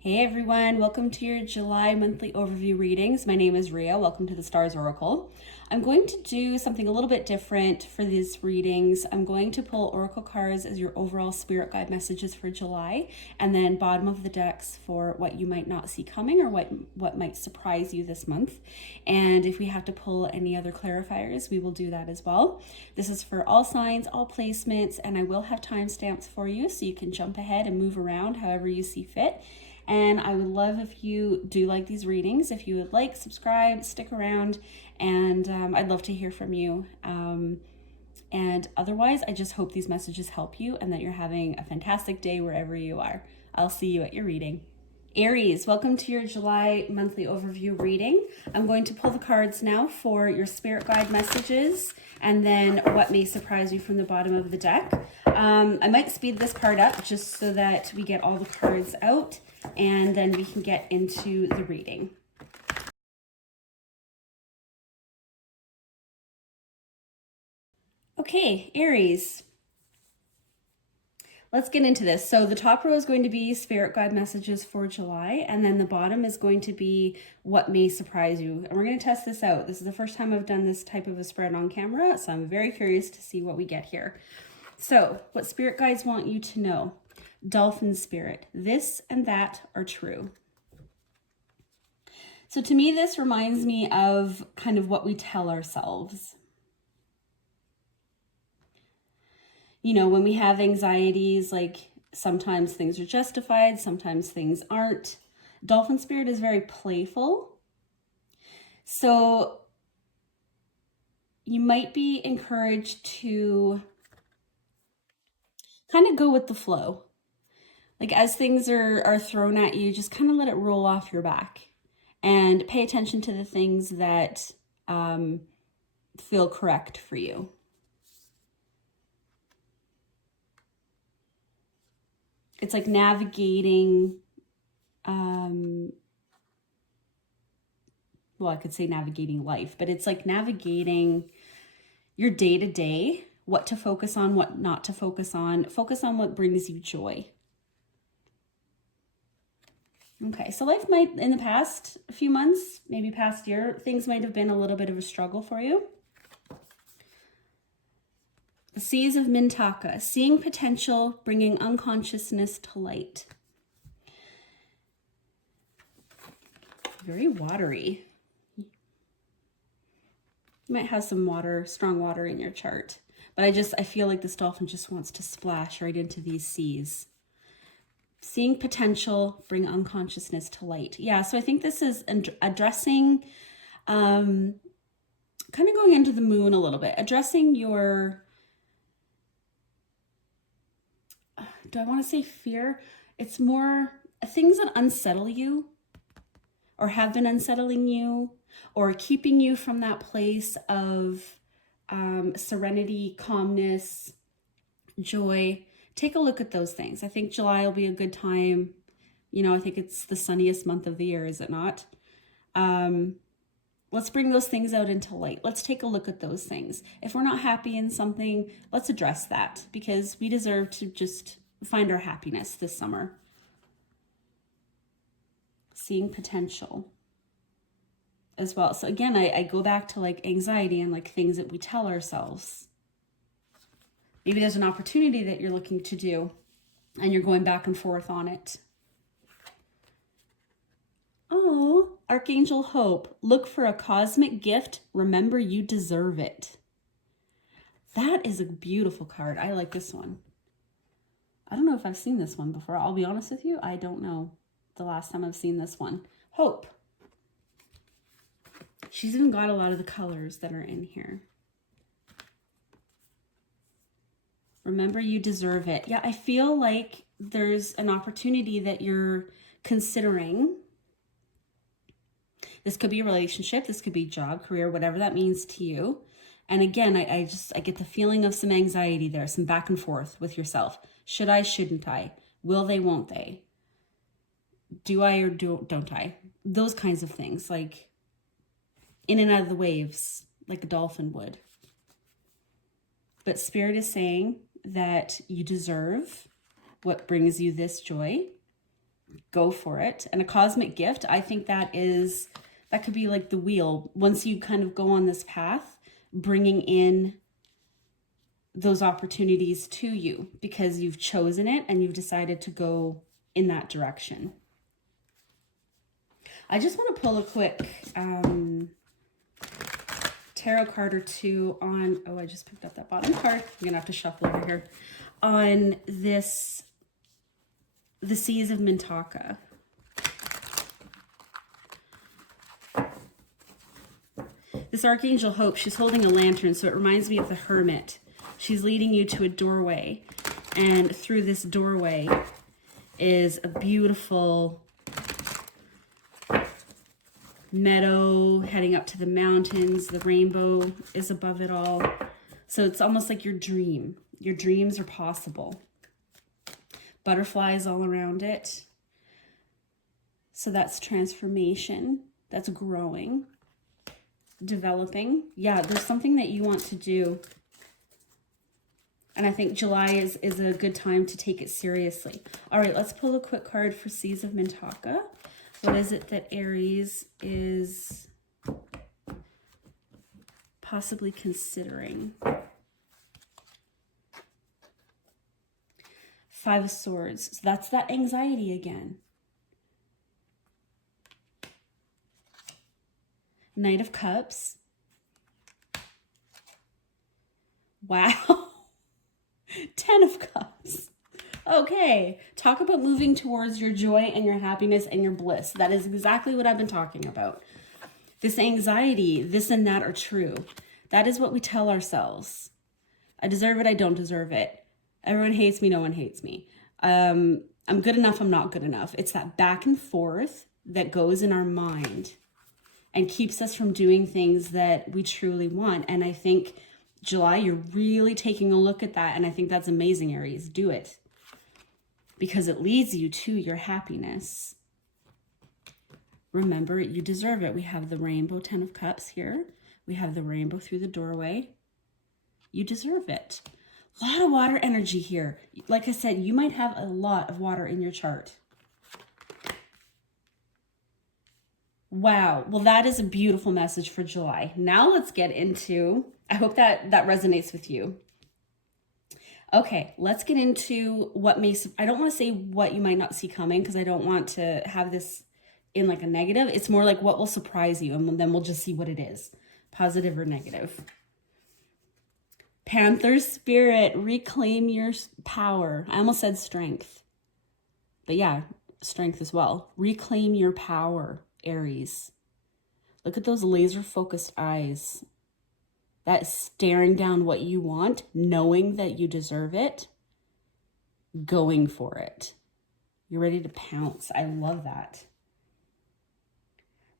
Hey everyone, welcome to your July monthly overview readings. My name is Rhea. Welcome to the Stars Oracle. I'm going to do something a little bit different for these readings. I'm going to pull oracle cards as your overall spirit guide messages for July, and then bottom of the decks for what you might not see coming or what might surprise you this month. And if we have to pull any other clarifiers, we will do that as well. This is for all signs, all placements, and I will have timestamps for you so you can jump ahead and move around however you see fit. And I would love if you do like these readings. If you would like, subscribe, stick around, and I'd love to hear from you. And otherwise, I just hope these messages help you and that you're having a fantastic day wherever you are. I'll see you at your reading. Aries, welcome to your July monthly overview reading. I'm going to pull the cards now for your spirit guide messages and then what may surprise you from the bottom of the deck. I might speed this part up just so that we get all the cards out and then we can get into the reading. Okay, Aries. Let's get into this. So the top row is going to be spirit guide messages for July, and then the bottom is going to be what may surprise you. And we're going to test this out. This is the first time I've done this type of a spread on camera, so I'm very curious to see what we get here. So what spirit guides want you to know. Dolphin spirit, this and that are true. So to me, this reminds me of kind of what we tell ourselves. You know, when we have anxieties, like sometimes things are justified, sometimes things aren't. Dolphin spirit is very playful. So you might be encouraged to kind of go with the flow. Like as things are thrown at you, just kind of let it roll off your back and pay attention to the things that feel correct for you. It's like navigating, well, I could say navigating life, but it's like navigating your day-to-day, what to focus on, what not to focus on what brings you joy. Okay, so life might, in the past few months, maybe past year, things might have been a little bit of a struggle for you. The Seas of Mintaka, seeing potential, bringing unconsciousness to light. Very watery. You might have some water, strong water in your chart, but I feel like this dolphin just wants to splash right into these seas. Seeing potential, bring unconsciousness to light. Yeah, so I think this is addressing, kind of going into the moon a little bit, addressing your, do I want to say fear? It's more things that unsettle you or have been unsettling you or keeping you from that place of serenity, calmness, joy. Take a look at those things. I think July will be a good time. You know, I think it's the sunniest month of the year, is it not? Let's bring those things out into light. Let's take a look at those things. If we're not happy in something, let's address that because we deserve to just find our happiness this summer. Seeing potential as well. So again, I go back to like anxiety and like things that we tell ourselves. Maybe there's an opportunity that you're looking to do and you're going back and forth on it. Oh, Archangel Hope, look for a cosmic gift. Remember, you deserve it. That is a beautiful card. I like this one. I don't know if I've seen this one before. I'll be honest with you. I don't know the last time I've seen this one. Hope. She's even got a lot of the colors that are in here. Remember, you deserve it. Yeah, I feel like there's an opportunity that you're considering. This could be a relationship. This could be job, career, whatever that means to you. And again, I get the feeling of some anxiety there, some back and forth with yourself. Should I, shouldn't I? Will they, won't they? Do I or don't I? Those kinds of things, like in and out of the waves, like a dolphin would. But Spirit is saying that you deserve what brings you this joy. go for it. And a cosmic gift, I think that could be like the wheel. Once you kind of go on this path, bringing in those opportunities to you because you've chosen it and you've decided to go in that direction. I just want to pull a quick tarot card or two on, oh, I just picked up that bottom card. I'm gonna have to shuffle over here. On this, the Seas of Mintaka. This Archangel Hope, she's holding a lantern, so it reminds me of the Hermit. She's leading you to a doorway, and through this doorway is a beautiful meadow heading up to the mountains. The rainbow is above it all. So it's almost like your dream. Your dreams are possible. Butterflies all around it. So that's transformation. That's growing. Developing. Yeah, there's something that you want to do. And I think July is a good time to take it seriously. All right, let's pull a quick card for Seas of Mintaka. What is it that Aries is possibly considering? Five of Swords. So that's that anxiety again. Knight of Cups. Wow. 10 of Cups. Okay, talk about moving towards your joy and your happiness and your bliss. That is exactly what I've been talking about. This anxiety, this and that are true. That is what we tell ourselves. I deserve it, I don't deserve it. Everyone hates me, no one hates me. I'm good enough, I'm not good enough. It's that back and forth that goes in our mind and keeps us from doing things that we truly want. And I think July, you're really taking a look at that. And I think that's amazing, Aries. Do it. Because it leads you to your happiness. Remember, you deserve it. We have the rainbow 10 of Cups here. We have the rainbow through the doorway. You deserve it. A lot of water energy here. Like I said, you might have a lot of water in your chart. Wow. Well, that is a beautiful message for July. Now let's get into, I hope that resonates with you. Okay, let's get into what may, I don't want to say what you might not see coming because I don't want to have this in like a negative. It's more like what will surprise you, and then we'll just see what it is, positive or negative. Panther spirit, reclaim your power. I almost said strength, but yeah, strength as well. Reclaim your power, Aries. Look at those laser focused eyes. That staring down what you want, knowing that you deserve it, going for it. You're ready to pounce. I love that.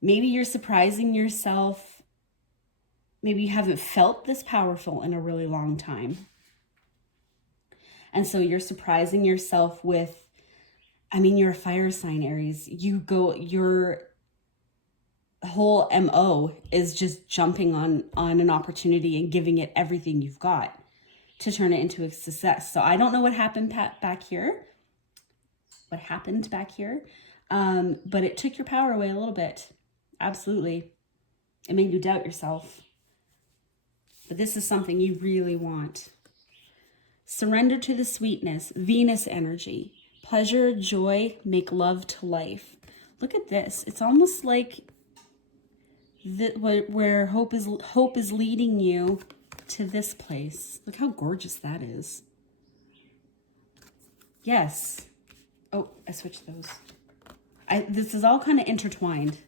Maybe you're surprising yourself. Maybe you haven't felt this powerful in a really long time. And so you're surprising yourself with, I mean, you're a fire sign, Aries. Your whole MO is just jumping on an opportunity and giving it everything you've got to turn it into a success. So I don't know what happened back here. But it took your power away a little bit. Absolutely. It made you doubt yourself. But this is something you really want. Surrender to the sweetness, Venus energy. Pleasure, joy, make love to life. Look at this. It's almost like where hope is leading you to this place. Look how gorgeous that is. Yes. Oh, I switched those. This is all kind of intertwined.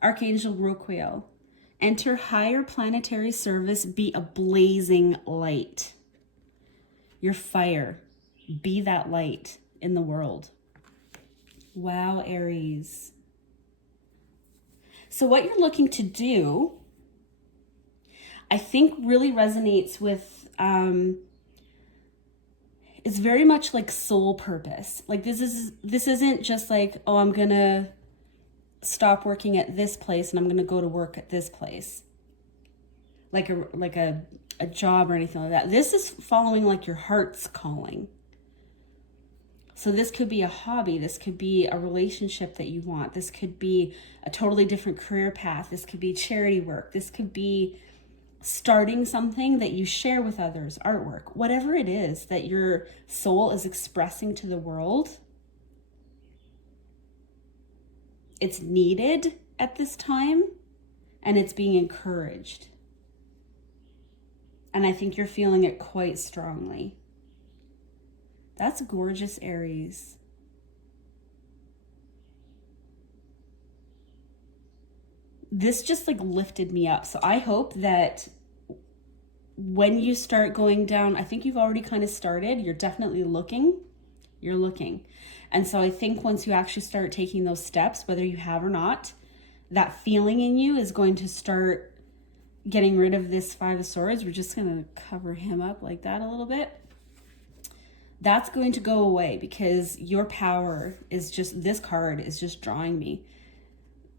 Archangel Roquiel. Enter higher planetary service. Be a blazing light. Your fire. Be that light in the world. Wow, Aries. So what you're looking to do, I think really resonates with, it's very much like soul purpose. Like this isn't just like, oh, I'm going to stop working at this place and I'm going to go to work at this place. Like a job or anything like that. This is following like your heart's calling. So this could be a hobby. This could be a relationship that you want. This could be a totally different career path. This could be charity work. This could be starting something that you share with others, artwork, whatever it is that your soul is expressing to the world. It's needed at this time, and it's being encouraged. And I think you're feeling it quite strongly. That's gorgeous, Aries. This just like lifted me up. So I hope that when you start going down, I think you've already kind of started. You're definitely looking. You're looking. And so I think once you actually start taking those steps, whether you have or not, that feeling in you is going to start getting rid of this Five of Swords. We're just going to cover him up like that a little bit. That's going to go away because your power is just, this card is just drawing me.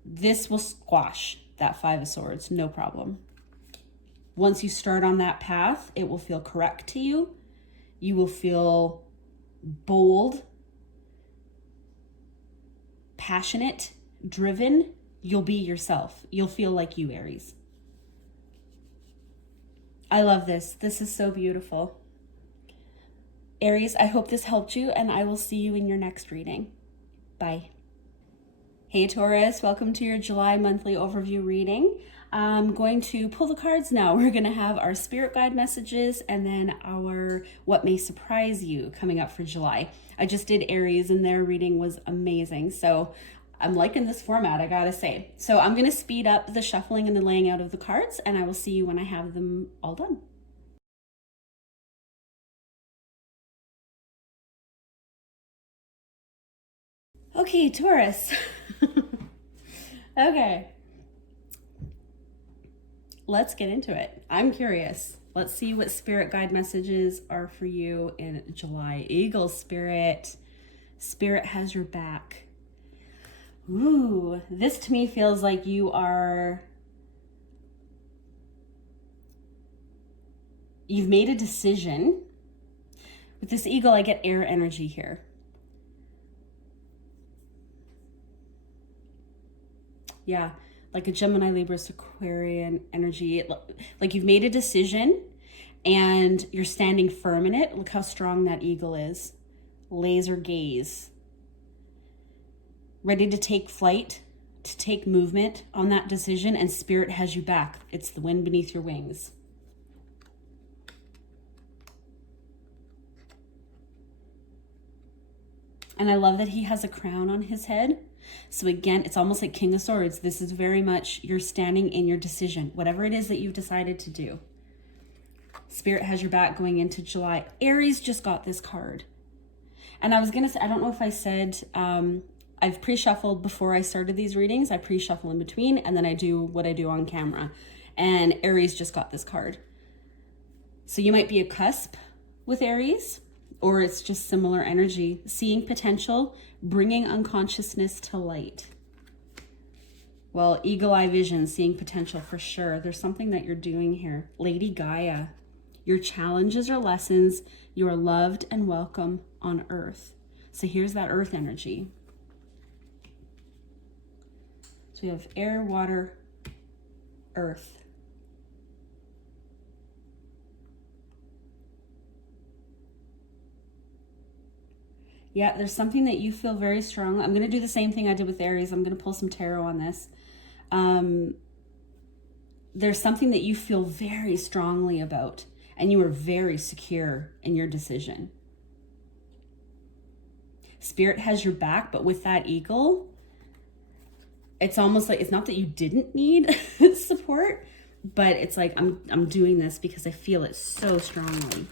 This will squash that Five of Swords, no problem. Once you start on that path, it will feel correct to you. You will feel bold, passionate, driven. You'll be yourself. You'll feel like you, Aries. I love this. This is so beautiful. Aries, I hope this helped you, and I will see you in your next reading. Bye. Hey Taurus, welcome to your July monthly overview reading. I'm going to pull the cards now. We're going to have our spirit guide messages and then our what may surprise you coming up for July. I just did Aries and their reading was amazing. So I'm liking this format, I gotta say. So I'm going to speed up the shuffling and the laying out of the cards, and I will see you when I have them all done. Okay, Taurus. Okay. Let's get into it. I'm curious. Let's see what spirit guide messages are for you in July. Eagle Spirit. Spirit has your back. Ooh, this to me feels like you've made a decision. With this eagle, I get air energy here. Yeah, like a Gemini, Libra, Aquarian energy. Like you've made a decision and you're standing firm in it. Look how strong that eagle is. Laser gaze. Ready to take flight, to take movement on that decision, and spirit has you back. It's the wind beneath your wings. And I love that he has a crown on his head. So again, it's almost like King of Swords. This is very much you're standing in your decision, whatever it is that you've decided to do. Spirit has your back going into July. Aries just got this card. And I was going to say, I don't know if I said, I've pre-shuffled before I started these readings. I pre-shuffle in between, and then I do what I do on camera. And Aries just got this card. So you might be a cusp with Aries, or it's just similar energy. Seeing potential, bringing unconsciousness to light. Well, eagle eye vision, seeing potential for sure. There's something that you're doing here. Lady Gaia, your challenges are lessons. You are loved and welcome on earth. So here's that earth energy. So we have air, water, earth. Yeah, there's something that you feel very strong. I'm going to do the same thing I did with Aries. I'm going to pull some tarot on this. There's something that you feel very strongly about, and you are very secure in your decision. Spirit has your back, but with that eagle, it's almost like, it's not that you didn't need support, but it's like, I'm doing this because I feel it so strongly.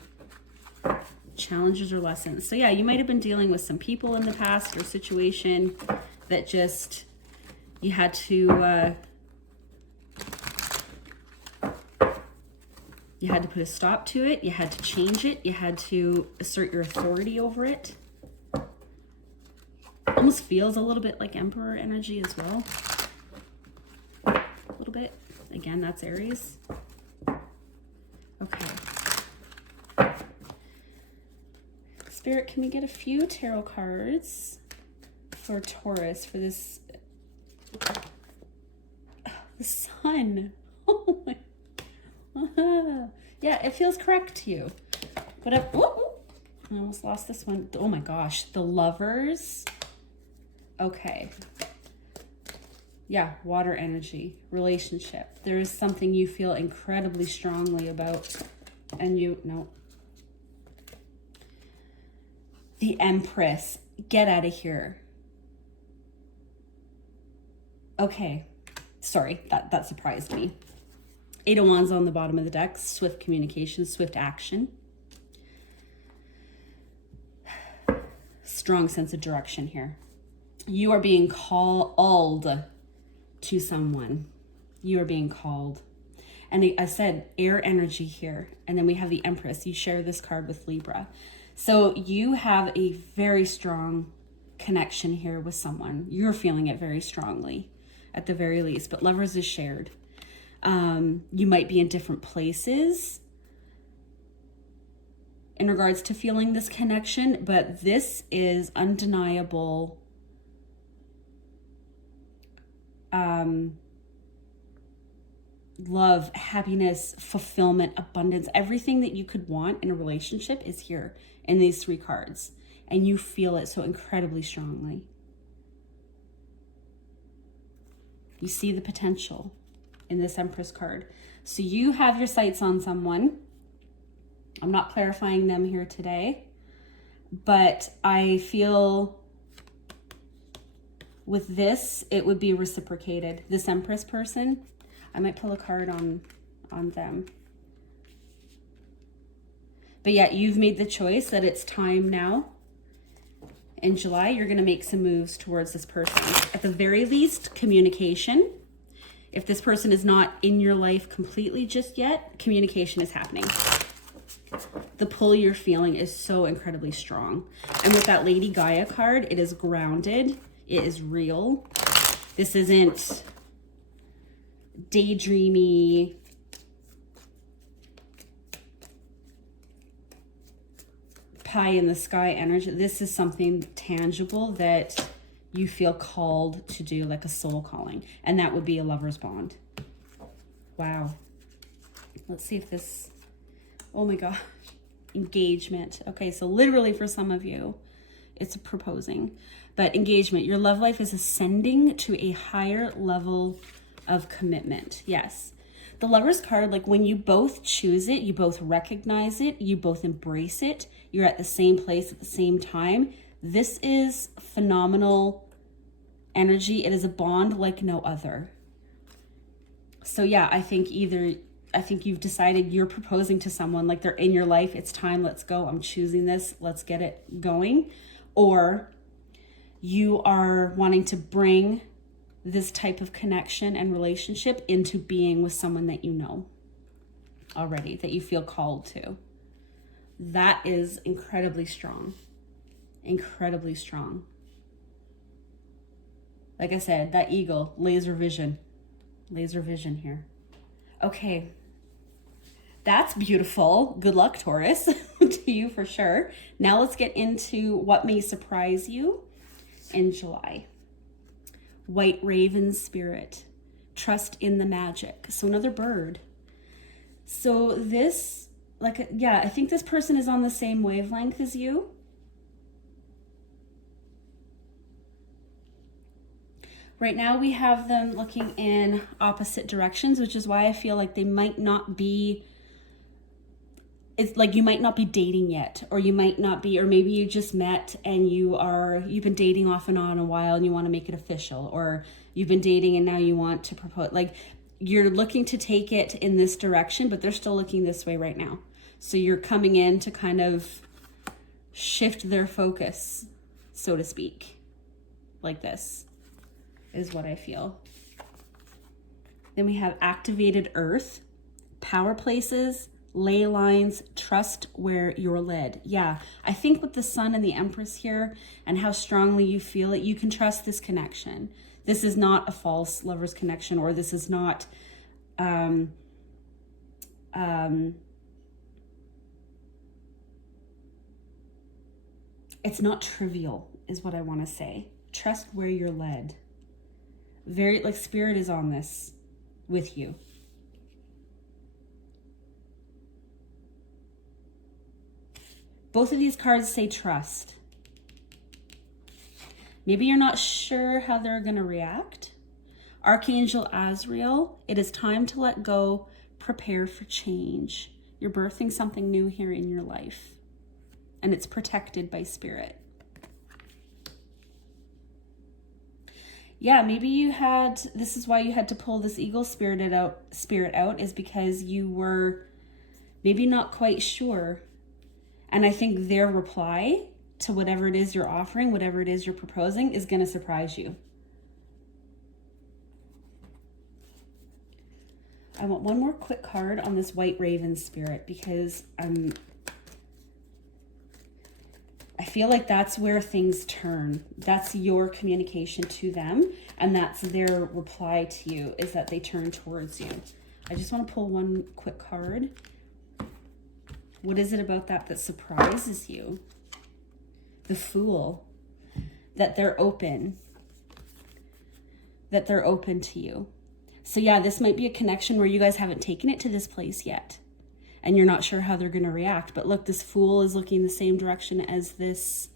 Challenges or lessons. So yeah, you might have been dealing with some people in the past or situation that just, you had to put a stop to it. You had to change it. You had to assert your authority over it. Almost feels a little bit like Emperor energy as well. A little bit. Again, that's Aries. Okay. Spirit, can we get a few tarot cards for Taurus for this? The Sun. Oh my. Yeah, it feels correct to you. But I almost lost this one. Oh my gosh, the Lovers. Okay. Yeah, water energy, relationship. There is something you feel incredibly strongly about. And no. The Empress. Get out of here. Okay. Sorry, that surprised me. Eight of Wands on the bottom of the deck. Swift communication, swift action. Strong sense of direction here. You are being called to someone. You are being called. And I said air energy here. And then we have the Empress. You share this card with Libra. So you have a very strong connection here with someone. You're feeling it very strongly at the very least. But Lovers is shared. You might be in different places in regards to feeling this connection, but this is undeniable love, happiness, fulfillment, abundance. Everything that you could want in a relationship is here in these three cards, and you feel it so incredibly strongly. You see the potential in this Empress card. So you have your sights on someone. I'm not clarifying them here today, but I feel with this, it would be reciprocated. This Empress person, I might pull a card on them. But yeah, you've made the choice that it's time now. In July, you're going to make some moves towards this person. At the very least, communication. If this person is not in your life completely just yet, communication is happening. The pull you're feeling is so incredibly strong. And with that Lady Gaia card, it is grounded. It is real. This isn't daydreamy, pie in the sky energy. This is something tangible that you feel called to do, like a soul calling. And that would be a lover's bond. Wow. Let's see if this, oh my gosh, engagement. Okay, so literally for some of you, it's a proposing. But engagement, your love life is ascending to a higher level of commitment. Yes. The Lover's card, like when you both choose it, you both recognize it, you both embrace it, you're at the same place at the same time. This is phenomenal energy. It is a bond like no other. So yeah, I think you've decided you're proposing to someone, like they're in your life. It's time. Let's go. I'm choosing this. Let's get it going. Or you are wanting to bring this type of connection and relationship into being with someone that you know already, that you feel called to. That is incredibly strong. Incredibly strong. Like I said, that eagle, laser vision here. Okay. That's beautiful. Good luck, Taurus, to you for sure. Now let's get into what may surprise you in July. White Raven Spirit. Trust in the magic. So another bird. So this, I think this person is on the same wavelength as you. Right now we have them looking in opposite directions, which is why I feel like they might not be, it's like you might not be dating yet, or you might not be, or maybe you just met and you've been dating off and on a while and you want to make it official, or you've been dating and now you want to propose. Like you're looking to take it in this direction, but they're still looking this way right now. So you're coming in to kind of shift their focus, so to speak, like this is what I feel. Then we have activated earth, power places, ley lines, trust where you're led. Yeah, I think with the Sun and the Empress here and how strongly you feel it, you can trust this connection. This is not a false lover's connection, or this is not it's not trivial is what I want to say. Trust where you're led. Very, like, Spirit is on this with you. Both of these cards say trust. Maybe you're not sure how they're going to react. Archangel Azrael, it is time to let go, prepare for change. You're birthing something new here in your life, and it's protected by Spirit. Yeah, maybe you had, this is why you had to pull this eagle spirit out, is because you were maybe not quite sure. And I think their reply to whatever it is you're offering, whatever it is you're proposing, is going to surprise you. I want one more quick card on this white raven spirit, because I feel like that's where things turn. That's your communication to them, and that's their reply to you, is that they turn towards you. I just want to pull one quick card. What is it about that surprises you? The Fool. That they're open. That they're open to you. So yeah, this might be a connection where you guys haven't taken it to this place yet, and you're not sure how they're going to react. But look, this Fool is looking the same direction as this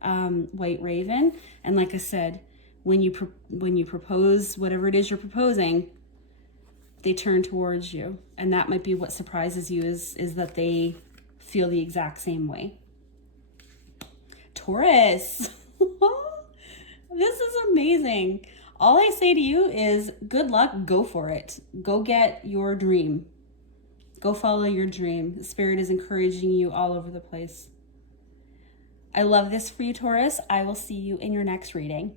white raven. And like I said, when you propose whatever it is you're proposing, they turn towards you. And that might be what surprises you, is that they feel the exact same way. Taurus. This is amazing. All I say to you is good luck. Go for it. Go get your dream. Go follow your dream. The Spirit is encouraging you all over the place. I love this for you, Taurus. I will see you in your next reading.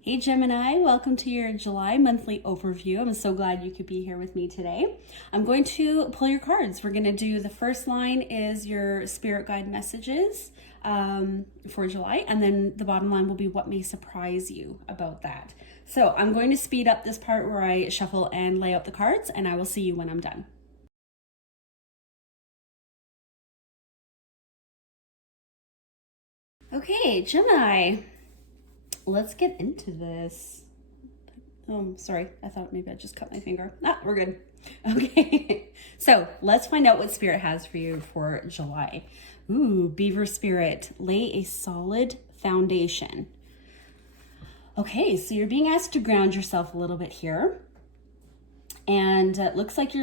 Hey Gemini, welcome to your July monthly overview. I'm so glad you could be here with me today. I'm going to pull your cards. We're going to do, the first line is your spirit guide messages for July, and then the bottom line will be what may surprise you about that. So I'm going to speed up this part where I shuffle and lay out the cards, and I will see you when I'm done. Okay, Gemini. Let's get into this. Sorry, I thought maybe I just cut my finger. We're good. Okay, so let's find out what Spirit has for you for July. Ooh, Beaver Spirit, lay a solid foundation. Okay, so you're being asked to ground yourself a little bit here. And it looks like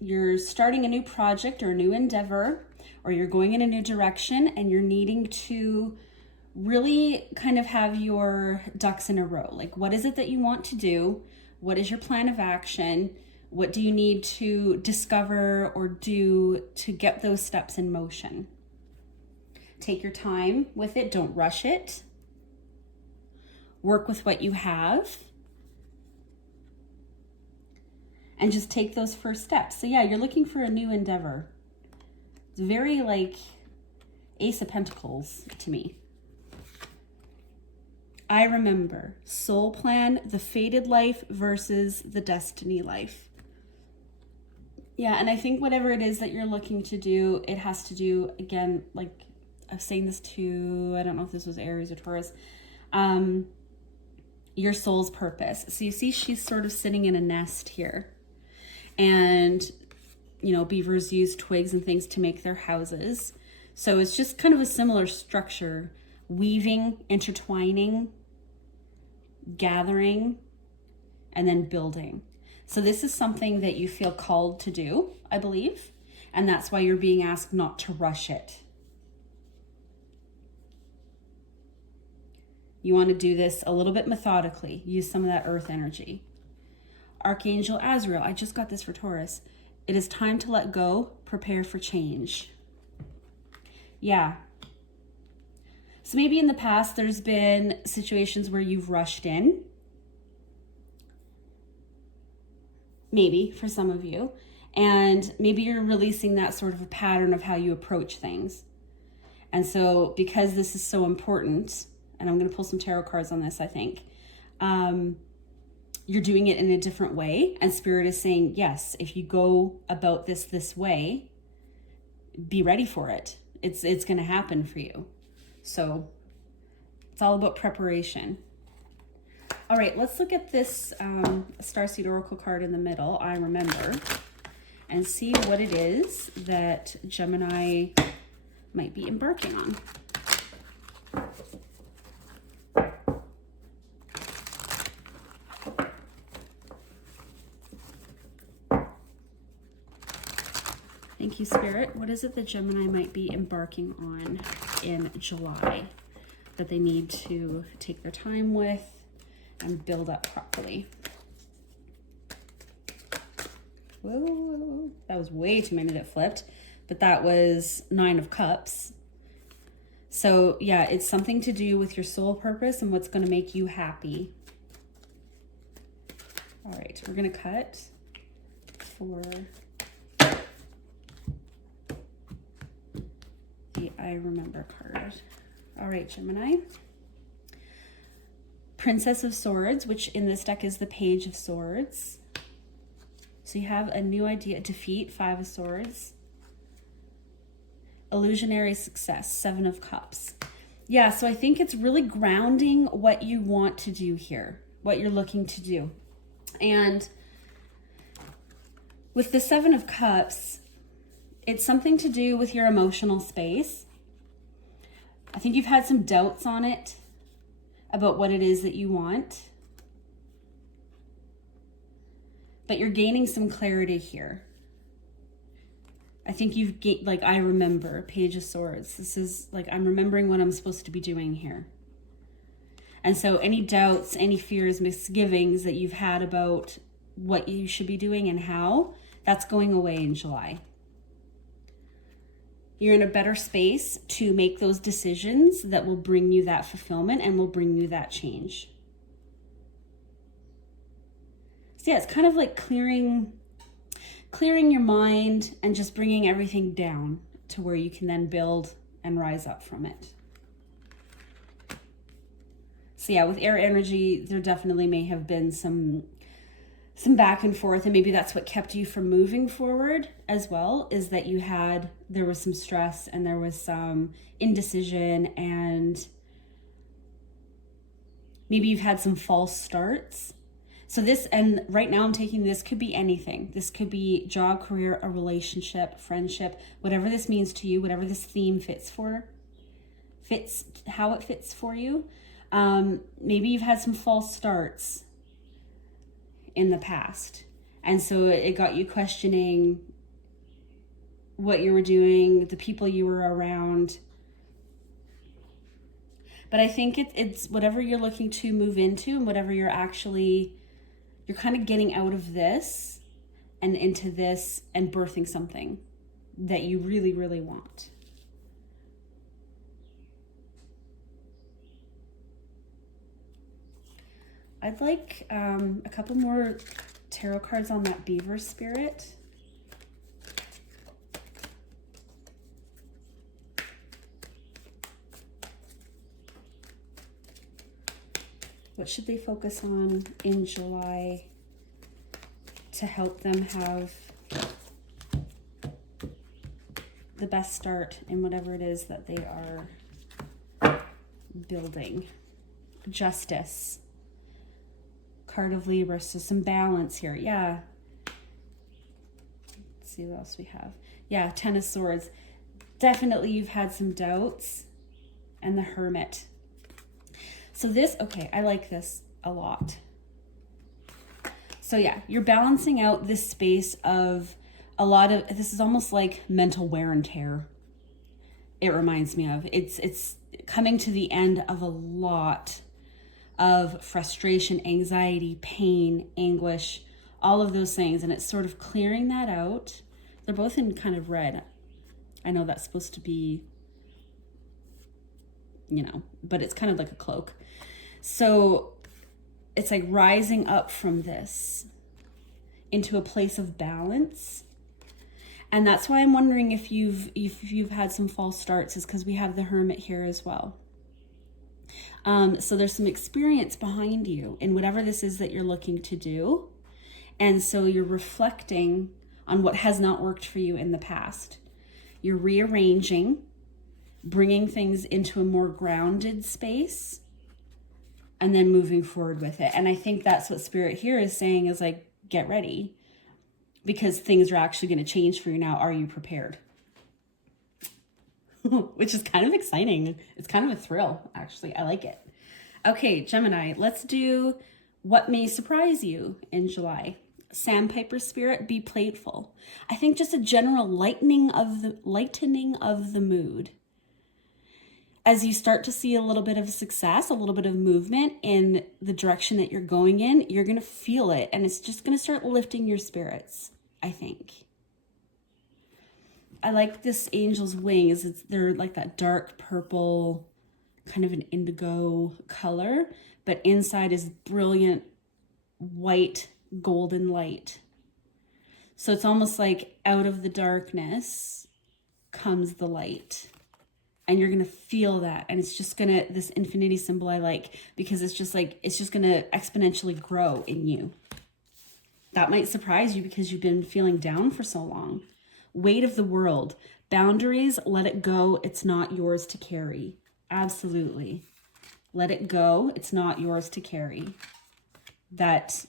you're starting a new project or a new endeavor, or you're going in a new direction, and you're needing to really kind of have your ducks in a row. Like, what is it that you want to do? What is your plan of action? What do you need to discover or do to get those steps in motion? Take your time with it. Don't rush it. Work with what you have. And just take those first steps. So yeah, you're looking for a new endeavor. It's very like Ace of Pentacles to me. I remember soul plan, the fated life versus the destiny life. Yeah, and I think whatever it is that you're looking to do, it has to do, again, like I was saying this to, I don't know if this was Aries or Taurus, your soul's purpose. So you see she's sort of sitting in a nest here. And, you know, beavers use twigs and things to make their houses. So it's just kind of a similar structure, weaving, intertwining, gathering, and then building. So this is something that you feel called to do, I believe, and that's why you're being asked not to rush it. You want to do this a little bit methodically. Use some of that earth energy. Archangel Azrael, I just got this for Taurus. It is time to let go, prepare for change. Yeah. So maybe in the past, there's been situations where you've rushed in. Maybe for some of you. And maybe you're releasing that sort of a pattern of how you approach things. And so because this is so important, and I'm going to pull some tarot cards on this, I think, you're doing it in a different way. And Spirit is saying, yes, if you go about this way, be ready for it. It's going to happen for you. So it's all about preparation. All right, let's look at this Starseed Oracle card in the middle, I remember, and see what it is that Gemini might be embarking on. Thank you, Spirit. What is it that Gemini might be embarking on in July that they need to take their time with and build up properly? Whoa, that was way too many that flipped, but that was 9 of Cups. So yeah, it's something to do with your soul purpose and what's going to make you happy. All right, we're going to cut for the I Remember card. All right, Gemini. Princess of Swords, which in this deck is the Page of Swords. So you have a new idea, defeat, 5 of Swords. Illusionary success, 7 of Cups. Yeah, so I think it's really grounding what you want to do here, what you're looking to do. And with the 7 of Cups, it's something to do with your emotional space. I think you've had some doubts on it about what it is that you want. But you're gaining some clarity here. I think you've gained, like, I remember, Page of Swords. This is like, I'm remembering what I'm supposed to be doing here. And so any doubts, any fears, misgivings that you've had about what you should be doing and how, that's going away in July. You're in a better space to make those decisions that will bring you that fulfillment and will bring you that change. So yeah, it's kind of like clearing your mind and just bringing everything down to where you can then build and rise up from it. So yeah, with air energy, there definitely may have been some back and forth, and maybe that's what kept you from moving forward as well, is that there was some stress and there was some indecision, and maybe you've had some false starts. So this, and right now I'm taking this, could be anything. This could be job, career, a relationship, friendship, whatever this means to you, whatever this theme how it fits for you. Maybe you've had some false starts in the past. And so it got you questioning what you were doing, the people you were around. But I think it's whatever you're looking to move into and whatever you're kind of getting out of this and into this and birthing something that you really, really want. I'd like a couple more tarot cards on that beaver spirit. What should they focus on in July to help them have the best start in whatever it is that they are building? Justice. Card of Libra, so some balance here. Yeah. Let's see what else we have. Yeah, 10 of Swords. Definitely you've had some doubts. And the Hermit. So this, okay, I like this a lot. So yeah, you're balancing out this space of this is almost like mental wear and tear. It reminds me of. It's coming to the end of a lot of frustration, anxiety, pain, anguish, all of those things. And it's sort of clearing that out. They're both in kind of red. I know that's supposed to be, but it's kind of like a cloak. So it's like rising up from this into a place of balance. And that's why I'm wondering if you've had some false starts, is because we have the Hermit here as well. So there's some experience behind you in whatever this is that you're looking to do. And so you're reflecting on what has not worked for you in the past. You're rearranging bringing things into a more grounded space and then moving forward with it. And I think that's what Spirit here is saying is like, get ready, because things are actually going to change for you now. Are you prepared? Which is kind of exciting. It's kind of a thrill, actually. I like it. Okay, Gemini, let's do what may surprise you in July. Sandpiper Spirit, be playful. I think just a general lightening of the mood. As you start to see a little bit of success, a little bit of movement in the direction that you're going in, you're going to feel it, and it's just going to start lifting your spirits, I think. I like this angel's wings. They're like that dark purple, kind of an indigo color, but inside is brilliant white golden light. So it's almost like out of the darkness comes the light. And you're going to feel that. And it's just going to, this infinity symbol I like, because it's just going to exponentially grow in you. That might surprise you because you've been feeling down for so long. Weight of the world. Boundaries, let it go. It's not yours to carry. Absolutely. Let it go. It's not yours to carry. That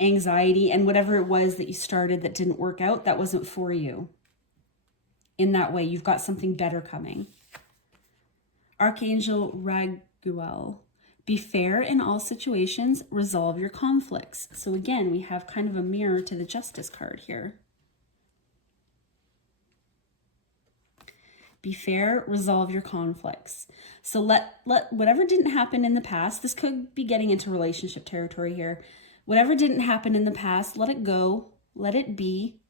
anxiety and whatever it was that you started that didn't work out, that wasn't for you. In that way, you've got something better coming. Archangel Raguel. Be fair in all situations. Resolve your conflicts. So again, we have kind of a mirror to the Justice card here. Be fair, resolve your conflicts. So let whatever didn't happen in the past, this could be getting into relationship territory here. Whatever didn't happen in the past, let it go, let it be,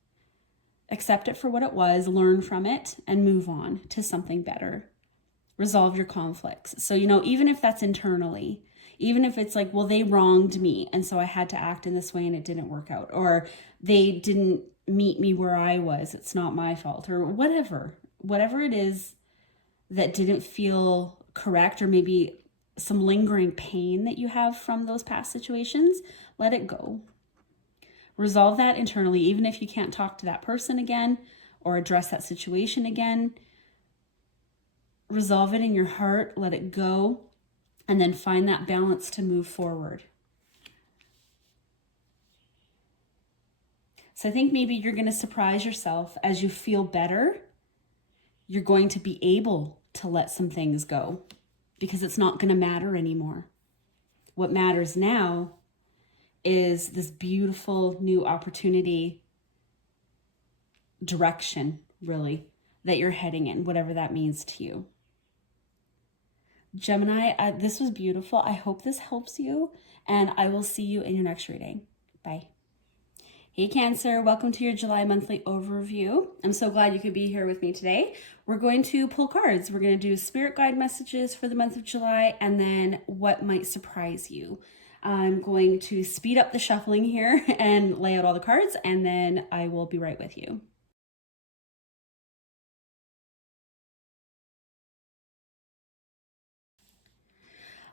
accept it for what it was, learn from it, and move on to something better. Resolve your conflicts. So, even if that's internally, even if it's like, well, they wronged me, and so I had to act in this way and it didn't work out, or they didn't meet me where I was, it's not my fault, or whatever it is that didn't feel correct, or maybe some lingering pain that you have from those past situations, let it go. Resolve that internally, even if you can't talk to that person again or address that situation again. Resolve it in your heart, let it go, and then find that balance to move forward. So I think maybe you're going to surprise yourself as you feel better. You're going to be able to let some things go because it's not going to matter anymore. What matters now is this beautiful new opportunity, direction, really, that you're heading in, whatever that means to you. Gemini, this was beautiful. I hope this helps you, and I will see you in your next reading. Bye. Hey Cancer, welcome to your July monthly overview. I'm so glad you could be here with me today. We're going to pull cards. We're going to do spirit guide messages for the month of July, and then what might surprise you. I'm going to speed up the shuffling here and lay out all the cards, and then I will be right with you.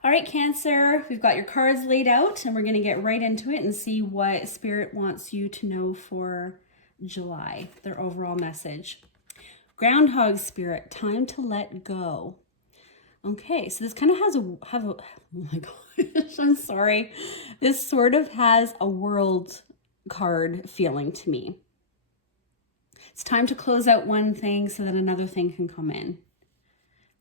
All right, Cancer, we've got your cards laid out, and we're going to get right into it and see what Spirit wants you to know for July, their overall message. Groundhog Spirit, time to let go. Okay, so this kind of oh my gosh, I'm sorry. This sort of has a world card feeling to me. It's time to close out one thing so that another thing can come in.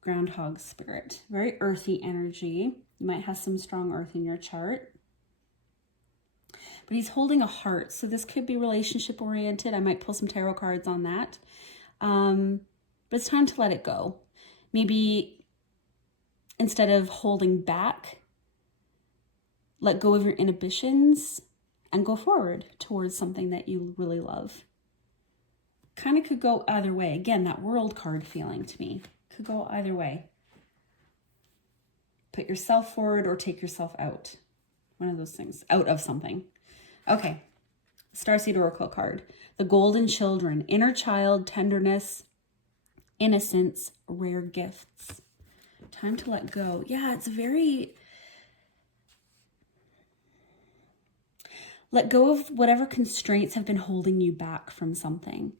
Groundhog Spirit, very earthy energy. You might have some strong earth in your chart. But he's holding a heart, so this could be relationship oriented. I might pull some tarot cards on that. But it's time to let it go. Maybe instead of holding back, let go of your inhibitions and go forward towards something that you really love. Kind of could go either way. Again, that world card feeling to me. Could go either way. Put yourself forward or take yourself out. One of those things. Out of something. Okay. Starseed Oracle card. The Golden Children. Inner child, tenderness, innocence, rare gifts. Time to let go. Yeah, it's very... Let go of whatever constraints have been holding you back from something.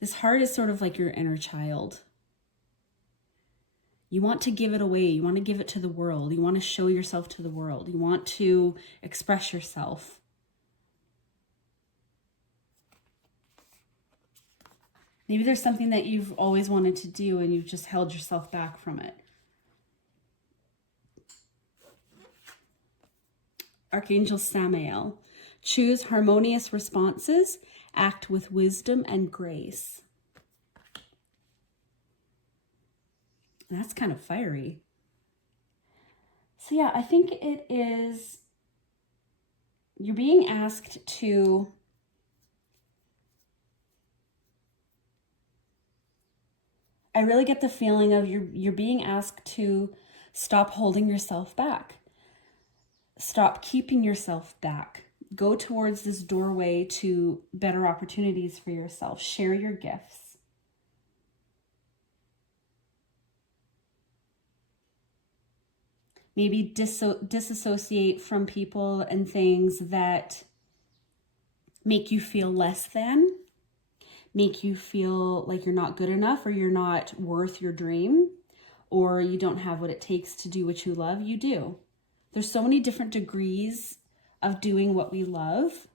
This heart is sort of like your inner child. You want to give it away. You want to give it to the world. You want to show yourself to the world. You want to express yourself. Maybe there's something that you've always wanted to do and you've just held yourself back from it. Archangel Samael. Choose harmonious responses. Act with wisdom and grace. And that's kind of fiery. So yeah, I think it is, you're being asked to I really get the feeling of you're being asked to stop holding yourself back. Stop keeping yourself back. Go towards this doorway to better opportunities for yourself. Share your gifts. Maybe disassociate from people and things that make you feel less than, make you feel like you're not good enough or you're not worth your dream or you don't have what it takes to do what you love. You do. There's so many different degrees of doing what we love.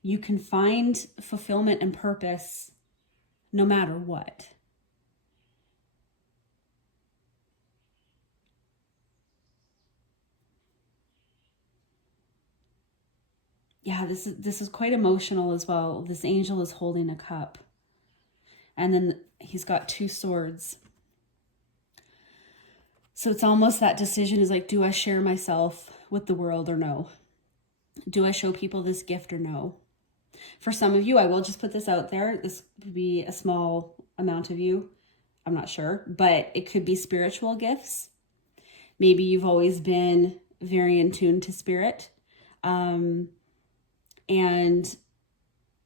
You can find fulfillment and purpose no matter what. Yeah, this is quite emotional as well. This angel is holding a cup. And then he's got two swords. So it's almost that decision is like, do I share myself with the world or no? Do I show people this gift or no? For some of you, I will just put this out there. This would be a small amount of you. I'm not sure, but it could be spiritual gifts. Maybe you've always been very in tune to spirit. And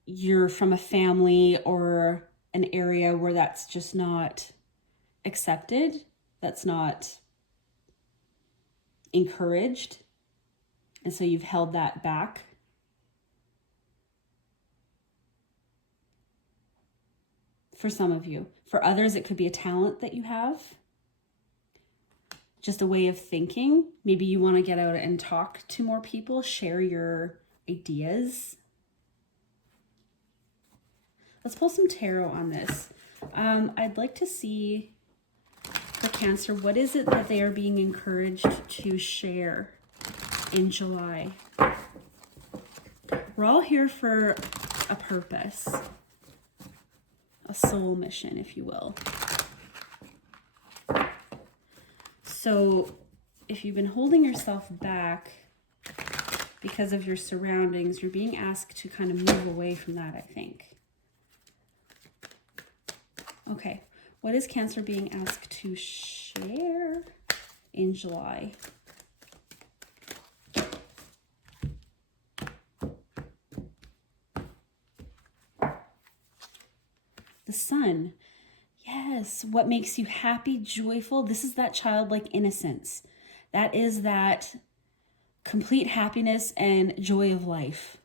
you're from a family or an area where that's just not accepted, that's not encouraged, and so you've held that back. For some of you. For others, it could be a talent that you have, just a way of thinking. Maybe you want to get out and talk to more people, share your ideas. Let's pull some tarot on this. I'd like to see for Cancer, what is it that they are being encouraged to share in July? We're all here for a purpose, a soul mission, if you will. So if you've been holding yourself back because of your surroundings, you're being asked to kind of move away from that, I think. Okay, what is Cancer being asked to share in July? The Sun. Yes, what makes you happy, joyful? This is that childlike innocence. That is that complete happiness and joy of life.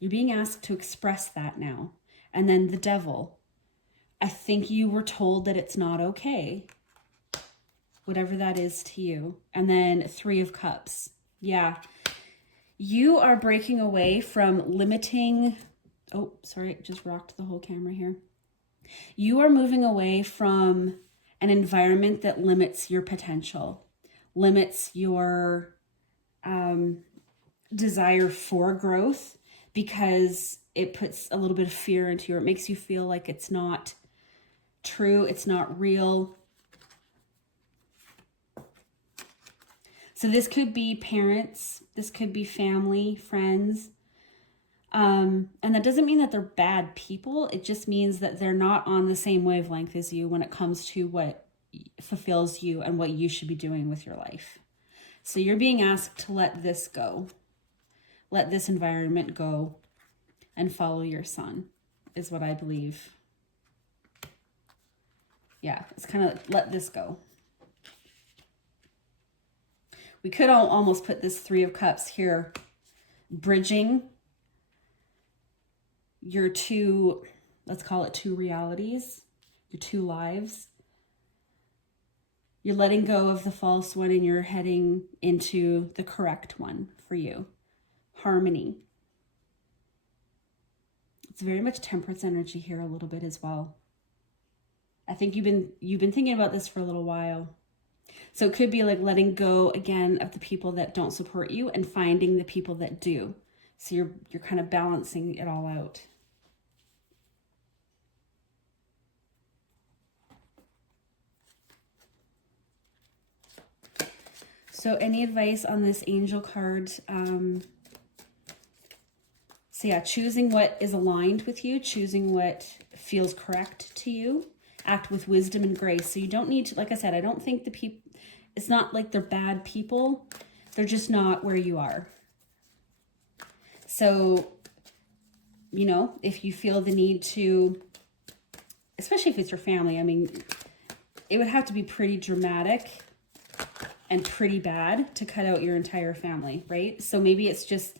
You're being asked to express that now. And then the Devil. I think you were told that it's not okay. Whatever that is to you. And then Three of Cups. Yeah. You are breaking away from limiting... Oh, sorry, it just rocked the whole camera here. You are moving away from an environment that limits your potential, limits your desire for growth, because it puts a little bit of fear into you. It makes you feel like it's not true, it's not real. So this could be parents, this could be family, friends. And that doesn't mean that they're bad people. It just means that they're not on the same wavelength as you when it comes to what fulfills you and what you should be doing with your life. So you're being asked to let this go. Let this environment go and follow your sun, is what I believe. Yeah, it's kind of let this go. We could almost put this Three of Cups here, bridging your two, let's call it two realities, your two lives. You're letting go of the false one and you're heading into the correct one for you. Harmony. It's very much temperance energy here a little bit as well. I think you've been thinking about this for a little while. So it could be like letting go again of the people that don't support you and finding the people that do. So you're kind of balancing it all out. So any advice on this angel card? So yeah, choosing what is aligned with you, choosing what feels correct to you. Act with wisdom and grace. So you don't need to, like I said, I don't think the people, it's not like they're bad people. They're just not where you are. So, you know, if you feel the need to, especially if it's your family, I mean, it would have to be pretty dramatic and pretty bad to cut out your entire family, right? So maybe it's just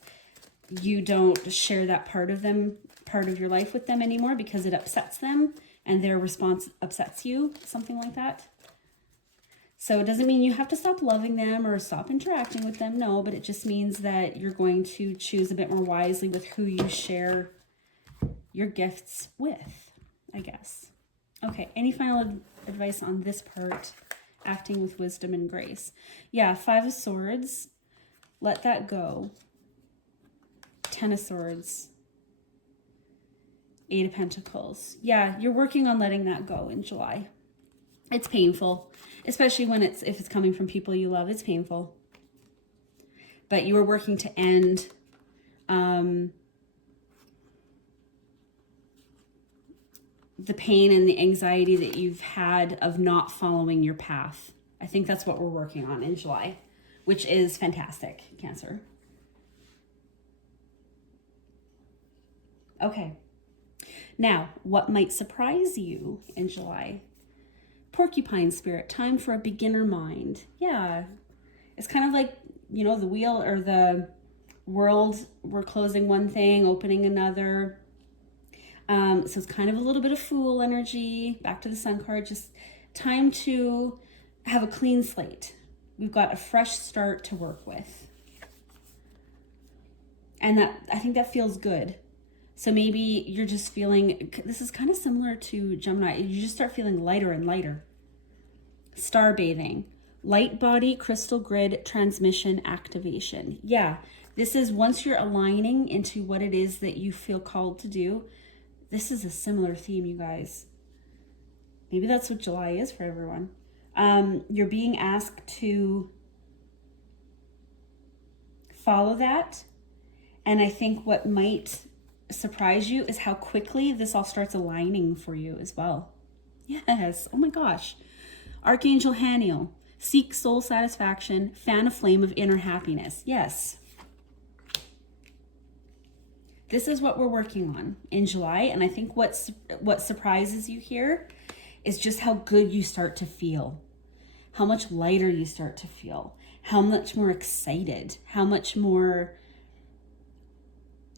you don't share that part of your life with them anymore because it upsets them and their response upsets you, something like that. So it doesn't mean you have to stop loving them or stop interacting with them, no, but it just means that you're going to choose a bit more wisely with who you share your gifts with, I guess. Okay, any final advice on this part? Acting with wisdom and grace. Yeah, 5 of Swords, let that go. 10 of Swords. 8 of Pentacles. Yeah, you're working on letting that go in July. It's painful, especially when if it's coming from people you love. It's painful. But you are working to end the pain and the anxiety that you've had of not following your path. I think that's what we're working on in July, which is fantastic, Cancer. Okay. Now, what might surprise you in July? Porcupine spirit, time for a beginner mind. Yeah. It's kind of like, you know, the wheel or the world. We're closing one thing, opening another. So it's kind of a little bit of Fool energy. Back to the Sun card. Just time to have a clean slate. We've got a fresh start to work with. And I think that feels good. So maybe you're just feeling, this is kind of similar to Gemini. You just start feeling lighter and lighter. Star bathing. Light body, crystal grid, transmission, activation. Yeah, this is once you're aligning into what it is that you feel called to do. This is a similar theme, you guys. Maybe that's what July is for everyone. You're being asked to follow that. And I think what might surprise you is how quickly this all starts aligning for you as well. Yes. Oh my gosh. Archangel Haniel. Seek soul satisfaction. Fan a flame of inner happiness. Yes. This is what we're working on in July. And I think what surprises you here is just how good you start to feel. How much lighter you start to feel. How much more excited. How much more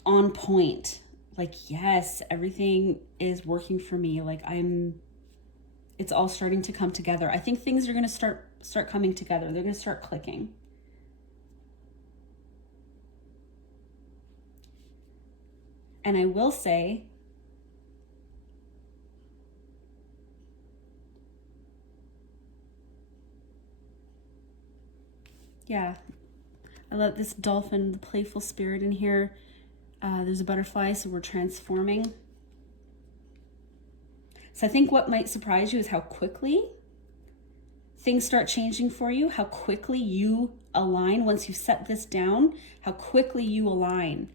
on point. Like, yes, everything is working for me. Like it's all starting to come together. I think things are going to start coming together. They're going to start clicking. And I will say, yeah, I love this dolphin, the playful spirit in here. There's a butterfly, so we're transforming. So I think what might surprise you is how quickly things start changing for you, how quickly you align once you set this down, how quickly you align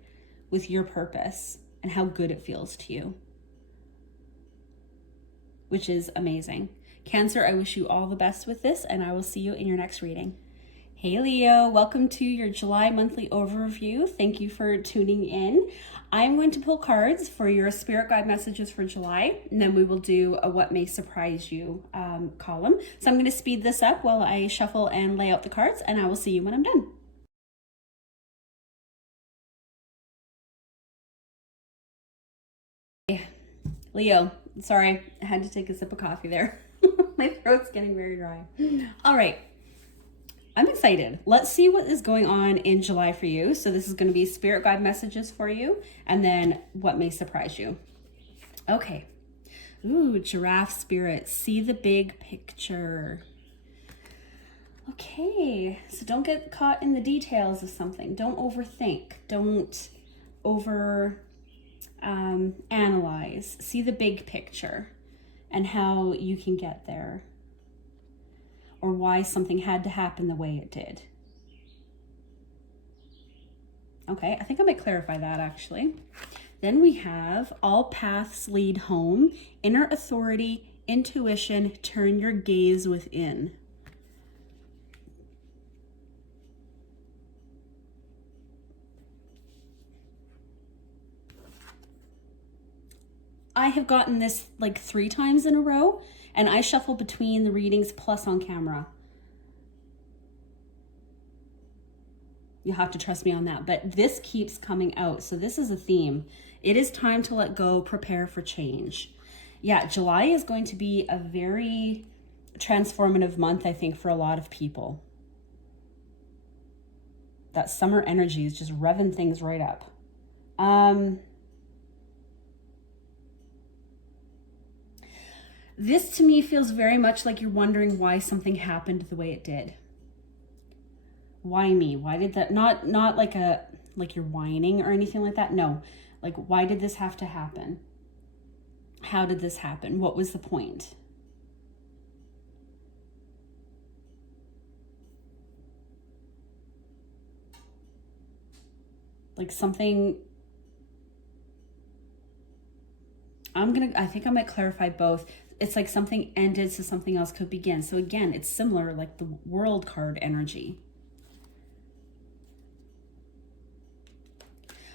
with your purpose and how good it feels to you, which is amazing. Cancer, I wish you all the best with this, and I will see you in your next reading. Hey Leo, welcome to your July monthly overview. Thank you for tuning in. I'm going to pull cards for your spirit guide messages for July, and then we will do a what may surprise you column. So I'm going to speed this up while I shuffle and lay out the cards, and I will see you when I'm done. Leo, sorry, I had to take a sip of coffee there. My throat's getting very dry. All right. I'm excited. Let's see what is going on in July for you. So this is going to be spirit guide messages for you, and then what may surprise you. Okay. Ooh, giraffe spirit. See the big picture. Okay. So don't get caught in the details of something. Don't overthink. Don't over analyze. See the big picture and how you can get there, or why something had to happen the way it did. Okay, I think I might clarify that actually. Then we have all paths lead home, inner authority, intuition, turn your gaze within. I have gotten this like 3 times in a row, and I shuffle between the readings plus on camera. You have to trust me on that, but this keeps coming out. So this is a theme. It is time to let go, prepare for change. Yeah, July is going to be a very transformative month, I think, for a lot of people. That summer energy is just revving things right up. This to me feels very much like you're wondering why something happened the way it did. Why me? Why did that? Not like you're whining or anything like that. No, like, why did this have to happen? How did this happen? What was the point? Like something. I think I might clarify both. It's like something ended so something else could begin. So again, it's similar, like the World card energy.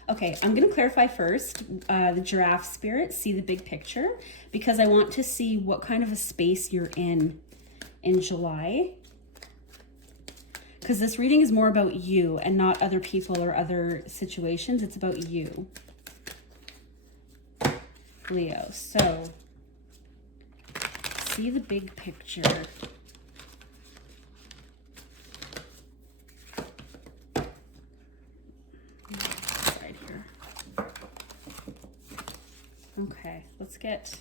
Okay, I'm going to clarify first the giraffe spirit, see the big picture, because I want to see what kind of a space you're in July. Because this reading is more about you and not other people or other situations. It's about you, Leo. So, see the big picture. Side here. Okay, let's get...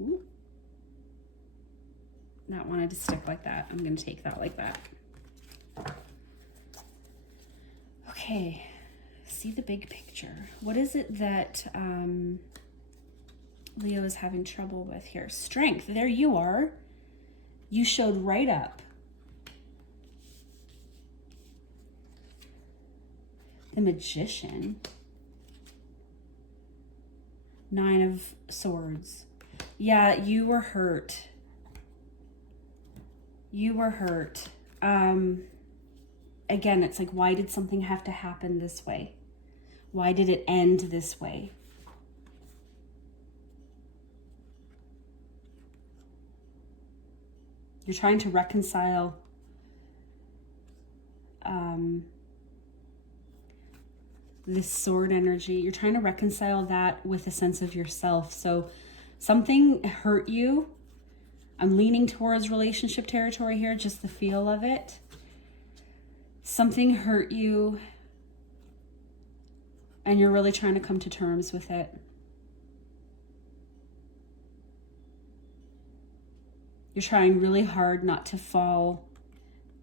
Ooh. That wanted to stick like that. I'm going to take that like that. Okay, see the big picture. What is it that Leo is having trouble with here? Strength. There you are. You showed right up. The Magician. 9 of Swords. Yeah, you were hurt. You were hurt. Again, it's like, why did something have to happen this way? Why did it end this way? You're trying to reconcile this sword energy. You're trying to reconcile that with a sense of yourself. So something hurt you. I'm leaning towards relationship territory here, just the feel of it. Something hurt you, and you're really trying to come to terms with it. You're trying really hard not to fall,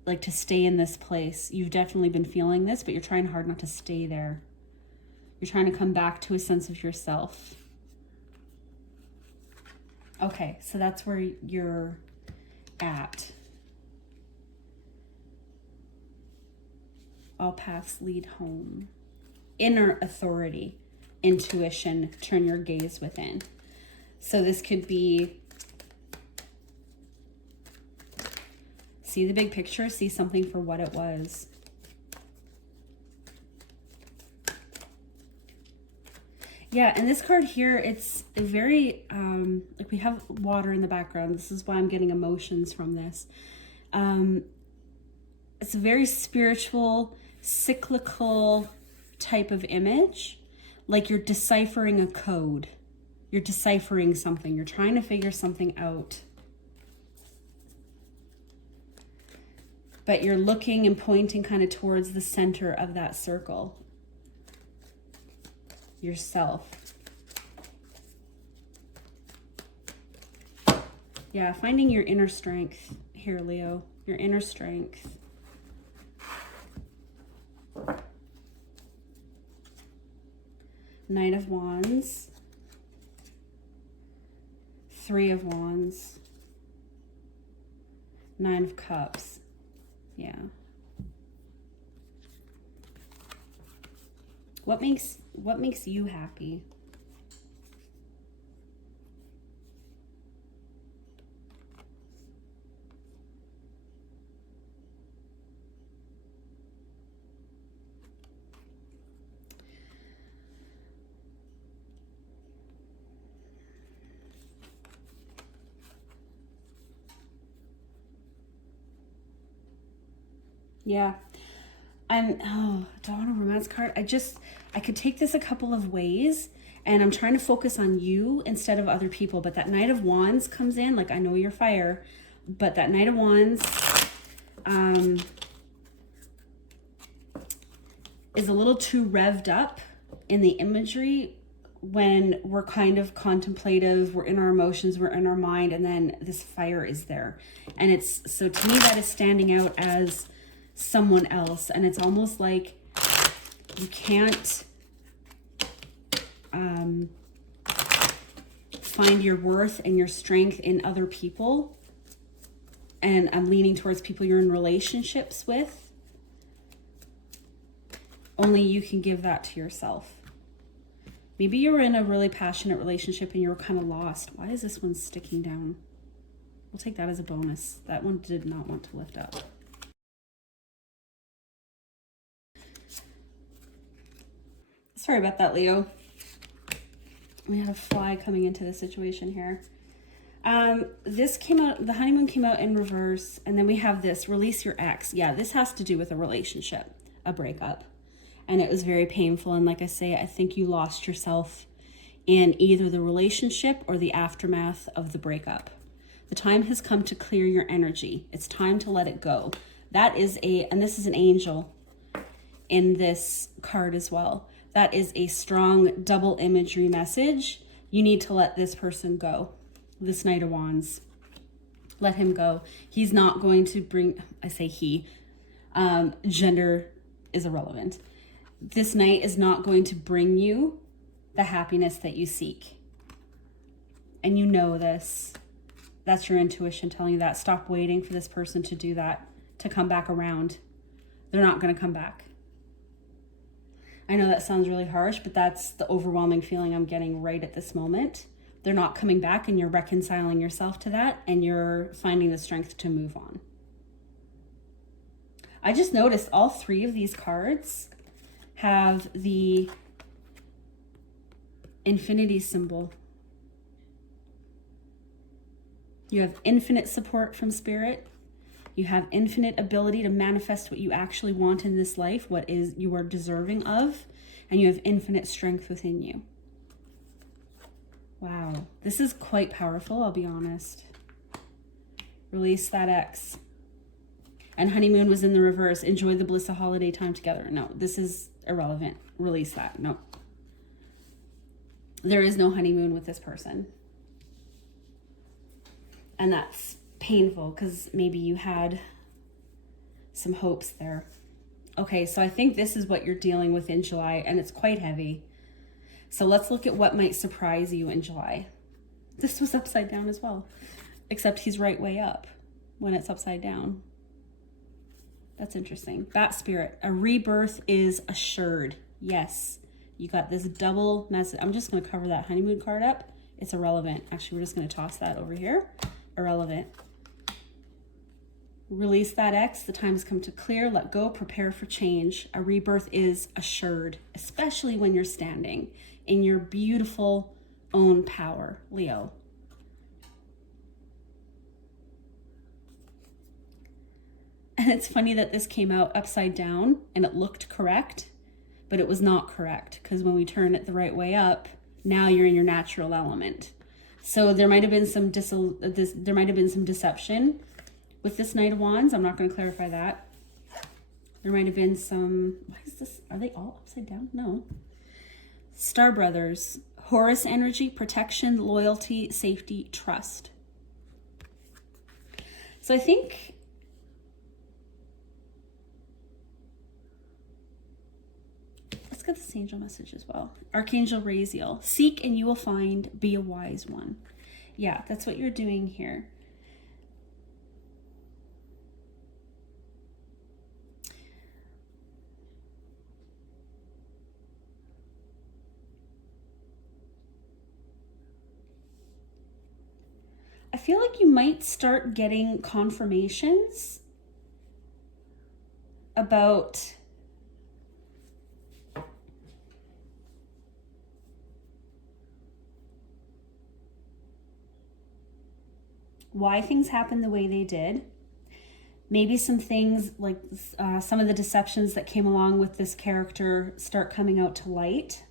like to stay in this place. You've definitely been feeling this, but you're trying hard not to stay there. You're trying to come back to a sense of yourself. Okay, so that's where you're at. All paths lead home. Inner authority, intuition, turn your gaze within. So this could be, see the big picture, see something for what it was. Yeah, and this card here, it's a very, like we have water in the background. This is why I'm getting emotions from this. It's a very spiritual, cyclical, type of image, like you're deciphering a code. You're deciphering something. You're trying to figure something out. But you're looking and pointing kind of towards the center of that circle. Yourself. Yeah, finding your inner strength here, Leo. Your inner strength. Knight of Wands. Three of Wands. Nine of Cups. Yeah. What makes you happy? Yeah. Do I want a romance card? I could take this a couple of ways, and I'm trying to focus on you instead of other people. But that Knight of Wands comes in, like, I know you're fire, but that Knight of Wands is a little too revved up in the imagery when we're kind of contemplative, we're in our emotions, we're in our mind, and then this fire is there. And so to me, that is standing out as someone else, and it's almost like you can't find your worth and your strength in other people. And I'm leaning towards people you're in relationships with. Only you can give that to yourself. Maybe you were in a really passionate relationship and you were kind of lost. Why is this one sticking down? We'll take that as a bonus. That one did not want to lift up. Sorry about that, Leo. We had a fly coming into the situation here. This came out, the honeymoon came out in reverse, and then we have this, release your ex. Yeah, this has to do with a relationship, a breakup. And it was very painful. And like I say, I think you lost yourself in either the relationship or the aftermath of the breakup. The time has come to clear your energy. It's time to let it go. That is and this is an angel in this card as well. That is a strong double imagery message. You need to let this person go. This Knight of Wands. Let him go. He's not going to bring, I say he, gender is irrelevant. This Knight is not going to bring you the happiness that you seek. And you know this. That's your intuition telling you that. Stop waiting for this person to do that, to come back around. They're not going to come back. I know that sounds really harsh, but that's the overwhelming feeling I'm getting right at this moment. They're not coming back, and you're reconciling yourself to that, and you're finding the strength to move on. I just noticed all three of these cards have the infinity symbol. You have infinite support from spirit. You have infinite ability to manifest what you actually want in this life, what is you are deserving of, and you have infinite strength within you. Wow, this is quite powerful, I'll be honest. Release that ex. And honeymoon was in the reverse. Enjoy the bliss of holiday time together. No, this is irrelevant. Release that. No. There is no honeymoon with this person. And that's painful because maybe you had some hopes there. Okay, so I think this is what you're dealing with in July, and it's quite heavy. So let's look at what might surprise you in July. This was upside down as well, except he's right way up when it's upside down. That's interesting. Bat spirit, a rebirth is assured. Yes, you got this double message. I'm just going to cover that honeymoon card up. It's irrelevant. Actually, we're just going to toss that over here. Irrelevant. Release that ex. The time has come to clear. Let go. Prepare for change. A rebirth is assured, especially when you're standing in your beautiful own power, Leo. And it's funny that this came out upside down and it looked correct, but it was not correct, because when we turn it the right way up, now you're in your natural element. So there might have been some deception with this Knight of Wands. I'm not going to clarify that. There might have been some, what is this? Are they all upside down? No. Star Brothers, Horus energy, protection, loyalty, safety, trust. So I think let's get this angel message as well. Archangel Raziel, seek and you will find, be a wise one. Yeah, that's what you're doing here. I feel like you might start getting confirmations about why things happened the way they did. Maybe some things like some of the deceptions that came along with this character start coming out to light.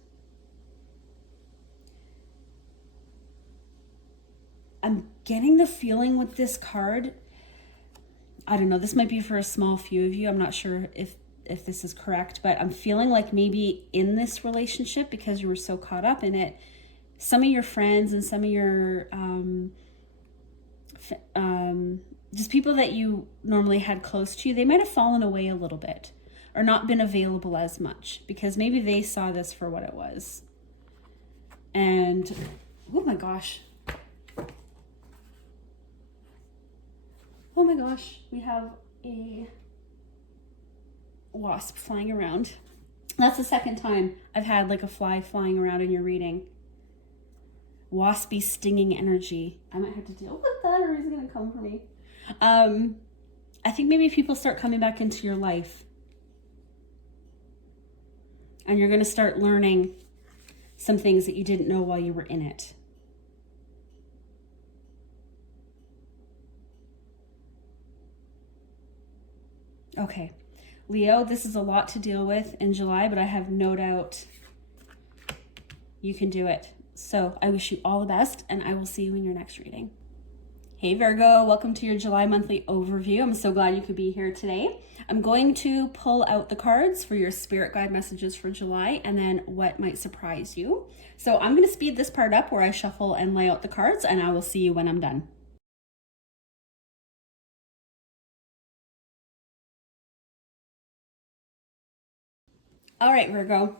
I'm getting the feeling with this card, I don't know, this might be for a small few of you. I'm not sure if this is correct, but I'm feeling like maybe in this relationship, because you were so caught up in it, some of your friends and some of your just people that you normally had close to you, they might have fallen away a little bit or not been available as much, because maybe they saw this for what it was. And oh my gosh. Oh my gosh, we have a wasp flying around. That's the second time I've had like a fly flying around in your reading. Waspy, stinging energy. I might have to deal with that, or he's gonna come for me. I think maybe people start coming back into your life. And you're gonna start learning some things that you didn't know while you were in it. Okay, Leo, this is a lot to deal with in July, but I have no doubt you can do it. So I wish you all the best, and I will see you in your next reading. Hey Virgo, welcome to your July monthly overview. I'm so glad you could be here today. I'm going to pull out the cards for your spirit guide messages for July, and then what might surprise you. So I'm going to speed this part up where I shuffle and lay out the cards, and I will see you when I'm done. All right, Virgo.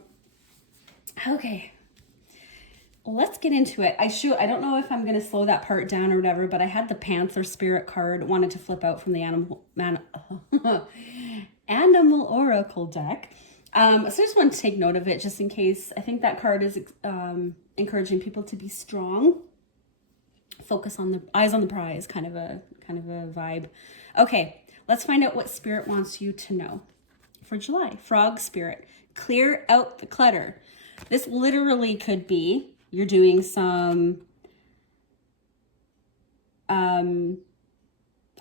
Okay, let's get into it. I don't know if I'm going to slow that part down or whatever, but I had the Panther Spirit card, wanted to flip out from the Animal Oracle deck. So I just wanted to take note of it just in case. I think that card is encouraging people to be strong. Focus on the eyes on the prize, kind of a vibe. Okay, let's find out what Spirit wants you to know for July. Frog Spirit. Clear out the clutter. This literally could be you're doing some, I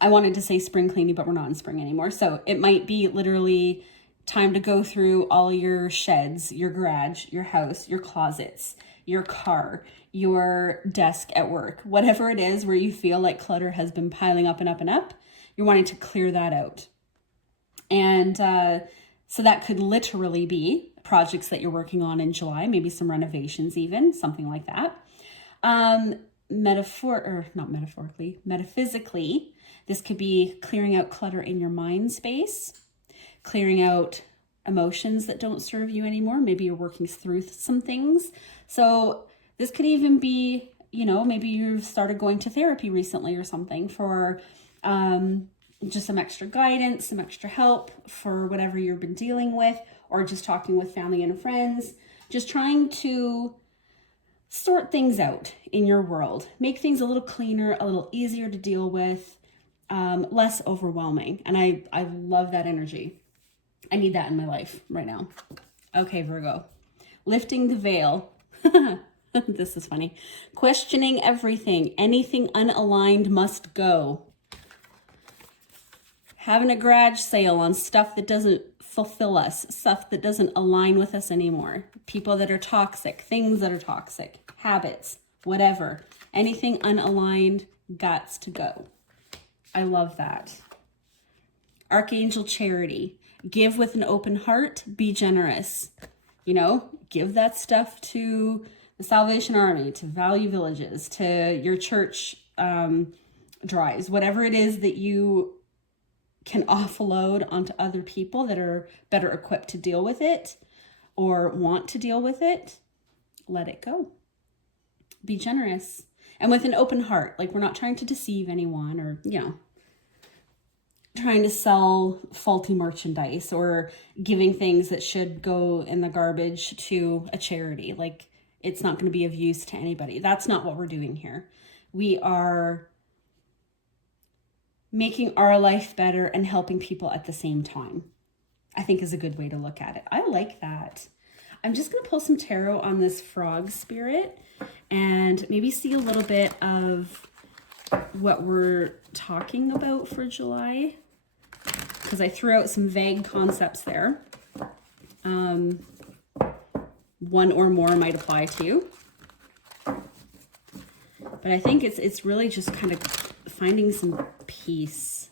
wanted to say spring cleaning, but we're not in spring anymore. So it might be literally time to go through all your sheds, your garage, your house, your closets, your car, your desk at work, whatever it is where you feel like clutter has been piling up and up and up. You're wanting to clear that out. And, so that could literally be projects that you're working on in July, maybe some renovations even, something like that. Metaphysically, this could be clearing out clutter in your mind space, clearing out emotions that don't serve you anymore. Maybe you're working through some things. So this could even be, maybe you've started going to therapy recently or something for, just some extra guidance, some extra help for whatever you've been dealing with, or just talking with family and friends, just trying to sort things out in your world, make things a little cleaner, a little easier to deal with, less overwhelming. And I love that energy. I need that in my life right now. Okay, Virgo, lifting the veil. This is funny. Questioning everything. Anything unaligned must go. Having a garage sale on stuff that doesn't fulfill us, stuff that doesn't align with us anymore, people that are toxic, things that are toxic, habits, whatever, anything unaligned, gots to go. I love that. Archangel Charity, give with an open heart, be generous. You know, give that stuff to the Salvation Army, to Value Villages, to your church drives, whatever it is that you can offload onto other people that are better equipped to deal with it or want to deal with it. Let it go. Be generous and with an open heart. Like, we're not trying to deceive anyone or, you know, trying to sell faulty merchandise or giving things that should go in the garbage to a charity. Like, it's not going to be of use to anybody. That's not what we're doing here. We are making our life better and helping people at the same time, I think, is a good way to look at it. I like that. I'm just going to pull some tarot on this frog spirit and maybe see a little bit of what we're talking about for July, because I threw out some vague concepts there. One or more might apply to you. But I think it's really just kind of finding some peace,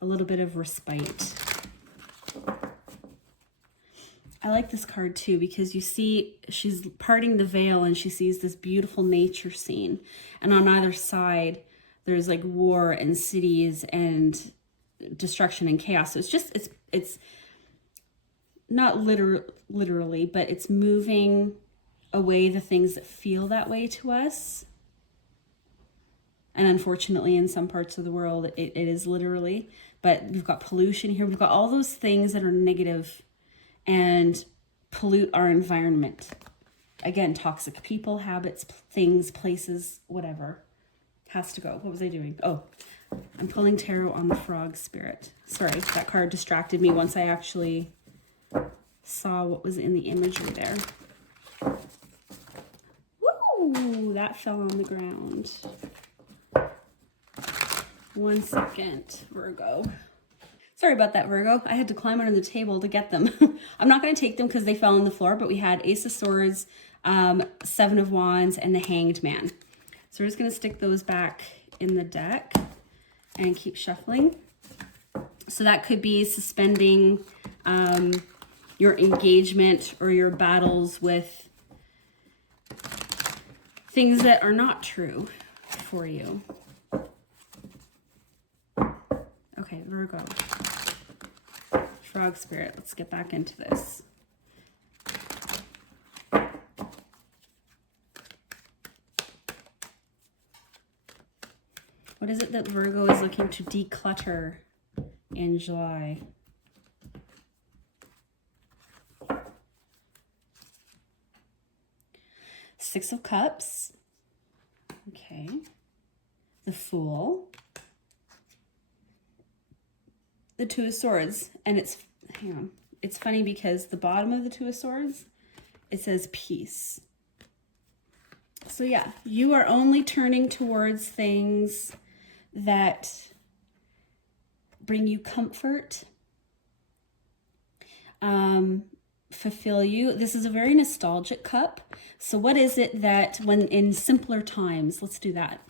a little bit of respite. I like this card too, because you see she's parting the veil and she sees this beautiful nature scene. And on either side, there's like war and cities and destruction and chaos. So it's just, it's not literally, but it's moving away the things that feel that way to us. And unfortunately, in some parts of the world, it is literally. But we've got pollution here. We've got all those things that are negative and pollute our environment. Again, toxic people, habits, things, places, whatever. Has to go. What was I doing? Oh, I'm pulling tarot on the frog spirit. Sorry, that card distracted me once I actually saw what was in the imagery there. Woo! That fell on the ground. 1 second, Virgo. Sorry about that, Virgo. I had to climb under the table to get them. I'm not going to take them because they fell on the floor, but we had Ace of Swords, Seven of Wands, and the Hanged Man. So we're just going to stick those back in the deck and keep shuffling. So that could be suspending your engagement or your battles with things that are not true for you. Okay, Virgo. Frog spirit, let's get back into this. What is it that Virgo is looking to declutter in July? Six of Cups. Okay. The Fool. The Two of Swords. And it's, hang on. It's funny because the bottom of the Two of Swords, it says peace. So yeah, you are only turning towards things that bring you comfort, fulfill you. This is a very nostalgic cup. So what is it that when in simpler times, let's do that.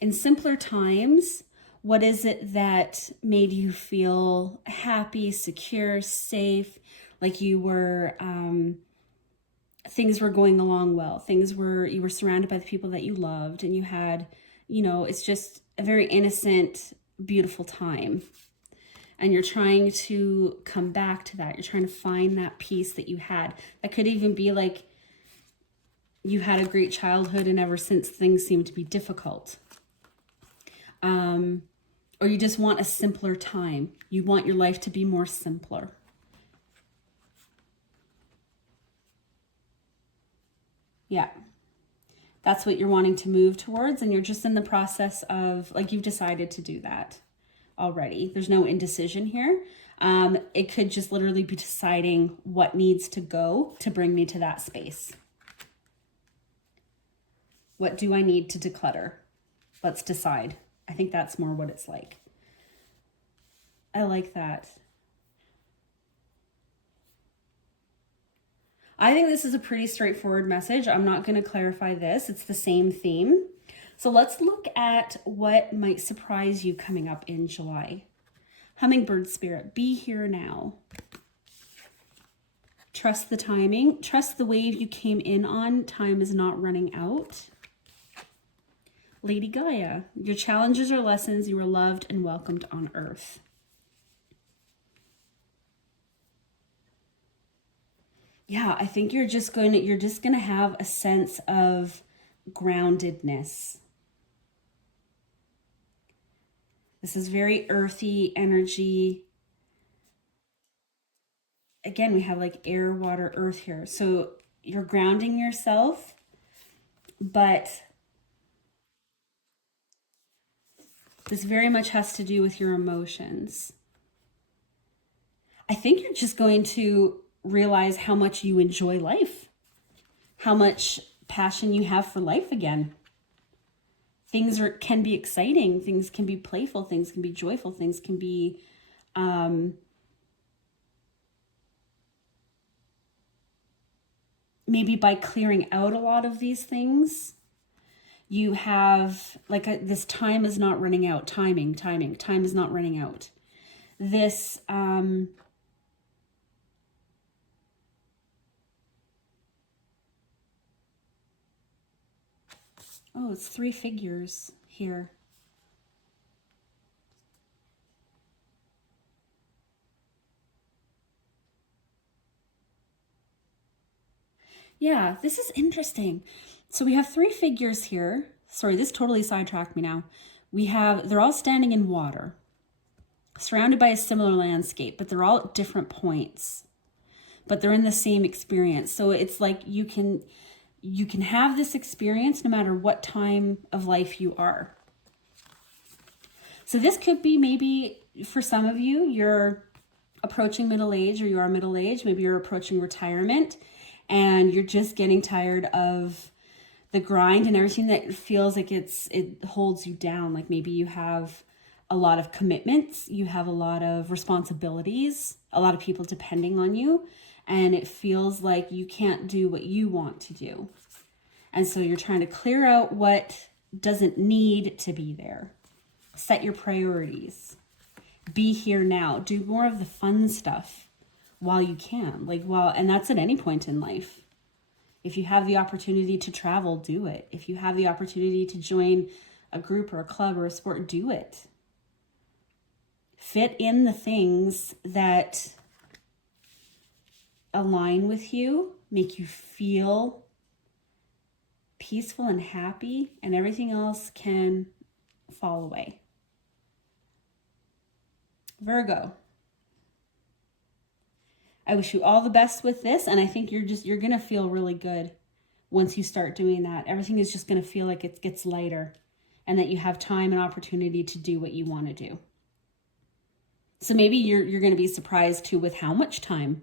In simpler times, what is it that made you feel happy, secure, safe, like you were, things were going along well, you were surrounded by the people that you loved, and you had, you know, it's just a very innocent, beautiful time. And you're trying to come back to that. You're trying to find that peace that you had. That could even be like you had a great childhood and ever since things seem to be difficult. Or you just want a simpler time. You want your life to be more simpler. Yeah. That's what you're wanting to move towards, and you're just in the process of, like, you've decided to do that already. There's no indecision here. It could just literally be deciding what needs to go to bring me to that space. What do I need to declutter? Let's decide. I think that's more what it's like. I like that. I think this is a pretty straightforward message. I'm not going to clarify this. It's the same theme. So let's look at what might surprise you coming up in July. Hummingbird spirit, be here now. Trust the timing. Trust the wave you came in on. Time is not running out. Lady Gaia, your challenges are lessons. You are loved and welcomed on earth. Yeah, I think you're just going to have a sense of groundedness. This is very earthy energy. Again, we have like air, water, earth here. So you're grounding yourself, but this very much has to do with your emotions. I think you're just going to realize how much you enjoy life, how much passion you have for life again. Things can be exciting, things can be playful, things can be joyful, things can be maybe by clearing out a lot of these things, you have like this time is not running out. Time is not running out. This oh, it's 3 figures here. Yeah, this is interesting. So we have 3 figures here. Sorry, this totally sidetracked me now. They're all standing in water, surrounded by a similar landscape, but they're all at different points, but they're in the same experience. So it's like you can have this experience no matter what time of life you are. So this could be maybe for some of you, you're approaching middle age or you are middle age. Maybe you're approaching retirement and you're just getting tired of the grind and everything that feels like it holds you down. Like maybe you have a lot of commitments, you have a lot of responsibilities, a lot of people depending on you, and it feels like you can't do what you want to do. And so you're trying to clear out what doesn't need to be there. Set your priorities. Be here now. Do more of the fun stuff while you can. And that's at any point in life. If you have the opportunity to travel, do it. If you have the opportunity to join a group or a club or a sport, do it. Fit in the things that align with you, make you feel peaceful and happy, and everything else can fall away. Virgo, I wish you all the best with this, and I think you're going to feel really good once you start doing that. Everything is just going to feel like it gets lighter and that you have time and opportunity to do what you want to do. So maybe you're going to be surprised too with how much time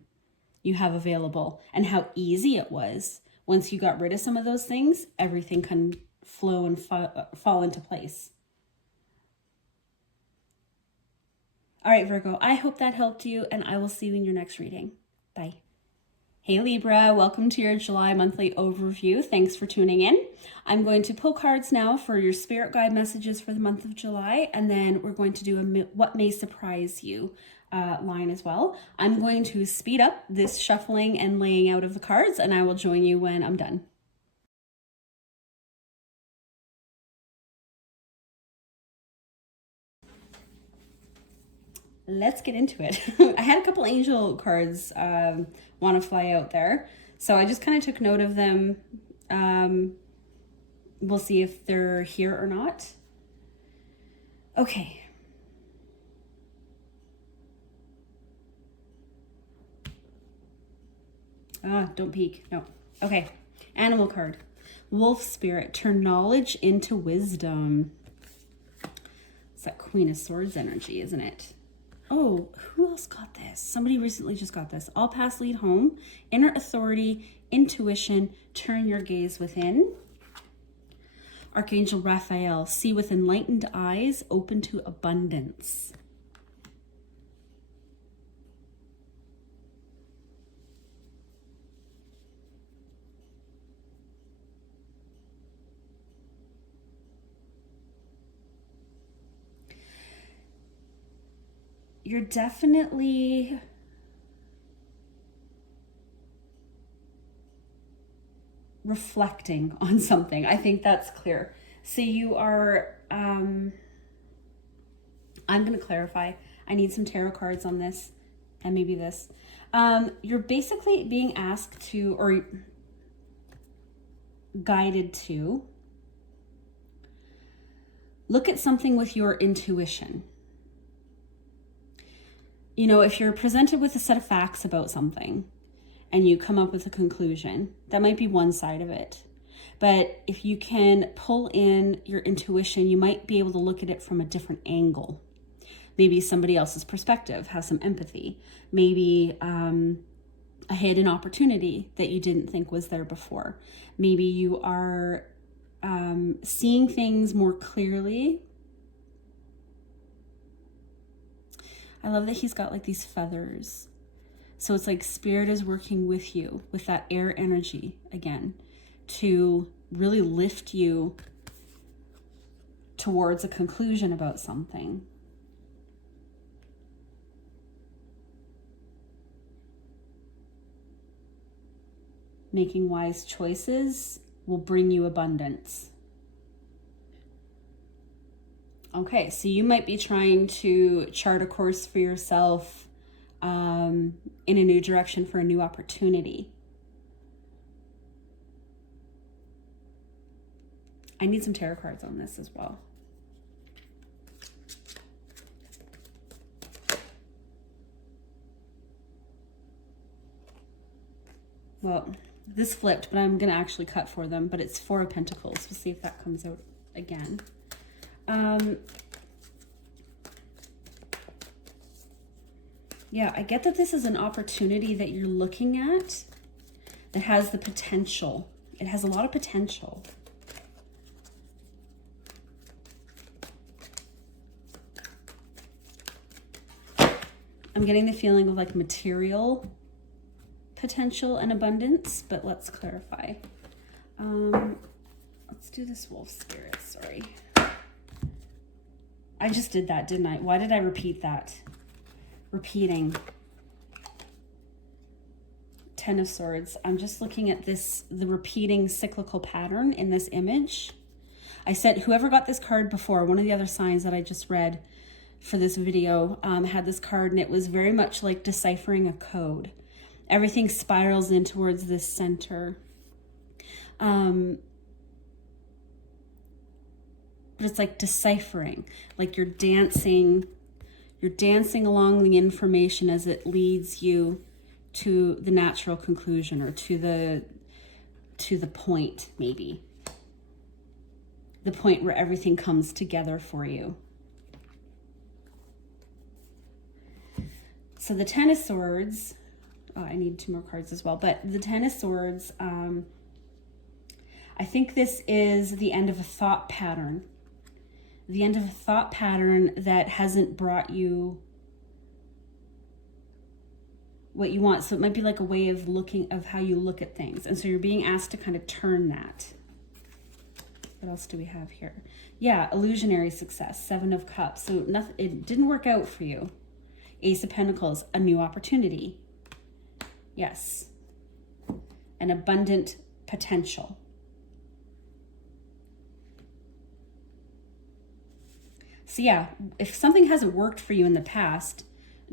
you have available and how easy it was. Once you got rid of some of those things, everything can flow and fall into place. All right, Virgo, I hope that helped you, and I will see you in your next reading. Bye. Hey, Libra, welcome to your July monthly overview. Thanks for tuning in. I'm going to pull cards now for your spirit guide messages for the month of July, and then we're going to do a what may surprise you line as well. I'm going to speed up this shuffling and laying out of the cards, and I will join you when I'm done. Let's get into it. I had a couple angel cards want to fly out there, so I just kind of took note of them. We'll see if they're here or not. Okay. Don't peek. No. Okay. Animal card. Wolf spirit. Turn knowledge into wisdom. It's that Queen of Swords energy, isn't it? Oh, who else got this? Somebody recently just got this. All paths lead home. Inner authority, intuition, turn your gaze within. Archangel Raphael, see with enlightened eyes, open to abundance. you're definitely reflecting on something. I think that's clear. So you are, I'm going to clarify. I need some tarot cards on this and maybe this. You're basically being asked to, or guided to, look at something with your intuition. You know, if you're presented with a set of facts about something and you come up with a conclusion, that might be one side of it. But if you can pull in your intuition, you might be able to look at it from a different angle. Maybe somebody else's perspective, have some empathy. Maybe a hidden opportunity that you didn't think was there before. Maybe you are seeing things more clearly. I love that he's got like these feathers. So it's like spirit is working with you with that air energy again to really lift you towards a conclusion about something. Making wise choices will bring you abundance. Okay, so you might be trying to chart a course for yourself in a new direction for a new opportunity. I need some tarot cards on this as well. Well, this flipped, but I'm going to actually cut for them, but it's Four of Pentacles. We'll see if that comes out again. Yeah, I get that this is an opportunity that you're looking at that has the potential. It has a lot of potential. I'm getting the feeling of like material potential and abundance, but let's clarify. Let's do this wolf spirit, sorry. I just did that, didn't I? Why did I repeat that? Repeating. Ten of Swords. I'm just looking at this, the repeating cyclical pattern in this image. I said, whoever got this card before, one of the other signs that I just read for this video had this card, and it was very much like deciphering a code. Everything spirals in towards this center. But it's like deciphering, like you're dancing along the information as it leads you to the natural conclusion, or to the point, maybe. The point where everything comes together for you. So the Ten of Swords, I need two more cards as well, but the Ten of Swords, I think this is the end of a thought pattern. The end of a thought pattern that hasn't brought you what you want. So it might be like a way of looking, of how you look at things. And so you're being asked to kind of turn that. What else do we have here? Yeah, illusionary success, Seven of Cups. So nothing, it didn't work out for you. Ace of Pentacles, a new opportunity. Yes. An abundant potential. So yeah, if something hasn't worked for you in the past,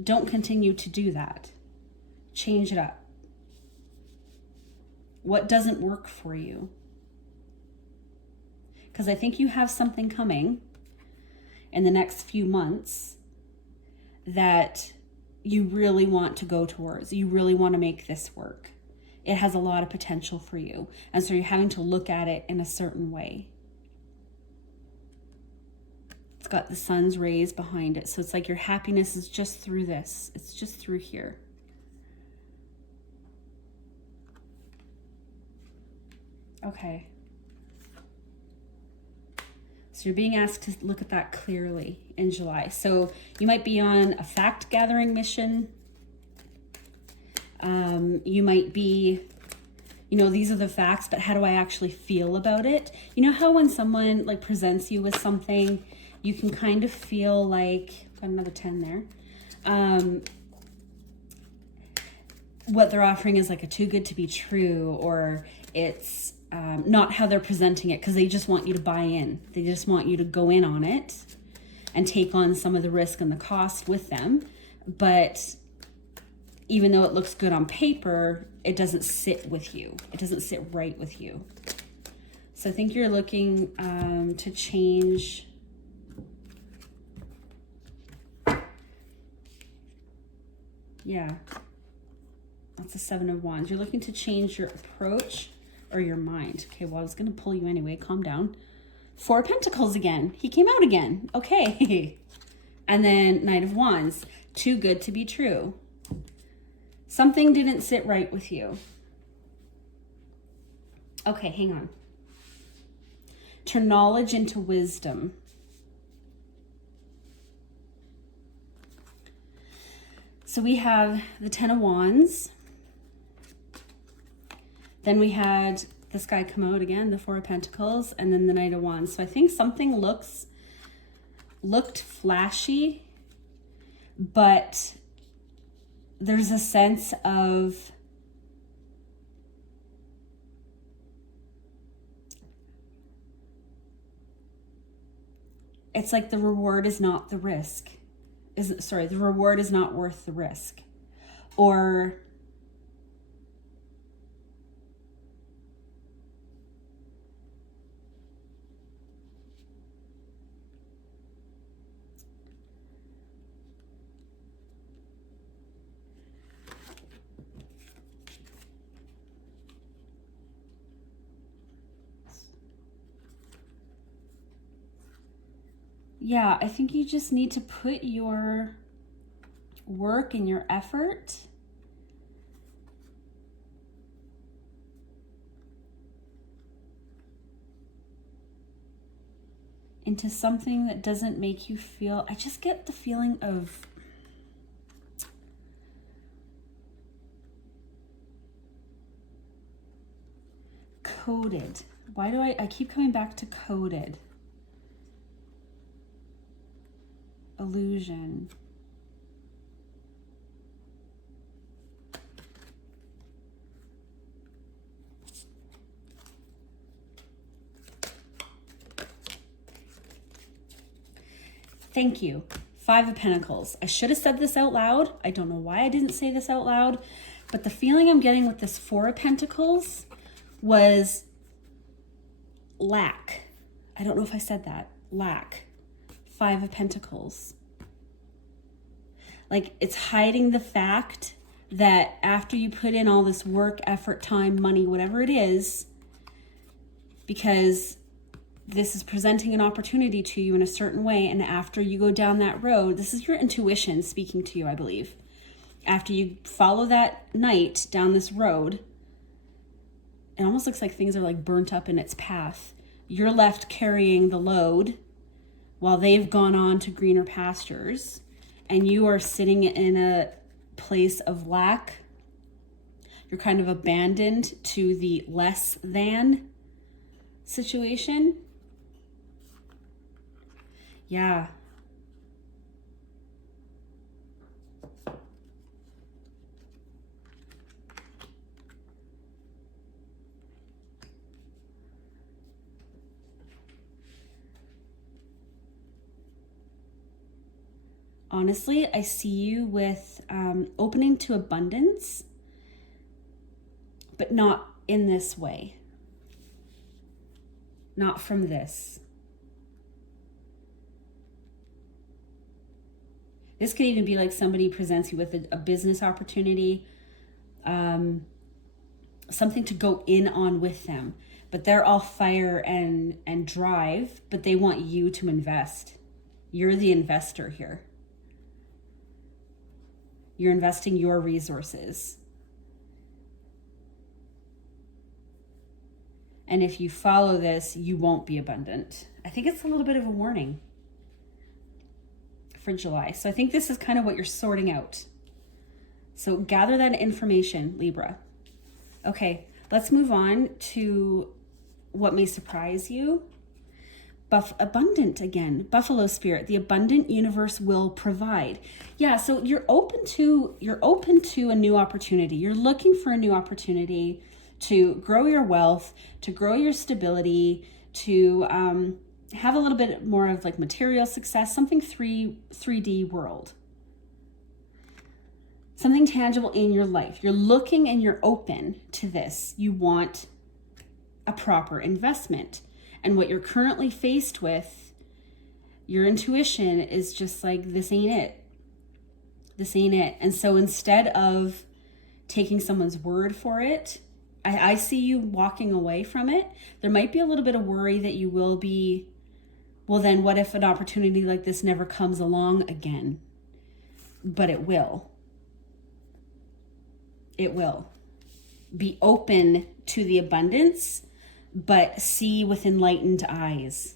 don't continue to do that. Change it up. What doesn't work for you? Because I think you have something coming in the next few months that you really want to go towards. You really want to make this work. It has a lot of potential for you. And so you're having to look at it in a certain way. It's got the sun's rays behind it. So it's like your happiness is just through this. It's just through here. Okay. So you're being asked to look at that clearly in July. So you might be on a fact-gathering mission. You might be, you know, these are the facts, but how do I actually feel about it? You know how when someone like presents you with something, you can kind of feel like, got another 10 there. what they're offering is like a too good to be true, or it's not how they're presenting it, because they just want you to buy in. They just want you to go in on it and take on some of the risk and the cost with them. But even though it looks good on paper, it doesn't sit with you. It doesn't sit right with you. So I think you're looking to change. Yeah, that's the Seven of Wands. You're looking to change your approach or your mind. Okay, well, I was going to pull you anyway. Calm down. Four of Pentacles again. He came out again. Okay. And then Knight of Wands. Too good to be true. Something didn't sit right with you. Okay, hang on. Turn knowledge into wisdom. So we have the Ten of Wands. Then we had this guy come out again, the Four of Pentacles, and then the Knight of Wands. So I think something looked flashy, but there's a sense of it's like the reward is not the risk. The reward is not worth the risk. Or yeah, I think you just need to put your work and your effort into something that doesn't make you feel, I just get the feeling of coded. Why do I keep coming back to coded? Illusion. Thank you. Five of Pentacles. I should have said this out loud. I don't know why I didn't say this out loud, but the feeling I'm getting with this Four of Pentacles was lack. I don't know if I said that. Lack. Five of Pentacles. Like, it's hiding the fact that after you put in all this work, effort, time, money, whatever it is, because this is presenting an opportunity to you in a certain way, and after you go down that road, this is your intuition speaking to you, I believe. After you follow that knight down this road, it almost looks like things are like burnt up in its path. You're left carrying the load while they've gone on to greener pastures, and you are sitting in a place of lack. You're kind of abandoned to the less than situation. Yeah. Honestly, I see you with opening to abundance, but not in this way. Not from this. This could even be like somebody presents you with a business opportunity, something to go in on with them, but they're all fire and drive, but they want you to invest. You're the investor here. You're investing your resources. And if you follow this, you won't be abundant. I think it's a little bit of a warning for July. So I think this is kind of what you're sorting out. So gather that information, Libra. Okay, let's move on to what may surprise you. abundant again, buffalo spirit, the abundant universe will provide. Yeah, so you're open to a new opportunity. You're looking for a new opportunity to grow your wealth, to grow your stability, to have a little bit more of like material success, something 3D world. Something tangible in your life. You're looking and you're open to this. You want a proper investment. And what you're currently faced with, your intuition is just like, this ain't it. This ain't it. And so instead of taking someone's word for it, I see you walking away from it. There might be a little bit of worry that you will be, well, then what if an opportunity like this never comes along again? But it will. It will. Be open to the abundance, but see with enlightened eyes.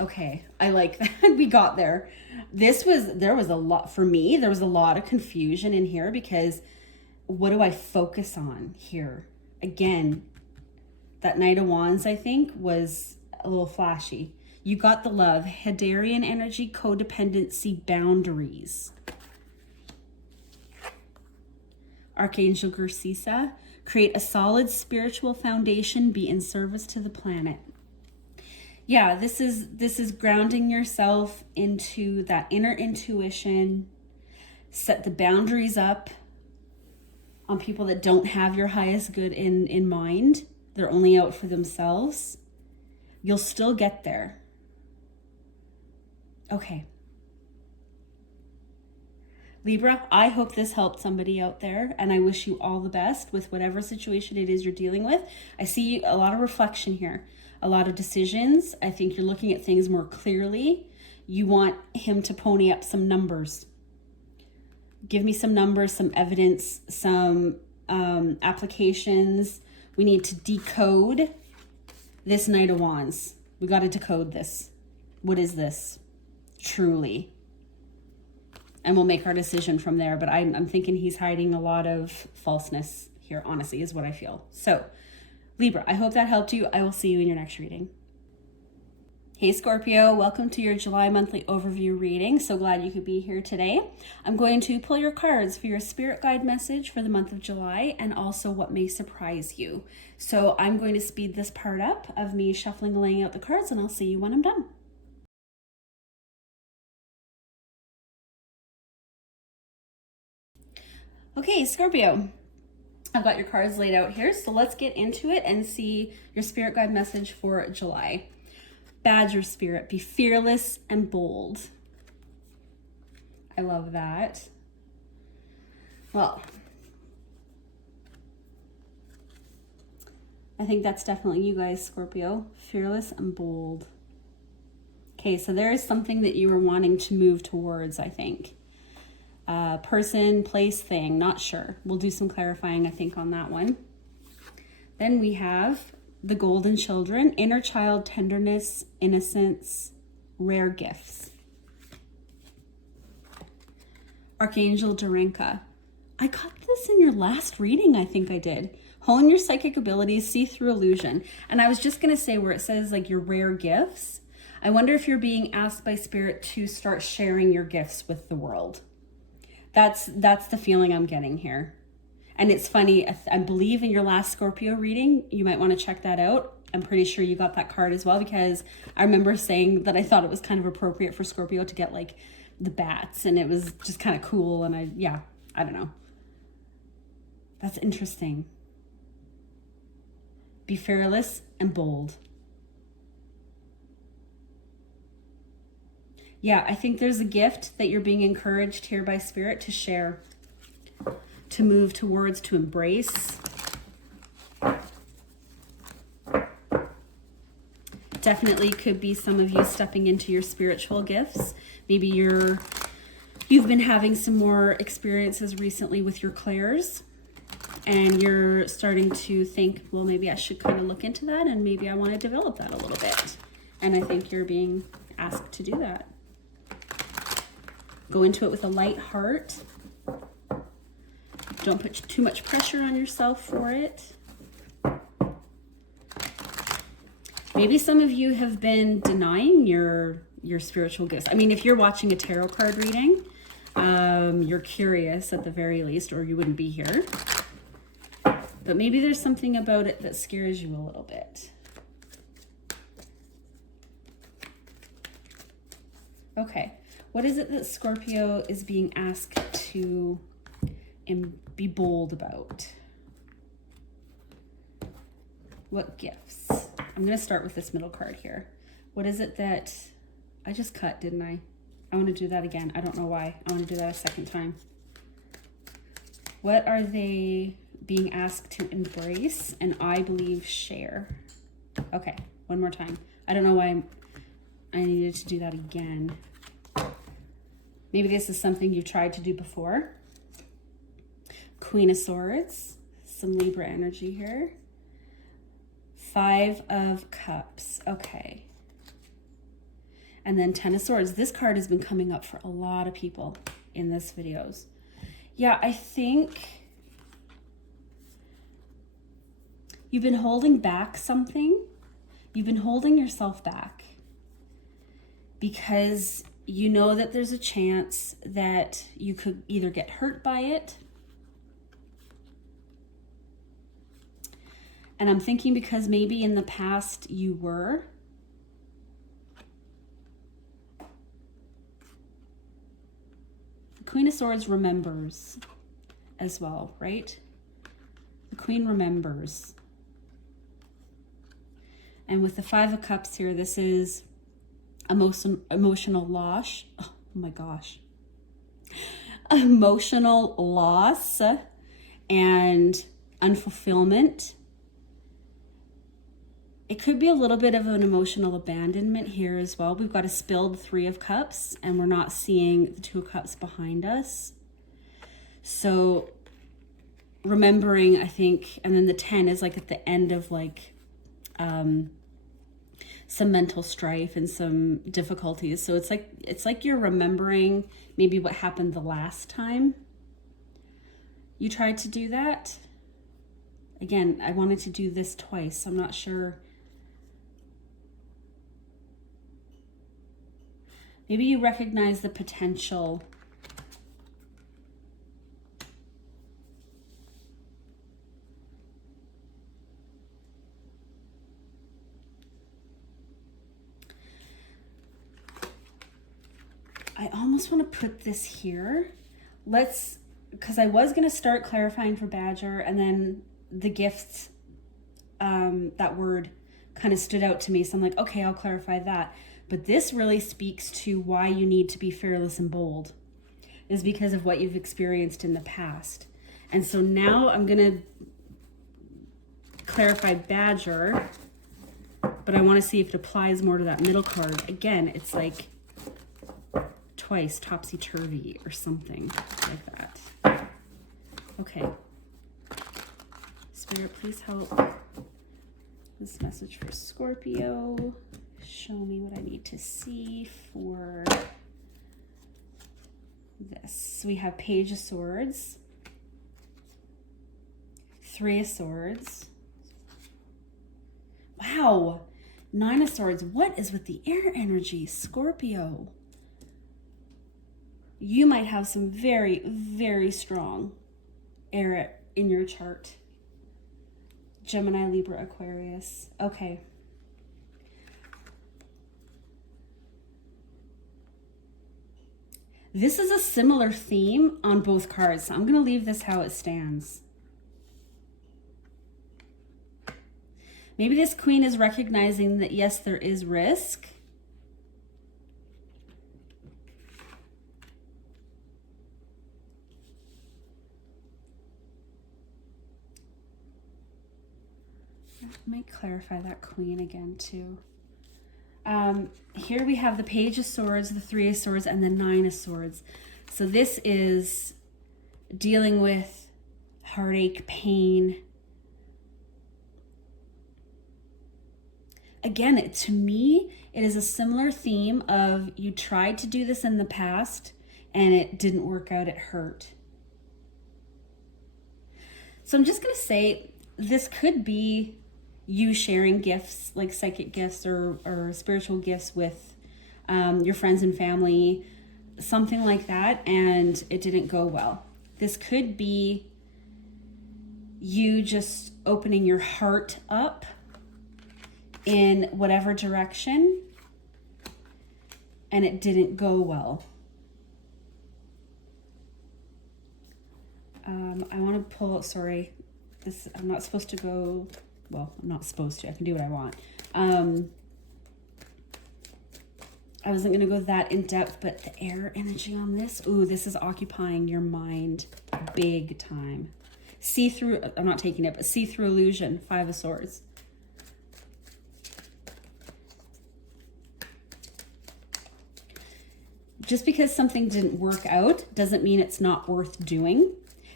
Okay, I like that. We got there. There was a lot, for me, there was a lot of confusion in here because what do I focus on here? Again, that Knight of Wands, I think, was a little flashy. You got the love, Hadarian energy, codependency, boundaries. Archangel Gursisa, create a solid spiritual foundation, be in service to the planet. Yeah, this is grounding yourself into that inner intuition. Set the boundaries up on people that don't have your highest good in mind. They're only out for themselves. You'll still get there. Okay. Libra, I hope this helped somebody out there, and I wish you all the best with whatever situation it is you're dealing with. I see a lot of reflection here, a lot of decisions. I think you're looking at things more clearly. You want him to pony up some numbers. Give me some numbers, some evidence, some applications. We need to decode this Knight of Wands. We got to decode this. What is this? Truly. And we'll make our decision from there. But I'm thinking he's hiding a lot of falseness here, honestly, is what I feel. So, Libra, I hope that helped you. I will see you in your next reading. Hey Scorpio, welcome to your July monthly overview reading. So glad you could be here today. I'm going to pull your cards for your spirit guide message for the month of July and also what may surprise you. So I'm going to speed this part up of me shuffling and laying out the cards, and I'll see you when I'm done. Okay, Scorpio, I've got your cards laid out here, so let's get into it and see your spirit guide message for July. Badger spirit, be fearless and bold. I love that. Well, I think that's definitely you guys, Scorpio. Fearless and bold. Okay, so there is something that you were wanting to move towards, I think. Person, place, thing, not sure. We'll do some clarifying, I think, on that one. Then we have the Golden Children, inner child tenderness, innocence, rare gifts. Archangel Darenka. I got this in your last reading, I think I did. Hone your psychic abilities, see through illusion. And I was just going to say where it says like your rare gifts. I wonder if you're being asked by Spirit to start sharing your gifts with the world. That's the feeling I'm getting here. And it's funny, I believe in your last Scorpio reading, you might want to check that out. I'm pretty sure you got that card as well, because I remember saying that I thought it was kind of appropriate for Scorpio to get like the bats, and it was just kind of cool. And I don't know. That's interesting. Be fearless and bold. Yeah, I think there's a gift that you're being encouraged here by Spirit to share, to move towards, to embrace. Definitely could be some of you stepping into your spiritual gifts. Maybe you've been having some more experiences recently with your clairs, and you're starting to think, well, maybe I should kind of look into that, and maybe I want to develop that a little bit. And I think you're being asked to do that. Go into it with a light heart. Don't put too much pressure on yourself for it. Maybe some of you have been denying your spiritual gifts. I mean, if you're watching a tarot card reading, you're curious at the very least, or you wouldn't be here. But maybe there's something about it that scares you a little bit. Okay, what is it that Scorpio is being asked to be bold about? What gifts? I'm going to start with this middle card here. What is it that I just cut, didn't I? I want to do that again. I don't know why. I want to do that a second time. What are they being asked to embrace and I believe share? Okay, one more time. I don't know why I needed to do that again. Maybe this is something you've tried to do before. Queen of Swords, some Libra energy here. 5 of Cups, okay. And then 10 of Swords. This card has been coming up for a lot of people in this videos. Yeah, I think you've been holding back something. You've been holding yourself back because you know that there's a chance that you could either get hurt by it. And I'm thinking because maybe in the past you were. The Queen of Swords remembers as well, right? The Queen remembers. And with the 5 of Cups here, this is emotional loss. Oh my gosh. Emotional loss and unfulfillment. It could be a little bit of an emotional abandonment here as well. We've got a spilled 3 of Cups and we're not seeing the 2 of Cups behind us. So remembering, I think, and then the 10 is like at the end of like some mental strife and some difficulties. So it's like you're remembering maybe what happened the last time you tried to do that. Again, I wanted to do this twice, so I'm not sure. Maybe you recognize the potential I almost want to put this here. Because I was going to start clarifying for Badger, and then the gifts, that word kind of stood out to me. So I'm like, okay, I'll clarify that. But this really speaks to why you need to be fearless and bold, is because of what you've experienced in the past. And so now I'm going to clarify Badger, but I want to see if it applies more to that middle card. Again, it's like twice topsy-turvy or something like that. Okay. Spirit, please help. This message for Scorpio. Show me what I need to see for this. We have Page of Swords, 3 of Swords. Wow. 9 of Swords. What is with the air energy, Scorpio? You might have some very, very strong air in your chart. Gemini, Libra, Aquarius. Okay. This is a similar theme on both cards, so I'm going to leave this how it stands. Maybe this Queen is recognizing that, yes, there is risk. I might clarify that Queen again, too. Here we have the Page of Swords, the 3 of Swords, and the 9 of Swords. So this is dealing with heartache, pain. Again, to me, it is a similar theme of you tried to do this in the past and it didn't work out, it hurt. So I'm just going to say this could be you sharing gifts, like psychic gifts or spiritual gifts with your friends and family, something like that, and it didn't go well. This could be you just opening your heart up in whatever direction, and it didn't go well. I want to pull, sorry, this, I'm not supposed to go, well, I'm not supposed to, I can do what I want. I wasn't going to go that in depth, but the air energy on this, ooh, this is occupying your mind big time. See through, I'm not taking it, but see through illusion, 5 of Swords. Just because something didn't work out doesn't mean it's not worth doing,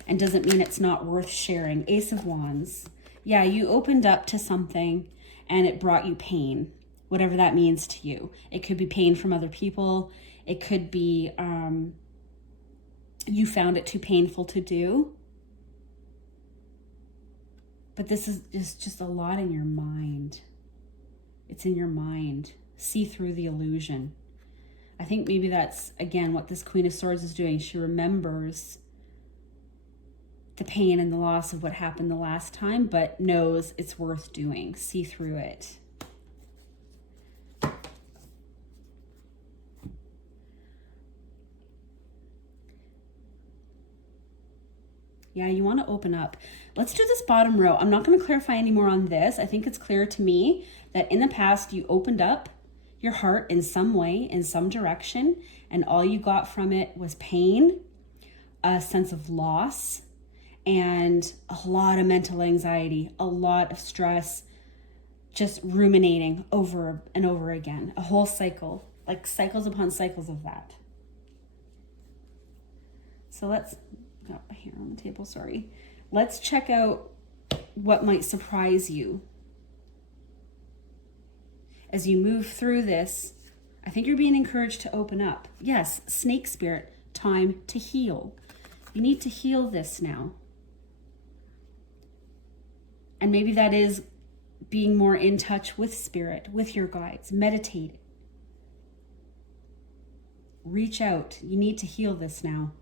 and doesn't mean it's not worth sharing. Ace of Wands. Yeah, you opened up to something and it brought you pain, whatever that means to you. It could be pain from other people. It could be you found it too painful to do. But this is just a lot in your mind. It's in your mind. See through the illusion. I think maybe that's, again, what this Queen of Swords is doing. She remembers the pain and the loss of what happened the last time, but knows it's worth doing. See through it. Yeah, you want to open up. Let's do this bottom row. I'm not going to clarify any more on this. I think it's clear to me that in the past you opened up your heart in some way, in some direction, and all you got from it was pain, a sense of loss, and a lot of mental anxiety, a lot of stress, just ruminating over and over again. A whole cycle, like cycles upon cycles of that. So let's, got my hair on the table, sorry. Let's check out what might surprise you. As you move through this, I think you're being encouraged to open up. Yes, snake spirit, time to heal. You need to heal this now. And maybe that is being more in touch with spirit, with your guides, meditate. Reach out. You need to heal this now.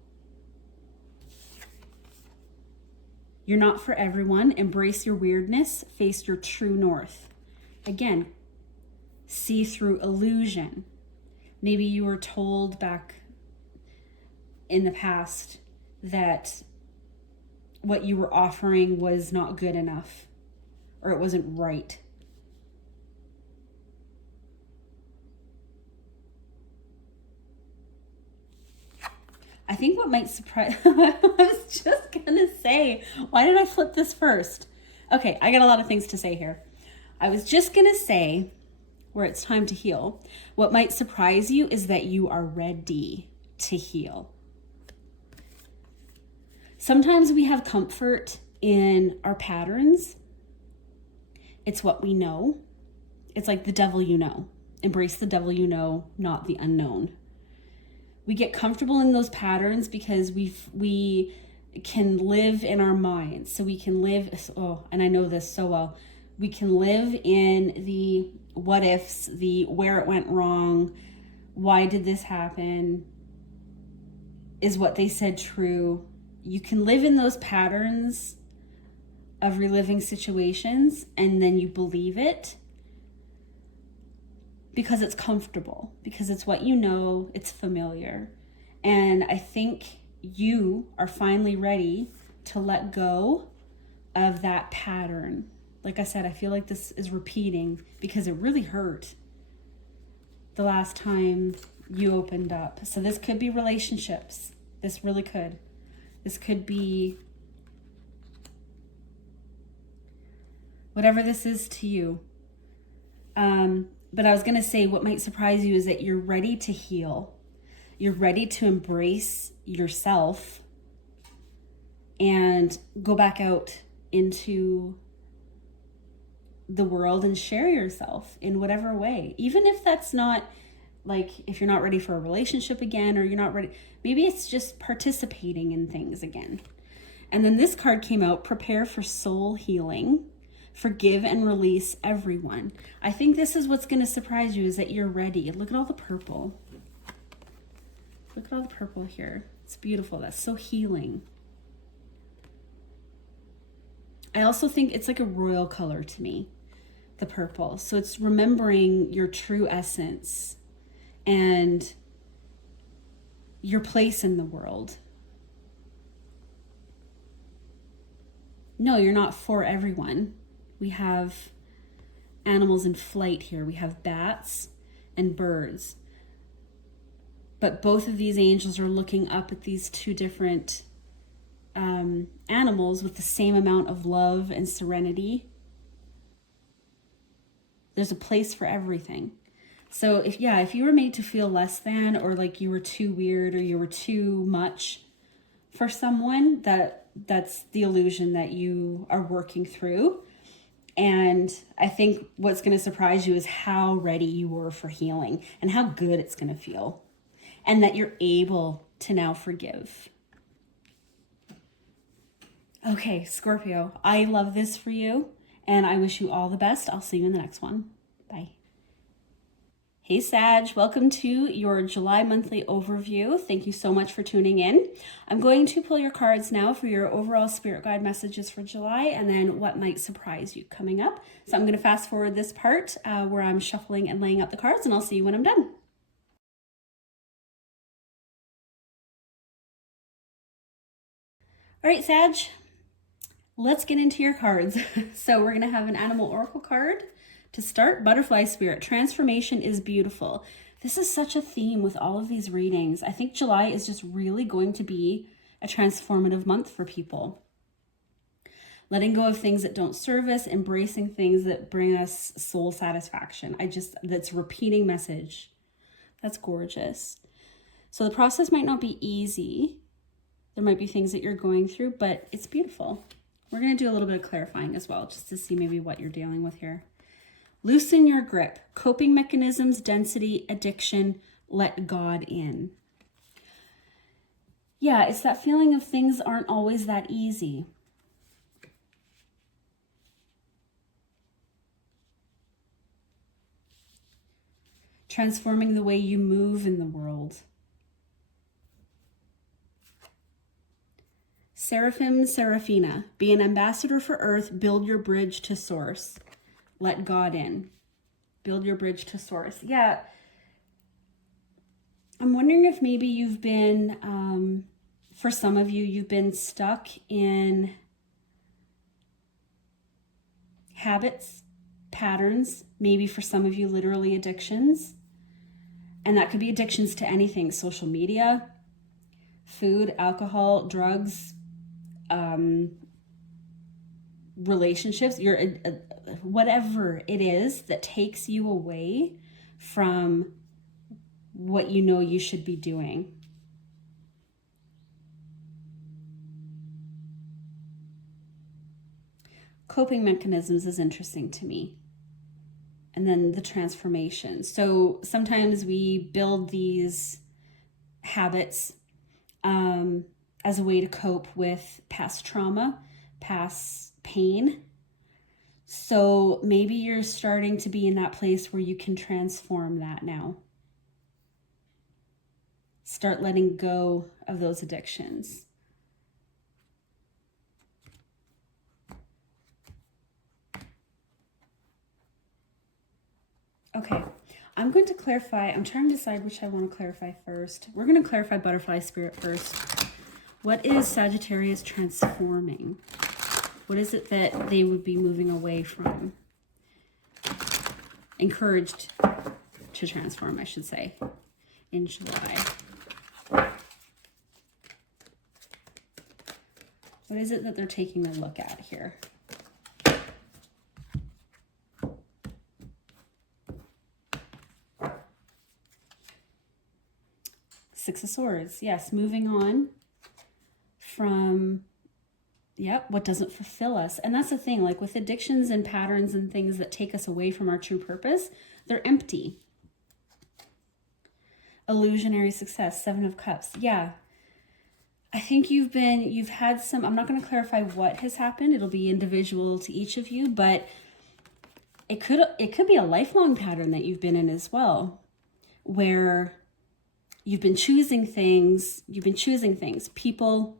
You're not for everyone. Embrace your weirdness. Face your true north. Again, see through illusion. Maybe you were told back in the past that what you were offering was not good enough, or it wasn't right. I think what might surprise, I was just gonna say, why did I flip this first? Okay, I got a lot of things to say here. I was just gonna say, where it's time to heal, what might surprise you is that you are ready to heal. Sometimes we have comfort in our patterns. It's what we know. It's like the devil you know. Embrace the devil you know, not the unknown. We get comfortable in those patterns because we can live in our minds. So we can live, oh, and I know this so well, we can live in the what ifs, the where it went wrong, why did this happen, is what they said true? You can live in those patterns of reliving situations, and then you believe it because it's comfortable, because it's what you know, it's familiar. And I think you are finally ready to let go of that pattern. Like I said, I feel like this is repeating because it really hurt the last time you opened up. So this could be relationships. This really could. This could be whatever this is to you. But I was going to say what might surprise you is that you're ready to heal. You're ready to embrace yourself and go back out into the world and share yourself in whatever way. Even if that's not, like, if you're not ready for a relationship again, or you're not ready, maybe it's just participating in things again. And then this card came out, prepare for soul healing, Forgive and release everyone. I think this is what's going to surprise you, is that you're ready. Look at all the purple. Look at all the purple here. It's beautiful. That's so healing. I also think it's like a royal color to me, the purple. So it's remembering your true essence and your place in the world. No, you're not for everyone. We have animals in flight here. We have bats and birds. But both of these angels are looking up at these two different animals with the same amount of love and serenity. There's a place for everything. So if you were made to feel less than, or like you were too weird or you were too much for someone, that's the illusion that you are working through. And I think what's going to surprise you is how ready you were for healing and how good it's going to feel, and that you're able to now forgive. Okay, Scorpio, I love this for you, and I wish you all the best. I'll see you in the next one. Bye. Hey Sag, welcome to your July monthly overview. Thank you so much for tuning in. I'm going to pull your cards now for your overall spirit guide messages for July, and then what might surprise you coming up. So I'm going to fast forward this part where I'm shuffling and laying out the cards, and I'll see you when I'm done. All right, Sag, let's get into your cards. So we're going to have an animal oracle card to start. Butterfly spirit. Transformation is beautiful. This is such a theme with all of these readings. I think July is just really going to be a transformative month for people. Letting go of things that don't serve us, embracing things that bring us soul satisfaction. That's a repeating message. That's gorgeous. So the process might not be easy. There might be things that you're going through, but it's beautiful. We're going to do a little bit of clarifying as well, just to see maybe what you're dealing with here. Loosen your grip. Coping mechanisms, density, addiction, let God in. Yeah, it's that feeling of things aren't always that easy. Transforming the way you move in the world. Seraphim, Seraphina. Be an ambassador for Earth. Build your bridge to Source. Let God in. Build your bridge to Source. Yeah. I'm wondering if maybe you've been, for some of you, you've been stuck in habits, patterns, maybe for some of you, literally addictions. And that could be addictions to anything: social media, food, alcohol, drugs, relationships, whatever it is that takes you away from what you know you should be doing. Coping mechanisms is interesting to me. And then the transformation. So sometimes we build these habits as a way to cope with past trauma, past pain. So maybe you're starting to be in that place where you can transform that now. Start letting go of those addictions. Okay, I'm going to clarify. I'm trying to decide which I want to clarify first. We're going to clarify butterfly spirit first. What is Sagittarius transforming? What is it that they would be moving away from? Encouraged to transform, I should say, in July. What is it that they're taking a look at here? Six of Swords. Yes, moving on from, what doesn't fulfill us. And that's the thing, like with addictions and patterns and things that take us away from our true purpose, they're empty. Illusionary success, Seven of Cups. Yeah. I think you've had some, I'm not going to clarify what has happened. It'll be individual to each of you, but it could be a lifelong pattern that you've been in as well, where you've been choosing things, people,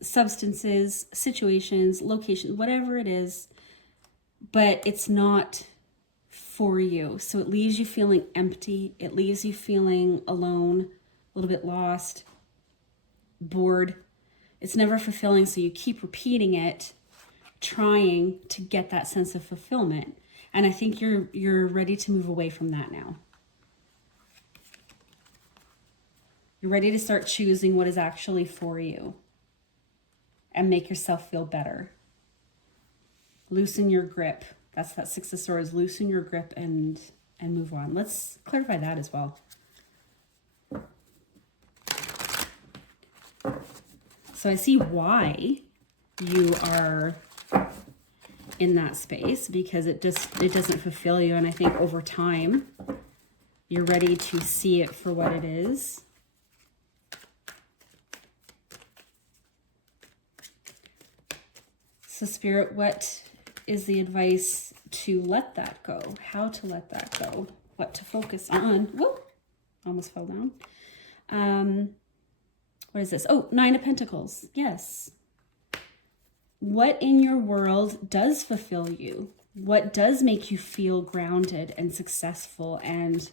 substances, situations, locations, whatever it is, but it's not for you. So it leaves you feeling empty. It leaves you feeling alone, a little bit lost, bored. It's never fulfilling. So you keep repeating it, trying to get that sense of fulfillment. And I think you're ready to move away from that now. You're ready to start choosing what is actually for you and make yourself feel better. Loosen your grip. That's that Six of Swords. Loosen your grip and move on. Let's clarify that as well. So I see why you are in that space, because it doesn't fulfill you. And I think over time, you're ready to see it for what it is. So Spirit, what is the advice to let that go? How to let that go? What to focus on? Whoa, almost fell down. What is this? Oh, Nine of Pentacles. Yes. What in your world does fulfill you? What does make you feel grounded and successful and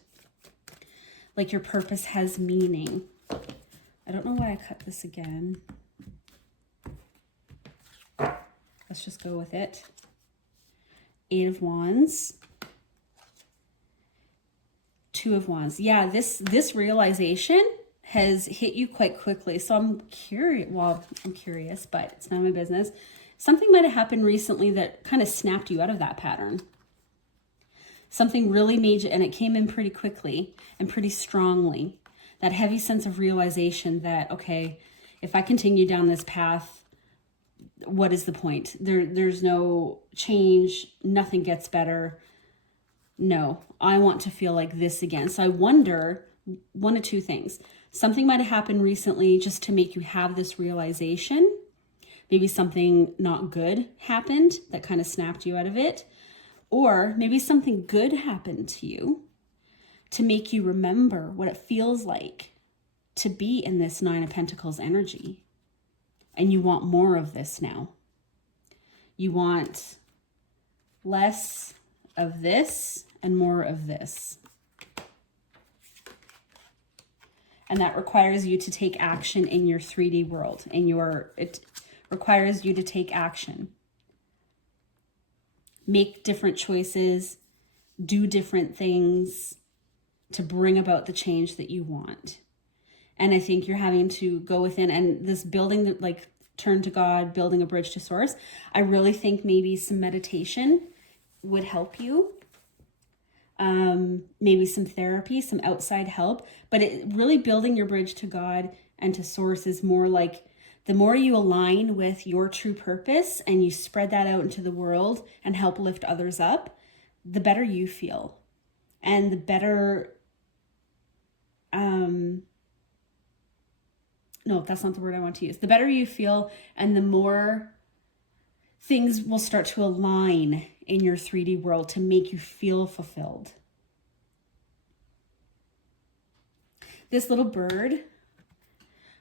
like your purpose has meaning? I don't know why I cut this again. Let's just go with it. Eight of Wands. Two of Wands. Yeah, this realization has hit you quite quickly. So I'm curious. Well, I'm curious, but it's not my business. Something might have happened recently that kind of snapped you out of that pattern. Something really major, and it came in pretty quickly and pretty strongly. That heavy sense of realization that, okay, if I continue down this path, what is the point? There's no change. Nothing gets better. No, I want to feel like this again. So I wonder, one of two things. Something might have happened recently just to make you have this realization. Maybe something not good happened that kind of snapped you out of it. Or maybe something good happened to you to make you remember what it feels like to be in this Nine of Pentacles energy. And you want more of this now. You want less of this and more of this. And that requires you to take action in your 3D world. It requires you to take action. Make different choices, do different things to bring about the change that you want. And I think you're having to go within, and this building, like turn to God, building a bridge to source. I really think maybe some meditation would help you. Maybe some therapy, some outside help, but really building your bridge to God and to source is more like the more you align with your true purpose and you spread that out into the world and help lift others up, the better you feel. And the better, no, that's not the word I want to use. The better you feel and the more things will start to align in your 3D world to make you feel fulfilled. This little bird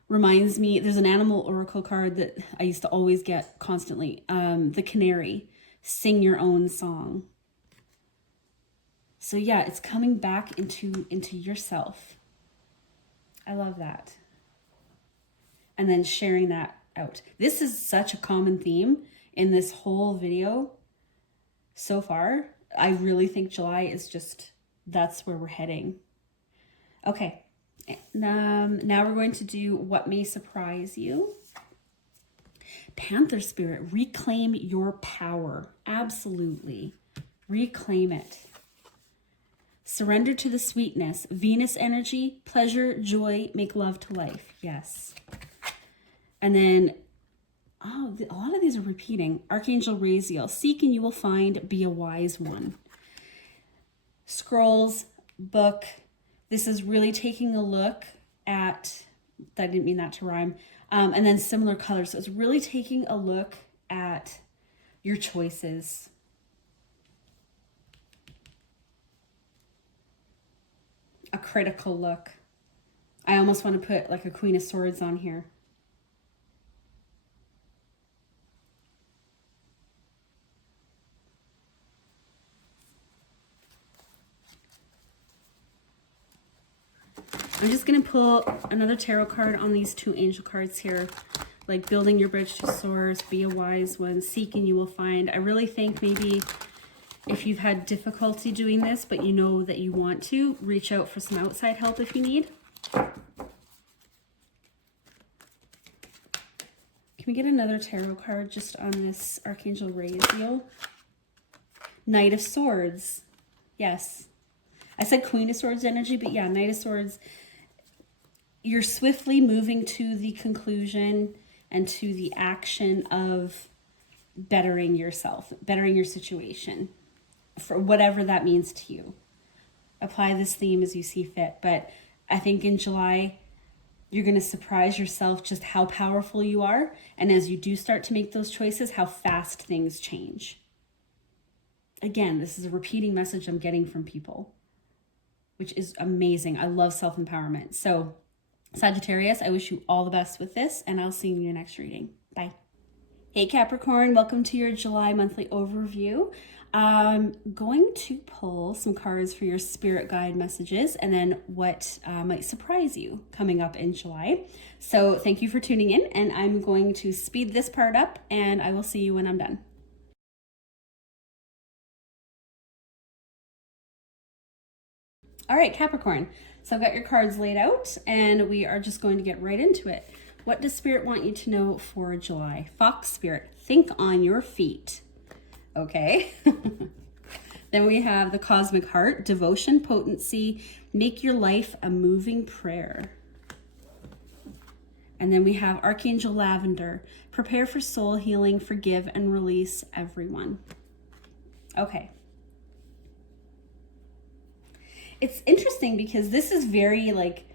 reminds me, there's an animal oracle card that I used to always get constantly. The canary, sing your own song. So yeah, it's coming back into yourself. I love that. And then sharing that out. This is such a common theme in this whole video so far. I really think July is just, that's where we're heading. Okay. Now we're going to do what may surprise you. Panther spirit, reclaim your power. Absolutely. Reclaim it. Surrender to the sweetness. Venus energy, pleasure, joy, make love to life. Yes. And then, a lot of these are repeating. Archangel Raziel, seek and you will find, be a wise one. Scrolls, book. This is really taking a look at I didn't mean that to rhyme. And then similar colors. So it's really taking a look at your choices. A critical look. I almost want to put like a Queen of Swords on here. I'm just going to pull another tarot card on these two angel cards here. Like building your bridge to source, be a wise one, seek and you will find. I really think maybe if you've had difficulty doing this, but you know that you want to, reach out for some outside help if you need. Can we get another tarot card just on this Archangel Raziel? Knight of Swords. Yes. I said Queen of Swords energy, but yeah, Knight of Swords. You're swiftly moving to the conclusion and to the action of bettering yourself, bettering your situation, for whatever that means to you. Apply this theme as you see fit. But I think in July, you're going to surprise yourself just how powerful you are. And as you do start to make those choices, how fast things change. Again, this is a repeating message I'm getting from people, which is amazing. I love self-empowerment. So Sagittarius, I wish you all the best with this, and I'll see you in your next reading. Bye. Hey Capricorn, welcome to your July monthly overview. I'm going to pull some cards for your spirit guide messages and then what might surprise you coming up in July. So thank you for tuning in, and I'm going to speed this part up, and I will see you when I'm done. All right, Capricorn. So I've got your cards laid out, and we are just going to get right into it. What does Spirit want you to know for July? Fox Spirit, think on your feet. Okay. Then we have the Cosmic Heart, devotion, potency, make your life a moving prayer. And then we have Archangel Lavender, prepare for soul healing, forgive and release everyone. Okay. It's interesting because this is very like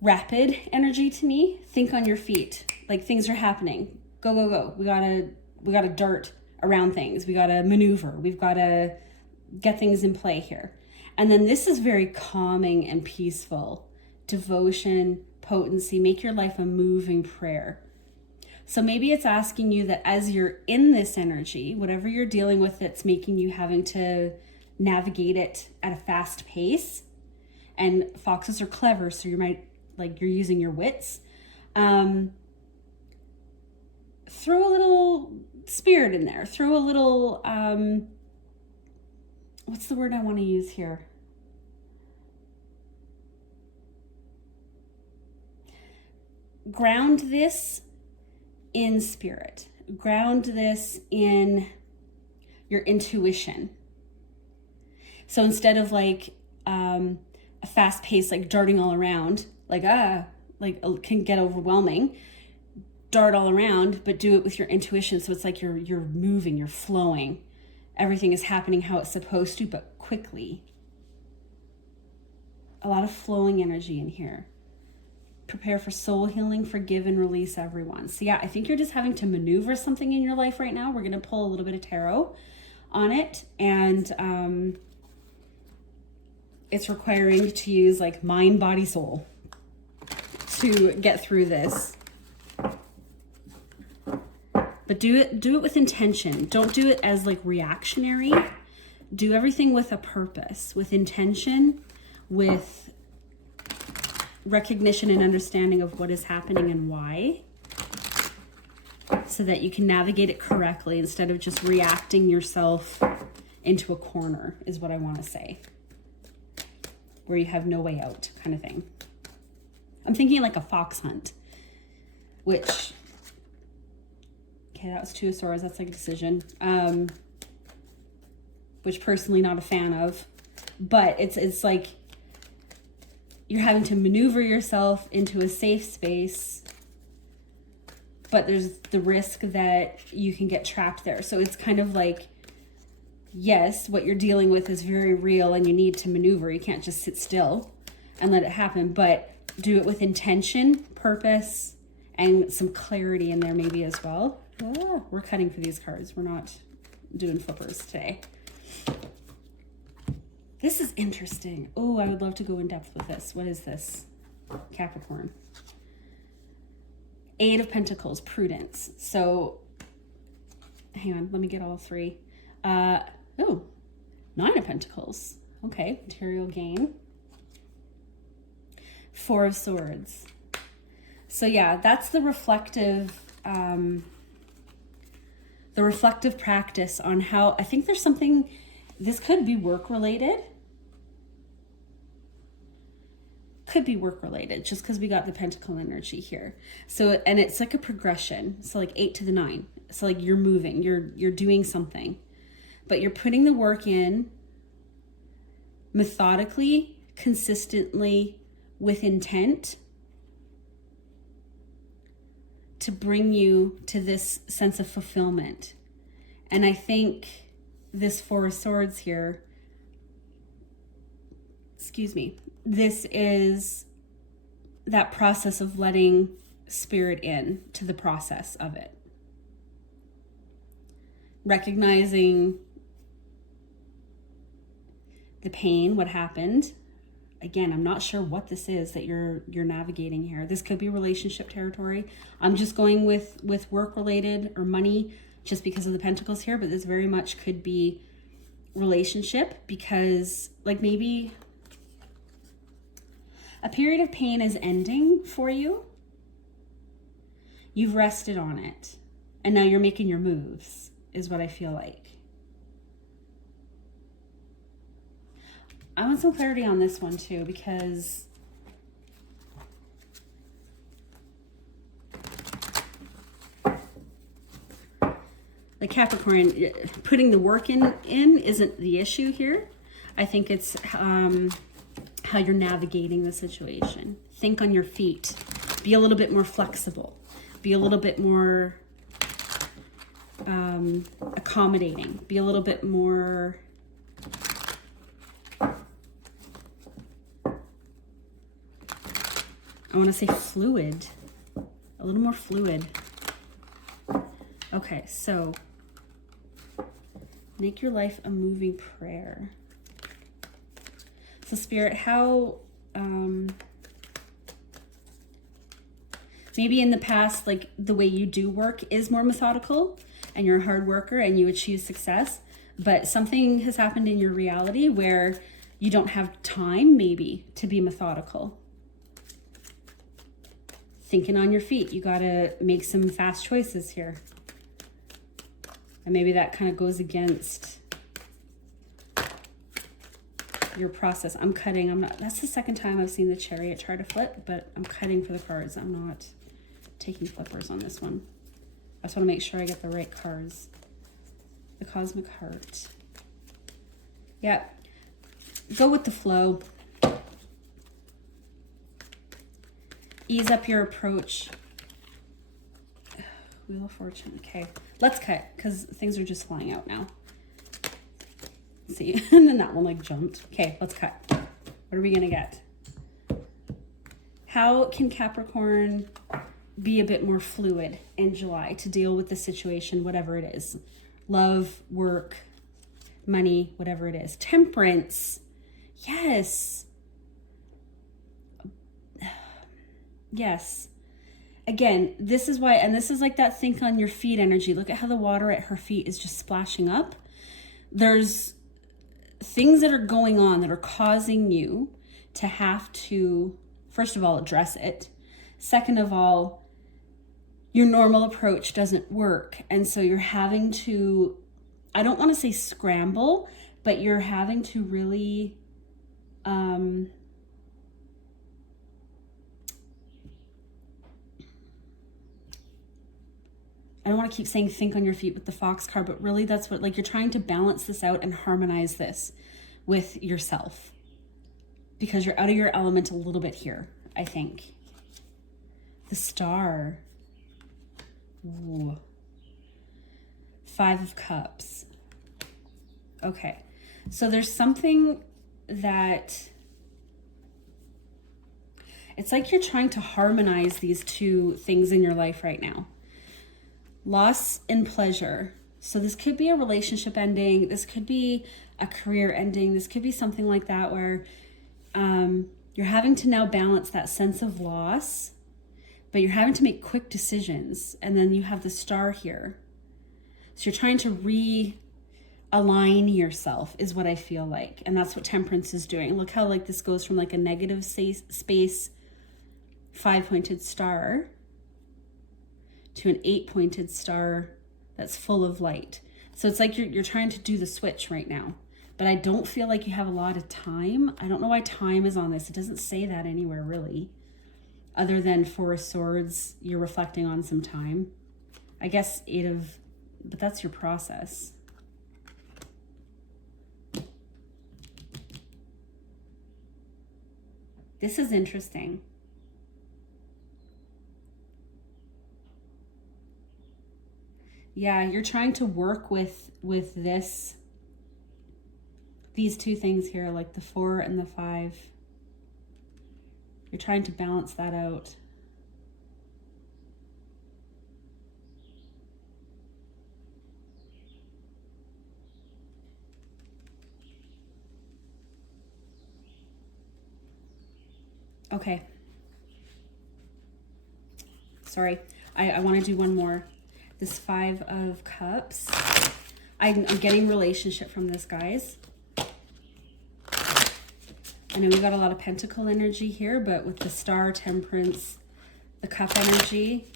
rapid energy to me. Think on your feet, like things are happening. Go, go, go. We gotta dart around things. We gotta maneuver. We've gotta get things in play here. And then this is very calming and peaceful. Devotion, potency, make your life a moving prayer. So maybe it's asking you that as you're in this energy, whatever you're dealing with that's making you having to navigate it at a fast pace, and foxes are clever, so you might like you're using your wits. Throw a little spirit in there. Throw a little what's the word I want to use here? Ground this in spirit. Ground this in your intuition. So instead of like a fast pace, like darting all around, can get overwhelming, dart all around, but do it with your intuition. So it's like you're moving, you're flowing. Everything is happening how it's supposed to, but quickly. A lot of flowing energy in here. Prepare for soul healing, forgive and release everyone. So yeah, I think you're just having to maneuver something in your life right now. We're going to pull a little bit of tarot on it, and it's requiring to use like mind, body, soul to get through this. But do it with intention. Don't do it as like reactionary. Do everything with a purpose, with intention, with recognition and understanding of what is happening and why, so that you can navigate it correctly instead of just reacting yourself into a corner, is what I want to say. Where you have no way out kind of thing. I'm thinking like a fox hunt, which, okay, that was Two of Swords. That's like a decision, which personally not a fan of, but it's like you're having to maneuver yourself into a safe space, but there's the risk that you can get trapped there. So it's kind of like, yes, what you're dealing with is very real and you need to maneuver. You can't just sit still and let it happen, but do it with intention, purpose, and some clarity in there maybe as well. Oh, we're cutting for these cards. We're not doing flippers today. This is interesting. Oh, I would love to go in depth with this. What is this? Capricorn. Eight of Pentacles, prudence. So, hang on, let me get all three. Oh, Nine of Pentacles. Okay, material gain. Four of Swords. So yeah, that's the reflective practice on how, I think there's something, this could be work related. Could be work related just because we got the pentacle energy here. So, and it's like a progression. So like 8 to the 9. So like you're moving, you're doing something, but you're putting the work in methodically, consistently, with intent to bring you to this sense of fulfillment. And I think this Four of Swords here, excuse me, this is that process of letting spirit in to the process of it. Recognizing the pain, what happened. Again, I'm not sure what this is that you're navigating here. This could be relationship territory. I'm just going with work related or money just because of the pentacles here, but this very much could be relationship because like maybe a period of pain is ending for you. You've rested on it and now you're making your moves is what I feel like. I want some clarity on this one too, because like Capricorn, putting the work in isn't the issue here. I think it's how you're navigating the situation. Think on your feet. Be a little bit more flexible. Be a little bit more accommodating. Be a little bit more I want to say fluid, a little more fluid. Okay, so make your life a moving prayer. So Spirit, how, maybe in the past, like the way you do work is more methodical and you're a hard worker and you achieve success, but something has happened in your reality where you don't have time maybe to be methodical. Thinking on your feet, you gotta make some fast choices here. And maybe that kind of goes against your process. I'm cutting, I'm not, that's the second time I've seen the Chariot try to flip, but I'm cutting for the cards. I'm not taking flippers on this one. I just wanna make sure I get the right cards. The Cosmic Heart. Yeah, go with the flow. Ease up your approach. Wheel of Fortune. Okay, let's cut because things are just flying out now. Let's see, and then that one like jumped. Okay, let's cut. What are we gonna get? How can Capricorn be a bit more fluid in July to deal with the situation, whatever it is? Love, work, money, whatever it is. Temperance. Yes. Yes. Again, this is why, and this is like that think on your feet energy. Look at how the water at her feet is just splashing up. There's things that are going on that are causing you to have to, first of all, address it. Second of all, your normal approach doesn't work. And so you're having to, I don't want to say scramble, but you're having to really, I don't want to keep saying think on your feet with the Fox card, but really that's what, like you're trying to balance this out and harmonize this with yourself because you're out of your element a little bit here, I think. The Star. Ooh. Five of Cups. Okay. So there's something that It's like you're trying to harmonize these two things in your life right now. Loss and pleasure. So this could be a relationship ending. This could be a career ending. This could be something like that where you're having to now balance that sense of loss, but you're having to make quick decisions. And then you have the star here. So you're trying to realign yourself is what I feel like. And that's what Temperance is doing. Look how like this goes from like a negative space 5-pointed star to an 8-pointed star that's full of light. So it's like you're trying to do the switch right now. But I don't feel like you have a lot of time. I don't know why time is on this. It doesn't say that anywhere really. Other than 4 of Swords, you're reflecting on some time. I guess but that's your process. This is interesting. Yeah, you're trying to work with these two things here, like the 4 and the 5. You're trying to balance that out. Okay. Sorry, I want to do one more. This 5 of Cups. I'm getting relationship from this, guys. I know we got a lot of Pentacle energy here, but with the Star, Temperance, the Cup energy,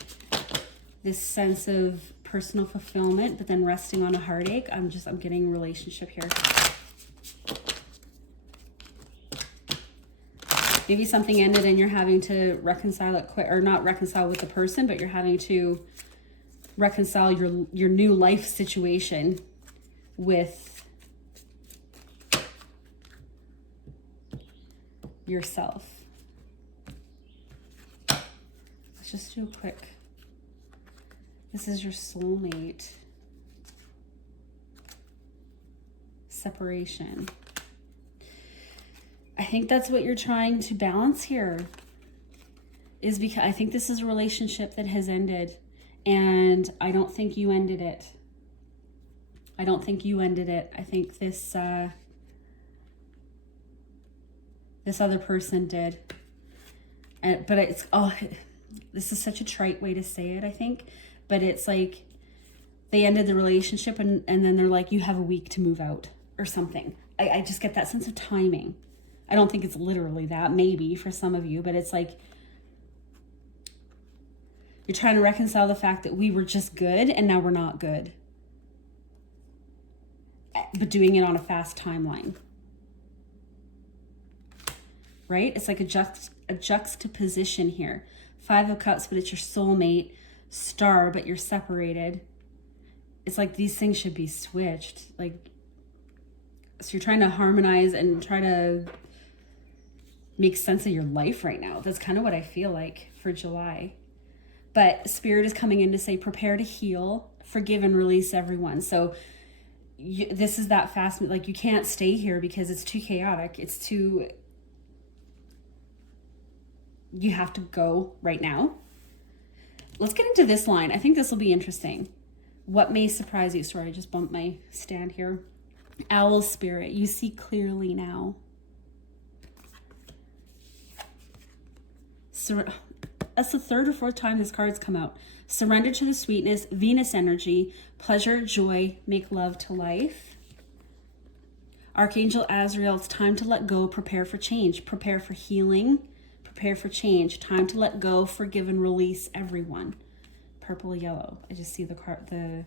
this sense of personal fulfillment, but then resting on a heartache, I'm getting relationship here. Maybe something ended and you're having to reconcile it quick, or not reconcile with the person, but you're having to reconcile your new life situation with yourself. Let's just do a quick. This is your soulmate. Separation. I think that's what you're trying to balance here. Is because I think this is a relationship that has ended. And I don't think you ended it. I don't think you ended it. I think this this other person did. But it's this is such a trite way to say it, I think. But it's like they ended the relationship and then they're like, you have a week to move out or something. I just get that sense of timing. I don't think it's literally that, maybe for some of you, but it's like you're trying to reconcile the fact that we were just good and now we're not good. But doing it on a fast timeline. Right? It's like a juxtaposition here. 5 of Cups, but it's your soulmate. Star, but you're separated. It's like these things should be switched. Like, so you're trying to harmonize and try to make sense of your life right now. That's kind of what I feel like for July. But Spirit is coming in to say, prepare to heal, forgive and release everyone. So this is that fast, like you can't stay here because it's too chaotic. It's too, you have to go right now. Let's get into this line. I think this will be interesting. What may surprise you? Sorry, I just bumped my stand here. Owl Spirit, you see clearly now. That's the 3rd or 4th time this card's come out. Surrender to the sweetness, Venus energy, pleasure, joy, make love to life. Archangel Azrael, it's time to let go, prepare for change, prepare for healing, prepare for change, time to let go, forgive and release everyone. Purple, yellow. I just see the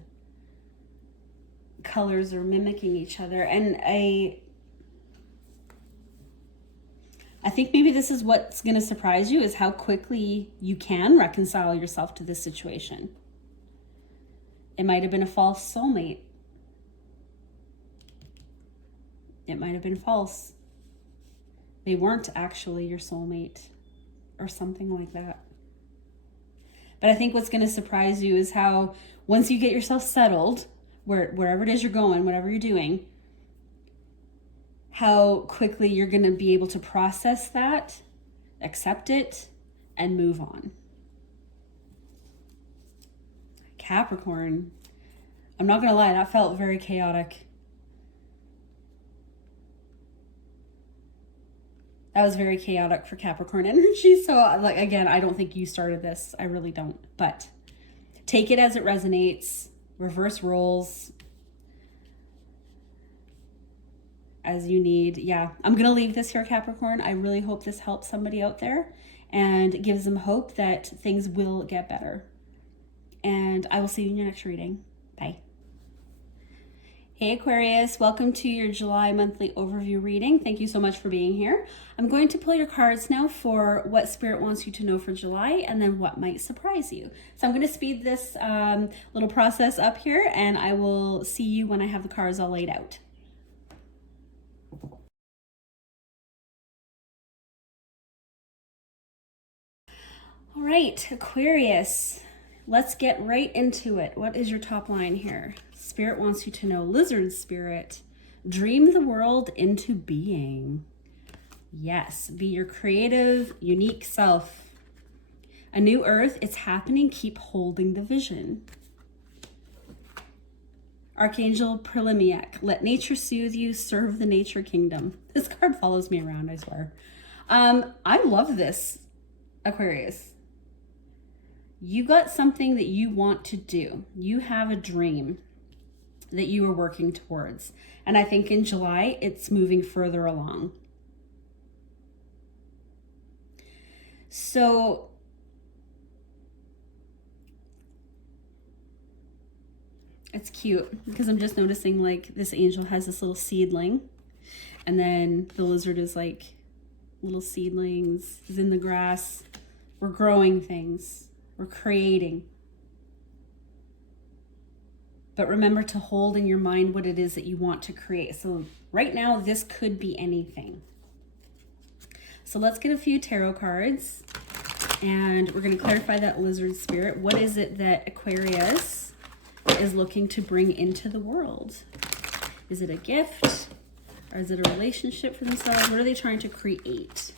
colors are mimicking each other. And I think maybe this is what's going to surprise you, is how quickly you can reconcile yourself to this situation. It might have been a false soulmate. It might have been false. They weren't actually your soulmate or something like that. But I think what's going to surprise you is how once you get yourself settled, wherever it is you're going, whatever you're doing, how quickly you're going to be able to process that accept it, and move on. Capricorn, I'm not gonna lie, that felt very chaotic. That was very chaotic for Capricorn energy. So like, again, I don't think you started this. I really don't, but take it as it resonates. Reverse roles as you need. Yeah, I'm going to leave this here, Capricorn. I really hope this helps somebody out there and gives them hope that things will get better. And I will see you in your next reading. Bye. Hey Aquarius, welcome to your July monthly overview reading. Thank you so much for being here. I'm going to pull your cards now for what Spirit wants you to know for July and then what might surprise you. So I'm going to speed this little process up here and I will see you when I have the cards all laid out. All right, Aquarius, let's get right into it. What is your top line here? Spirit wants you to know, Lizard Spirit, dream the world into being. Yes, be your creative, unique self. A new earth, it's happening. Keep holding the vision. Archangel Prelimiac, let nature soothe you, serve the nature kingdom. This card follows me around, I swear. I love this, Aquarius. You got something that you want to do. You have a dream that you are working towards. And I think in July, it's moving further along. So it's cute because I'm just noticing like this angel has this little seedling and then the lizard is like little seedlings, is in the grass. We're growing things. We're creating. But remember to hold in your mind what it is that you want to create. So right now, this could be anything. So let's get a few tarot cards and we're going to clarify that Lizard Spirit. What is it that Aquarius is looking to bring into the world? Is it a gift or is it a relationship for themselves? What are they trying to create?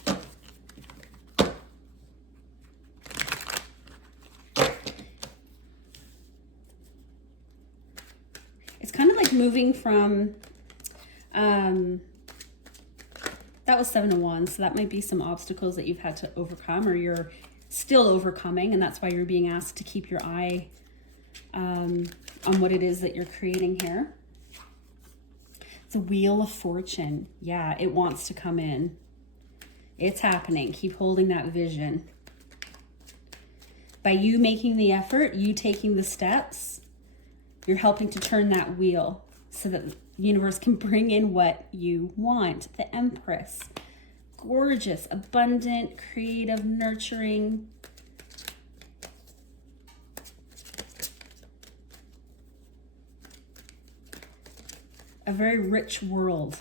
It's kind of like moving from, that was 7 of Wands, so that might be some obstacles that you've had to overcome or you're still overcoming, and that's why you're being asked to keep your eye on what it is that you're creating here. The Wheel of Fortune. Yeah, it wants to come in. It's happening. Keep holding that vision. By you making the effort, you taking the steps, you're helping to turn that wheel so that the universe can bring in what you want. The Empress. Gorgeous, abundant, creative, nurturing. A very rich world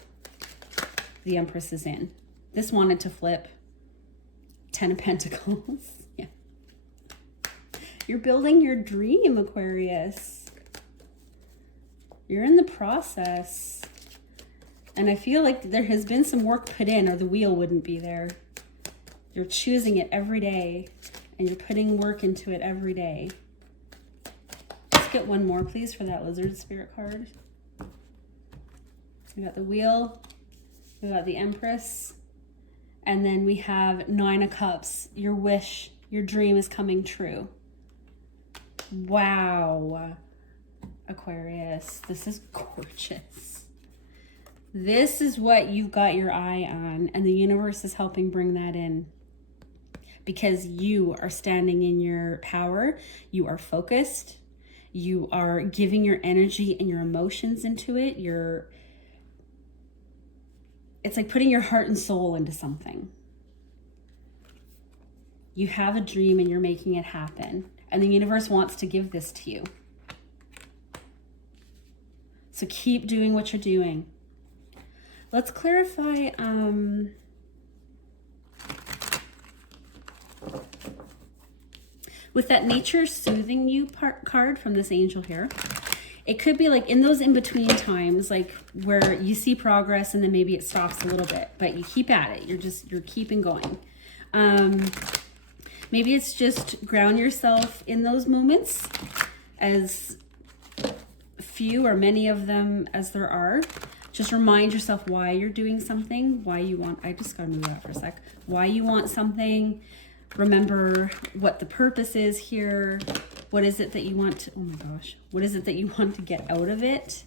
the Empress is in. This wanted to flip. 10 of Pentacles. Yeah. You're building your dream, Aquarius. You're in the process. And I feel like there has been some work put in or the wheel wouldn't be there. You're choosing it every day and you're putting work into it every day. Let's get one more, please, for that Lizard Spirit card. We got the Wheel, we got the Empress, and then we have 9 of Cups. Your wish, your dream is coming true. Wow. Aquarius, this is gorgeous. This is what you've got your eye on, and the universe is helping bring that in because you are standing in your power. You are focused. You are giving your energy and your emotions into it. It's like putting your heart and soul into something. You have a dream and you're making it happen, and the universe wants to give this to you. So keep doing what you're doing. Let's clarify with that nature soothing you card from this angel here. It could be like in those in-between times, like where you see progress and then maybe it stops a little bit, but you keep at it. You're keeping going. Maybe it's just ground yourself in those moments, as few or many of them as there are. Just remind yourself why you're doing something, why you want, I just gotta move that for a sec, why you want something. Remember what the purpose is here. What is it that you want to, oh my gosh, what is it that you want to get out of it?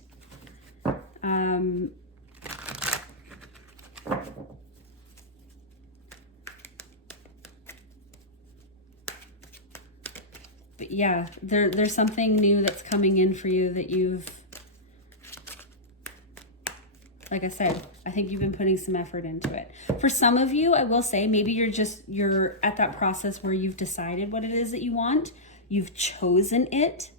But yeah, there's something new that's coming in for you that you've, like I said, I think you've been putting some effort into it. For some of you, I will say, maybe you're at that process where you've decided what it is that you want. You've chosen it.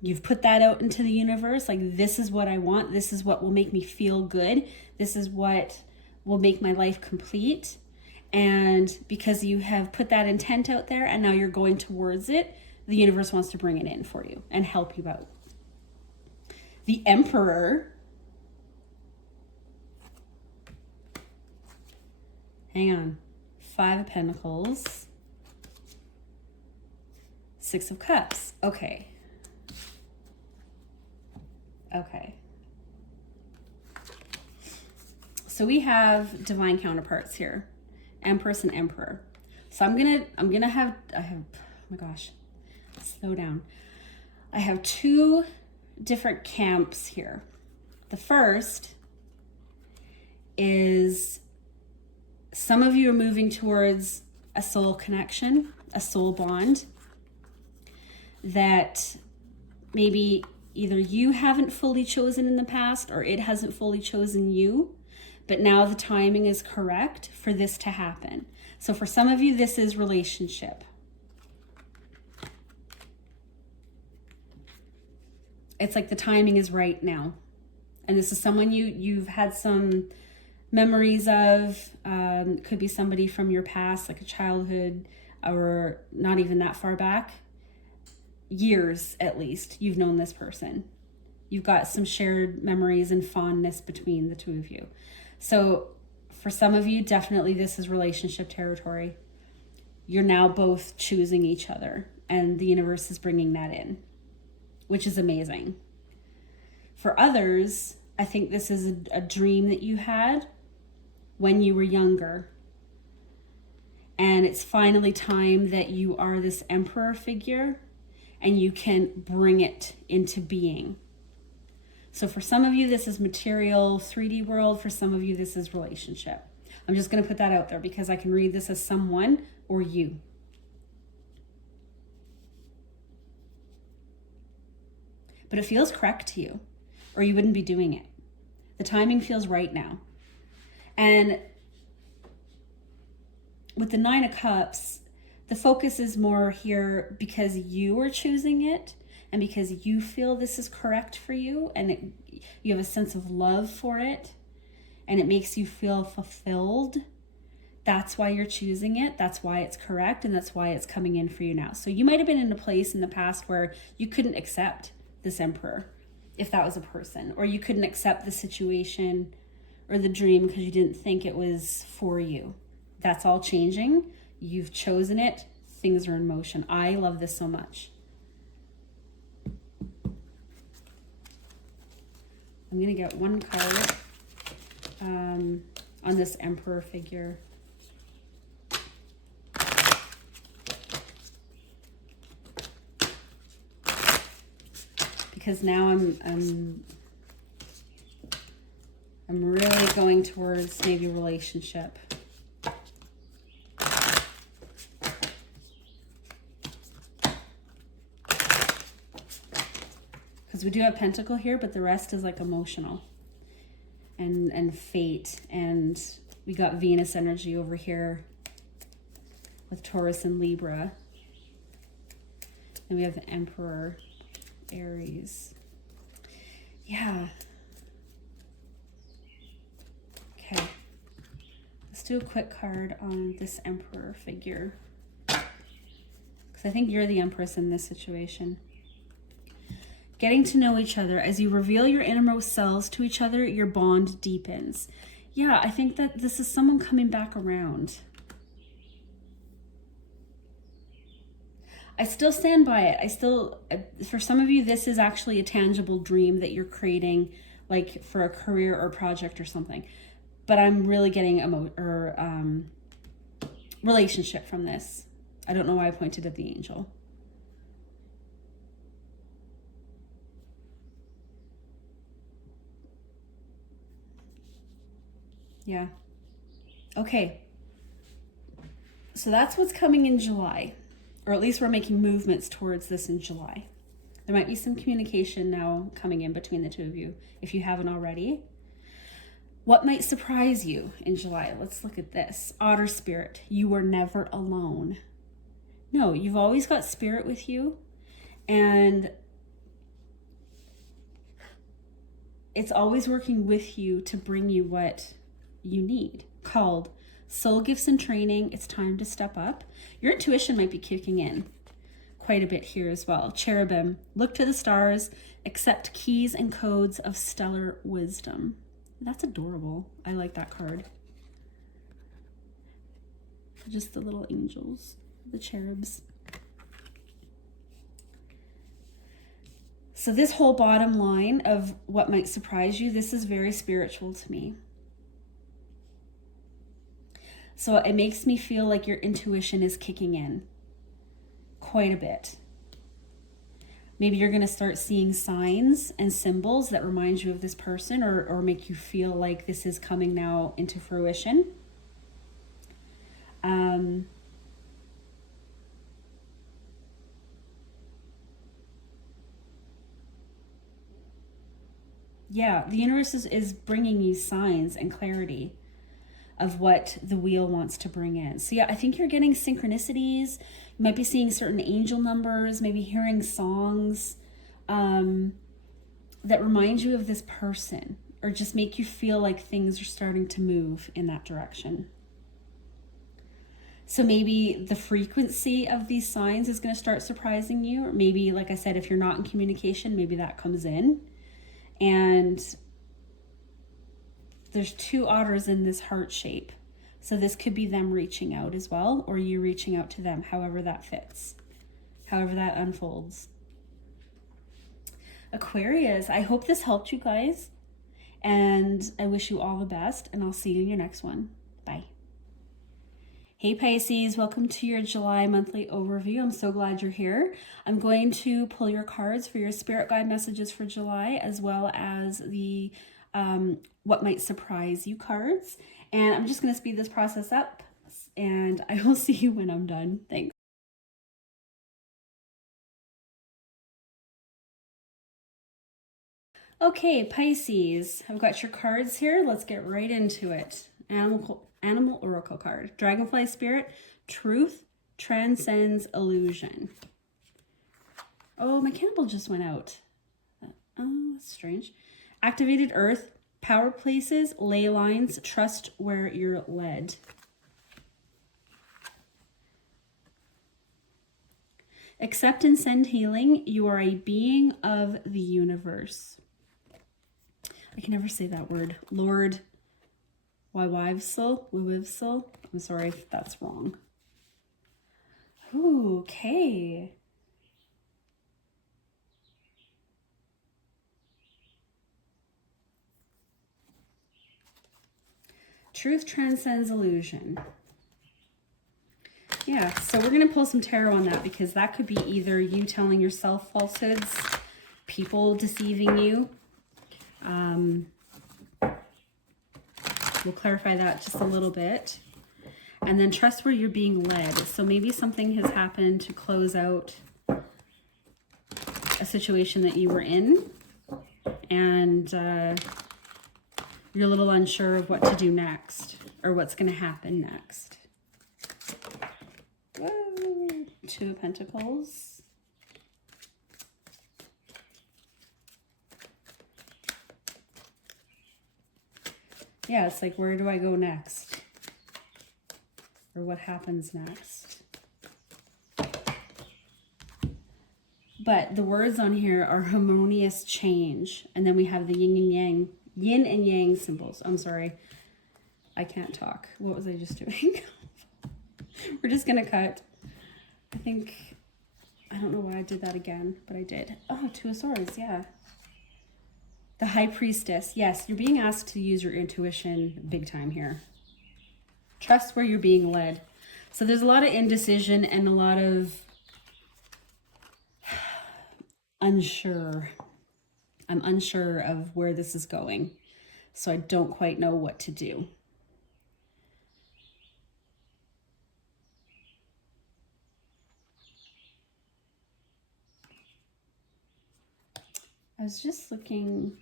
You've put that out into the universe. Like, this is what I want. This is what will make me feel good. This is what will make my life complete. And because you have put that intent out there and now you're going towards it, the universe wants to bring it in for you and help you out. The Emperor. Hang on. 5 of Pentacles. 6 of Cups. Okay. Okay. So we have divine counterparts here. Empress and Emperor. So I have, oh my gosh, slow down. I have 2 different camps here. The first is some of you are moving towards a soul connection, a soul bond that maybe either you haven't fully chosen in the past or it hasn't fully chosen you, but now the timing is correct for this to happen. So for some of you, this is relationship. It's like the timing is right now. And this is someone you've had some memories of. Could be somebody from your past, like a childhood, or not even that far back. Years, at least, you've known this person. You've got some shared memories and fondness between the 2 of you. So for some of you, definitely this is relationship territory. You're now both choosing each other, and the universe is bringing that in, which is amazing. For others, I think this is a dream that you had when you were younger. And it's finally time that you are this Emperor figure and you can bring it into being. So for some of you, this is material 3D world. For some of you, this is relationship. I'm just going to put that out there because I can read this as someone or you. But it feels correct to you, or you wouldn't be doing it. The timing feels right now. And with the 9 of Cups, the focus is more here because you are choosing it and because you feel this is correct for you, and you have a sense of love for it and it makes you feel fulfilled. That's why you're choosing it. That's why it's correct. And that's why it's coming in for you now. So you might have been in a place in the past where you couldn't accept this Emperor if that was a person, or you couldn't accept the situation or the dream because you didn't think it was for you. That's all changing. You've chosen it. Things are in motion. I love this so much. I'm going to get one card on this Emperor figure. Because now I'm really going towards maybe relationship. Because we do have Pentacle here, but the rest is like emotional and fate. And we got Venus energy over here with Taurus and Libra. And we have the Emperor, Aries. Yeah. Okay. Let's do a quick card on this Emperor figure. Because I think you're the Empress in this situation. Getting to know each other. As you reveal your innermost selves to each other, your bond deepens. Yeah, I think that this is someone coming back around. I still stand by it. I still, for some of you, this is actually a tangible dream that you're creating, like for a career or project or something. But I'm really getting relationship from this. I don't know why I pointed at the angel. Yeah. Okay. So that's what's coming in July. Or at least we're making movements towards this in July. There might be some communication now coming in between the two of you, if you haven't already. What might surprise you in July? Let's look at this. Otter spirit, you were never alone. No, you've always got spirit with you, and it's always working with you to bring you what you need. Called soul gifts and training. It's time to step up. Your intuition might be kicking in quite a bit here as well. Cherubim, look to the stars, accept keys and codes of stellar wisdom. That's adorable. I like that card. Just the little angels, the cherubs. So this whole bottom line of what might surprise you, this is very spiritual to me. So it makes me feel like your intuition is kicking in quite a bit. Maybe you're going to start seeing signs and symbols that remind you of this person, or make you feel like this is coming now into fruition. Yeah, the universe is bringing you signs and clarity of what the wheel wants to bring in. So yeah, I think you're getting synchronicities. You might be seeing certain angel numbers, maybe hearing songs that remind you of this person, or just make you feel like things are starting to move in that direction. So maybe the frequency of these signs is going to start surprising you. Or maybe, like I said, if you're not in communication, maybe that comes in. And there's two otters in this heart shape. So this could be them reaching out as well, or you reaching out to them, however that fits, however that unfolds. Aquarius, I hope this helped you guys, and I wish you all the best, and I'll see you in your next one. Bye. Hey Pisces, welcome to your July monthly overview. I'm so glad you're here. I'm going to pull your cards for your spirit guide messages for July, as well as the what might surprise you cards. And I'm just going to speed this process up, and I will see you when I'm done. Thanks. Okay, Pisces, I've got your cards here. Let's get right into it. Animal Oracle card. Dragonfly Spirit, truth transcends illusion. Oh, my candle just went out. Oh, that's strange. Activated Earth, power places, ley lines, trust where you're led. Accept and send healing. You are a being of the universe. I can never say that word. Lord Wywivsel. I'm sorry if that's wrong. Ooh, okay. Truth transcends illusion. Yeah, so we're going to pull some tarot on that, because that could be either you telling yourself falsehoods, people deceiving you. We'll clarify that just a little bit. And then trust where you're being led. So maybe something has happened to close out a situation that you were in, and you're a little unsure of what to do next, or what's going to happen next. Whoa. Two of Pentacles. Yeah, it's like, where do I go next? Or what happens next? But the words on here are harmonious change. And then we have the yin and yang symbols. I'm sorry, I can't talk. What was I just doing? We're just gonna cut. I think I don't know why I did that again, but I did. Oh, Two of Swords, yeah. The High Priestess. Yes, you're being asked to use your intuition big time here. Trust where you're being led. So there's a lot of indecision and a lot of unsure. I'm unsure of where this is going, so I don't quite know what to do. I was just looking.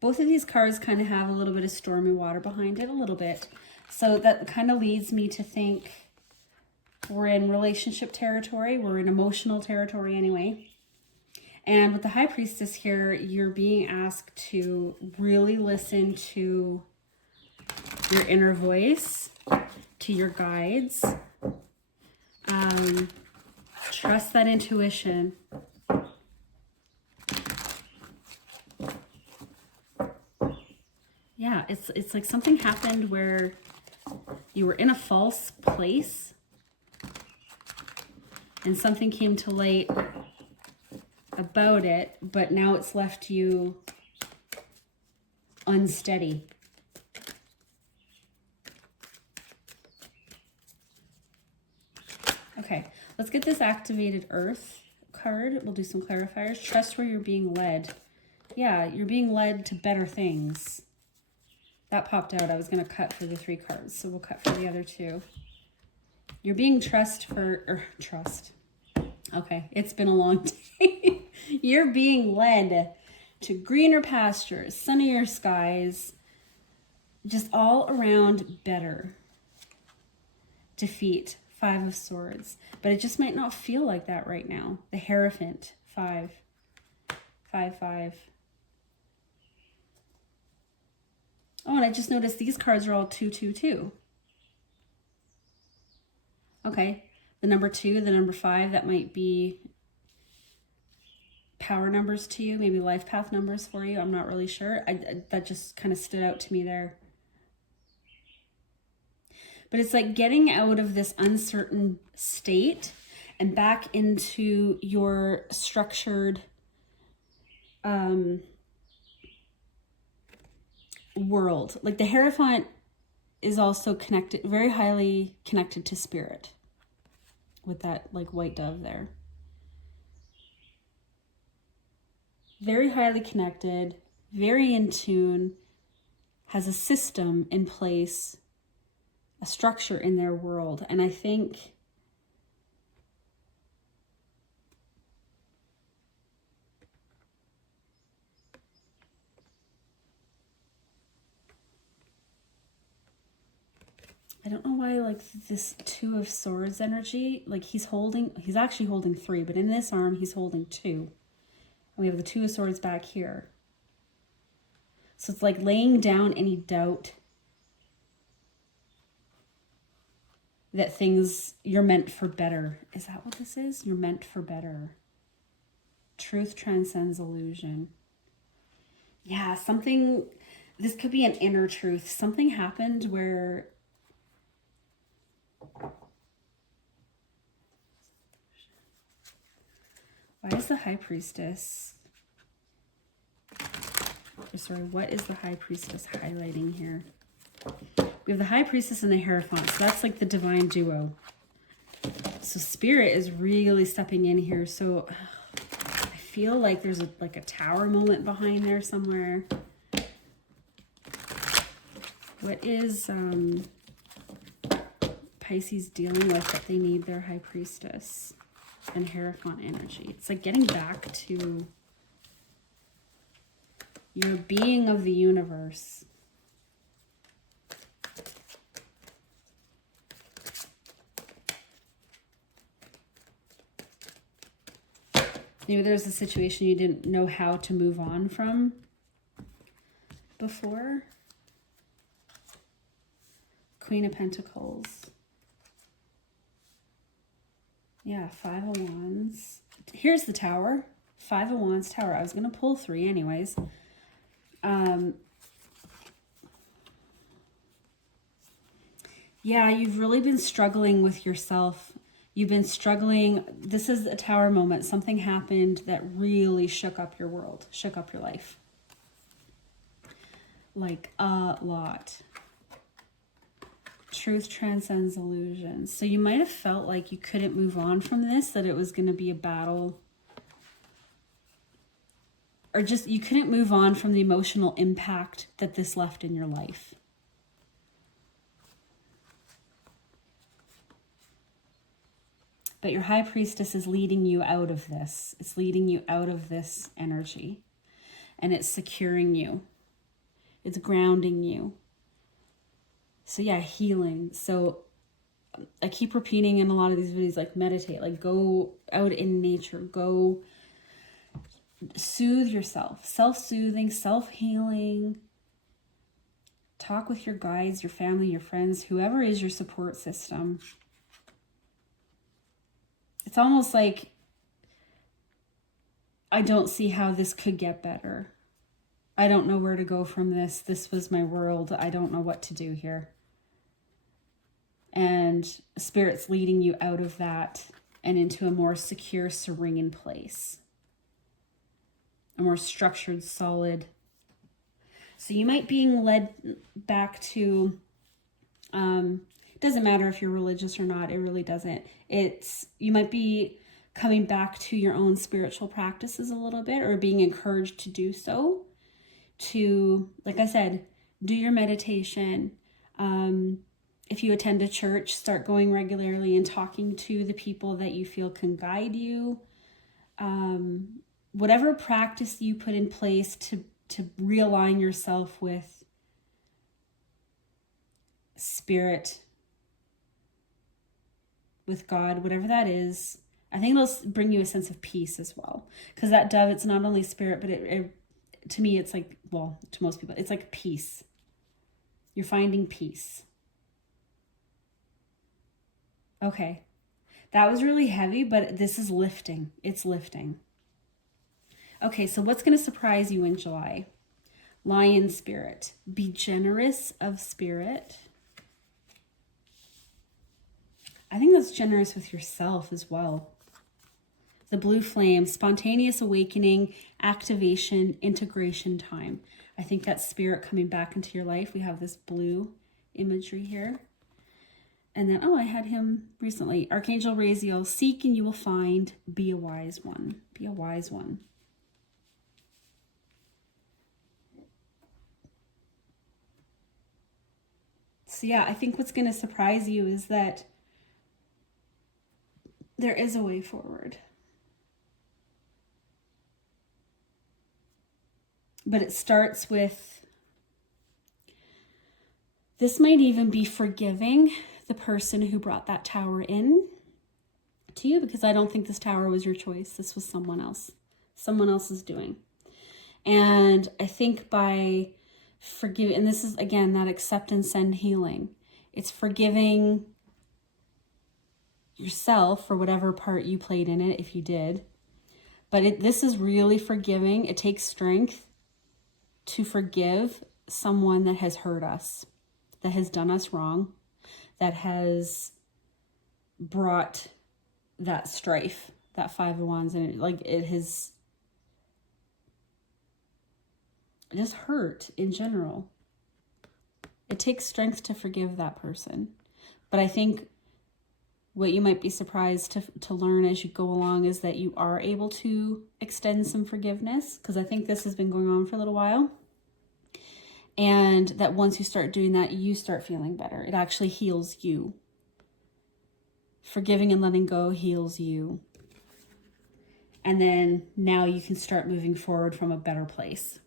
Both of these cards kind of have a little bit of stormy water behind it, a little bit. So that kind of leads me to think we're in relationship territory. We're in emotional territory anyway. And with the High Priestess here, you're being asked to really listen to your inner voice, to your guides. Trust that intuition. Yeah, it's like something happened where you were in a false place and something came to light about it, but now it's left you unsteady. Okay, let's get this activated Earth card. We'll do some clarifiers. Trust where you're being led. Yeah, you're being led to better things. That popped out. I was going to cut for the 3 cards, so we'll cut for the other 2. You're being trust. Okay, it's been a long day. You're being led to greener pastures, sunnier skies, just all around better. Defeat, 5 of Swords. But it just might not feel like that right now. The Hierophant, 5. 5, 5. Oh, and I just noticed these cards are all 2, 2, 2. Okay, the number 2, the number 5, that might be power numbers to you, maybe life path numbers for you. I'm not really sure. That just kind of stood out to me there. But it's like getting out of this uncertain state and back into your structured world. Like the Hierophant is also connected, very highly connected to spirit with that like white dove there. Very highly connected, very in tune, has a system in place, a structure in their world. And I think I don't know why, like, this 2 of Swords energy, like he's actually holding 3, but in this arm, he's holding 2. And we have the 2 of Swords back here. So it's like laying down any doubt that you're meant for better. Is that what this is? You're meant for better. Truth transcends illusion. Yeah, this could be an inner truth. Something happened where why is the High Priestess? Sorry, what is the High Priestess highlighting here? We have the High Priestess and the Hierophant. So that's like the divine duo. So Spirit is really stepping in here. So I feel like there's a tower moment behind there somewhere. What is Pisces dealing with that they need their High Priestess and Hierophant energy? It's like getting back to your being of the universe. Maybe there's a situation you didn't know how to move on from before. Queen of Pentacles. Yeah, 5 of Wands. Here's the Tower. 5 of Wands, Tower. I was going to pull 3 anyways. Yeah, you've really been struggling with yourself. You've been struggling. This is a Tower moment. Something happened that really shook up your world, shook up your life. Like a lot. Truth transcends illusion. So you might have felt like you couldn't move on from this, that it was going to be a battle. Or just you couldn't move on from the emotional impact that this left in your life. But your high priestess is leading you out of this. It's leading you out of this energy. And it's securing you. It's grounding you. So yeah, healing. So I keep repeating in a lot of these videos, like meditate, like go out in nature, go soothe yourself, self-soothing, self-healing. Talk with your guides, your family, your friends, whoever is your support system. It's almost like, I don't see how this could get better. I don't know where to go from this. This was my world. I don't know what to do here. And Spirit's leading you out of that and into a more secure, serene place. A more structured, solid. So you might be led back to, it doesn't matter if you're religious or not, it really doesn't. You might be coming back to your own spiritual practices a little bit, or being encouraged to do so. To, like I said, do your meditation. If you attend a church, start going regularly and talking to the people that you feel can guide you. Whatever practice you put in place to realign yourself with Spirit, with God, whatever that is, I think it'll bring you a sense of peace as well. Because that dove, it's not only spirit, but it to me, it's like, well, to most people, it's like peace. You're finding peace. Okay. That was really heavy, but this is lifting. It's lifting. Okay, so what's going to surprise you in July? Lion spirit. Be generous of spirit. I think that's generous with yourself as well. The blue flame, spontaneous awakening, activation, integration time. I think that's Spirit coming back into your life. We have this blue imagery here. And then, I had him recently. Archangel Raziel, seek and you will find. Be a wise one. Be a wise one. So yeah, I think what's going to surprise you is that there is a way forward. But it starts with, this might even be forgiving the person who brought that tower in to you, because I don't think this tower was your choice. This was someone else. Someone else's doing. And I think by forgiving, and this is, again, that acceptance and healing. It's forgiving yourself for whatever part you played in it, if you did. But this is really forgiving. It takes strength to forgive someone that has hurt us, that has done us wrong, that has brought that strife, that Five of Wands, and it has just hurt in general. It takes strength to forgive that person. But I think what you might be surprised to learn as you go along is that you are able to extend some forgiveness, because I think this has been going on for a little while. And that once you start doing that, you start feeling better. It actually heals you. Forgiving and letting go heals you. And then now you can start moving forward from a better place.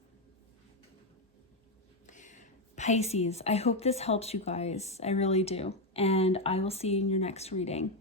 Pisces, I hope this helps you guys. I really do. And I will see you in your next reading.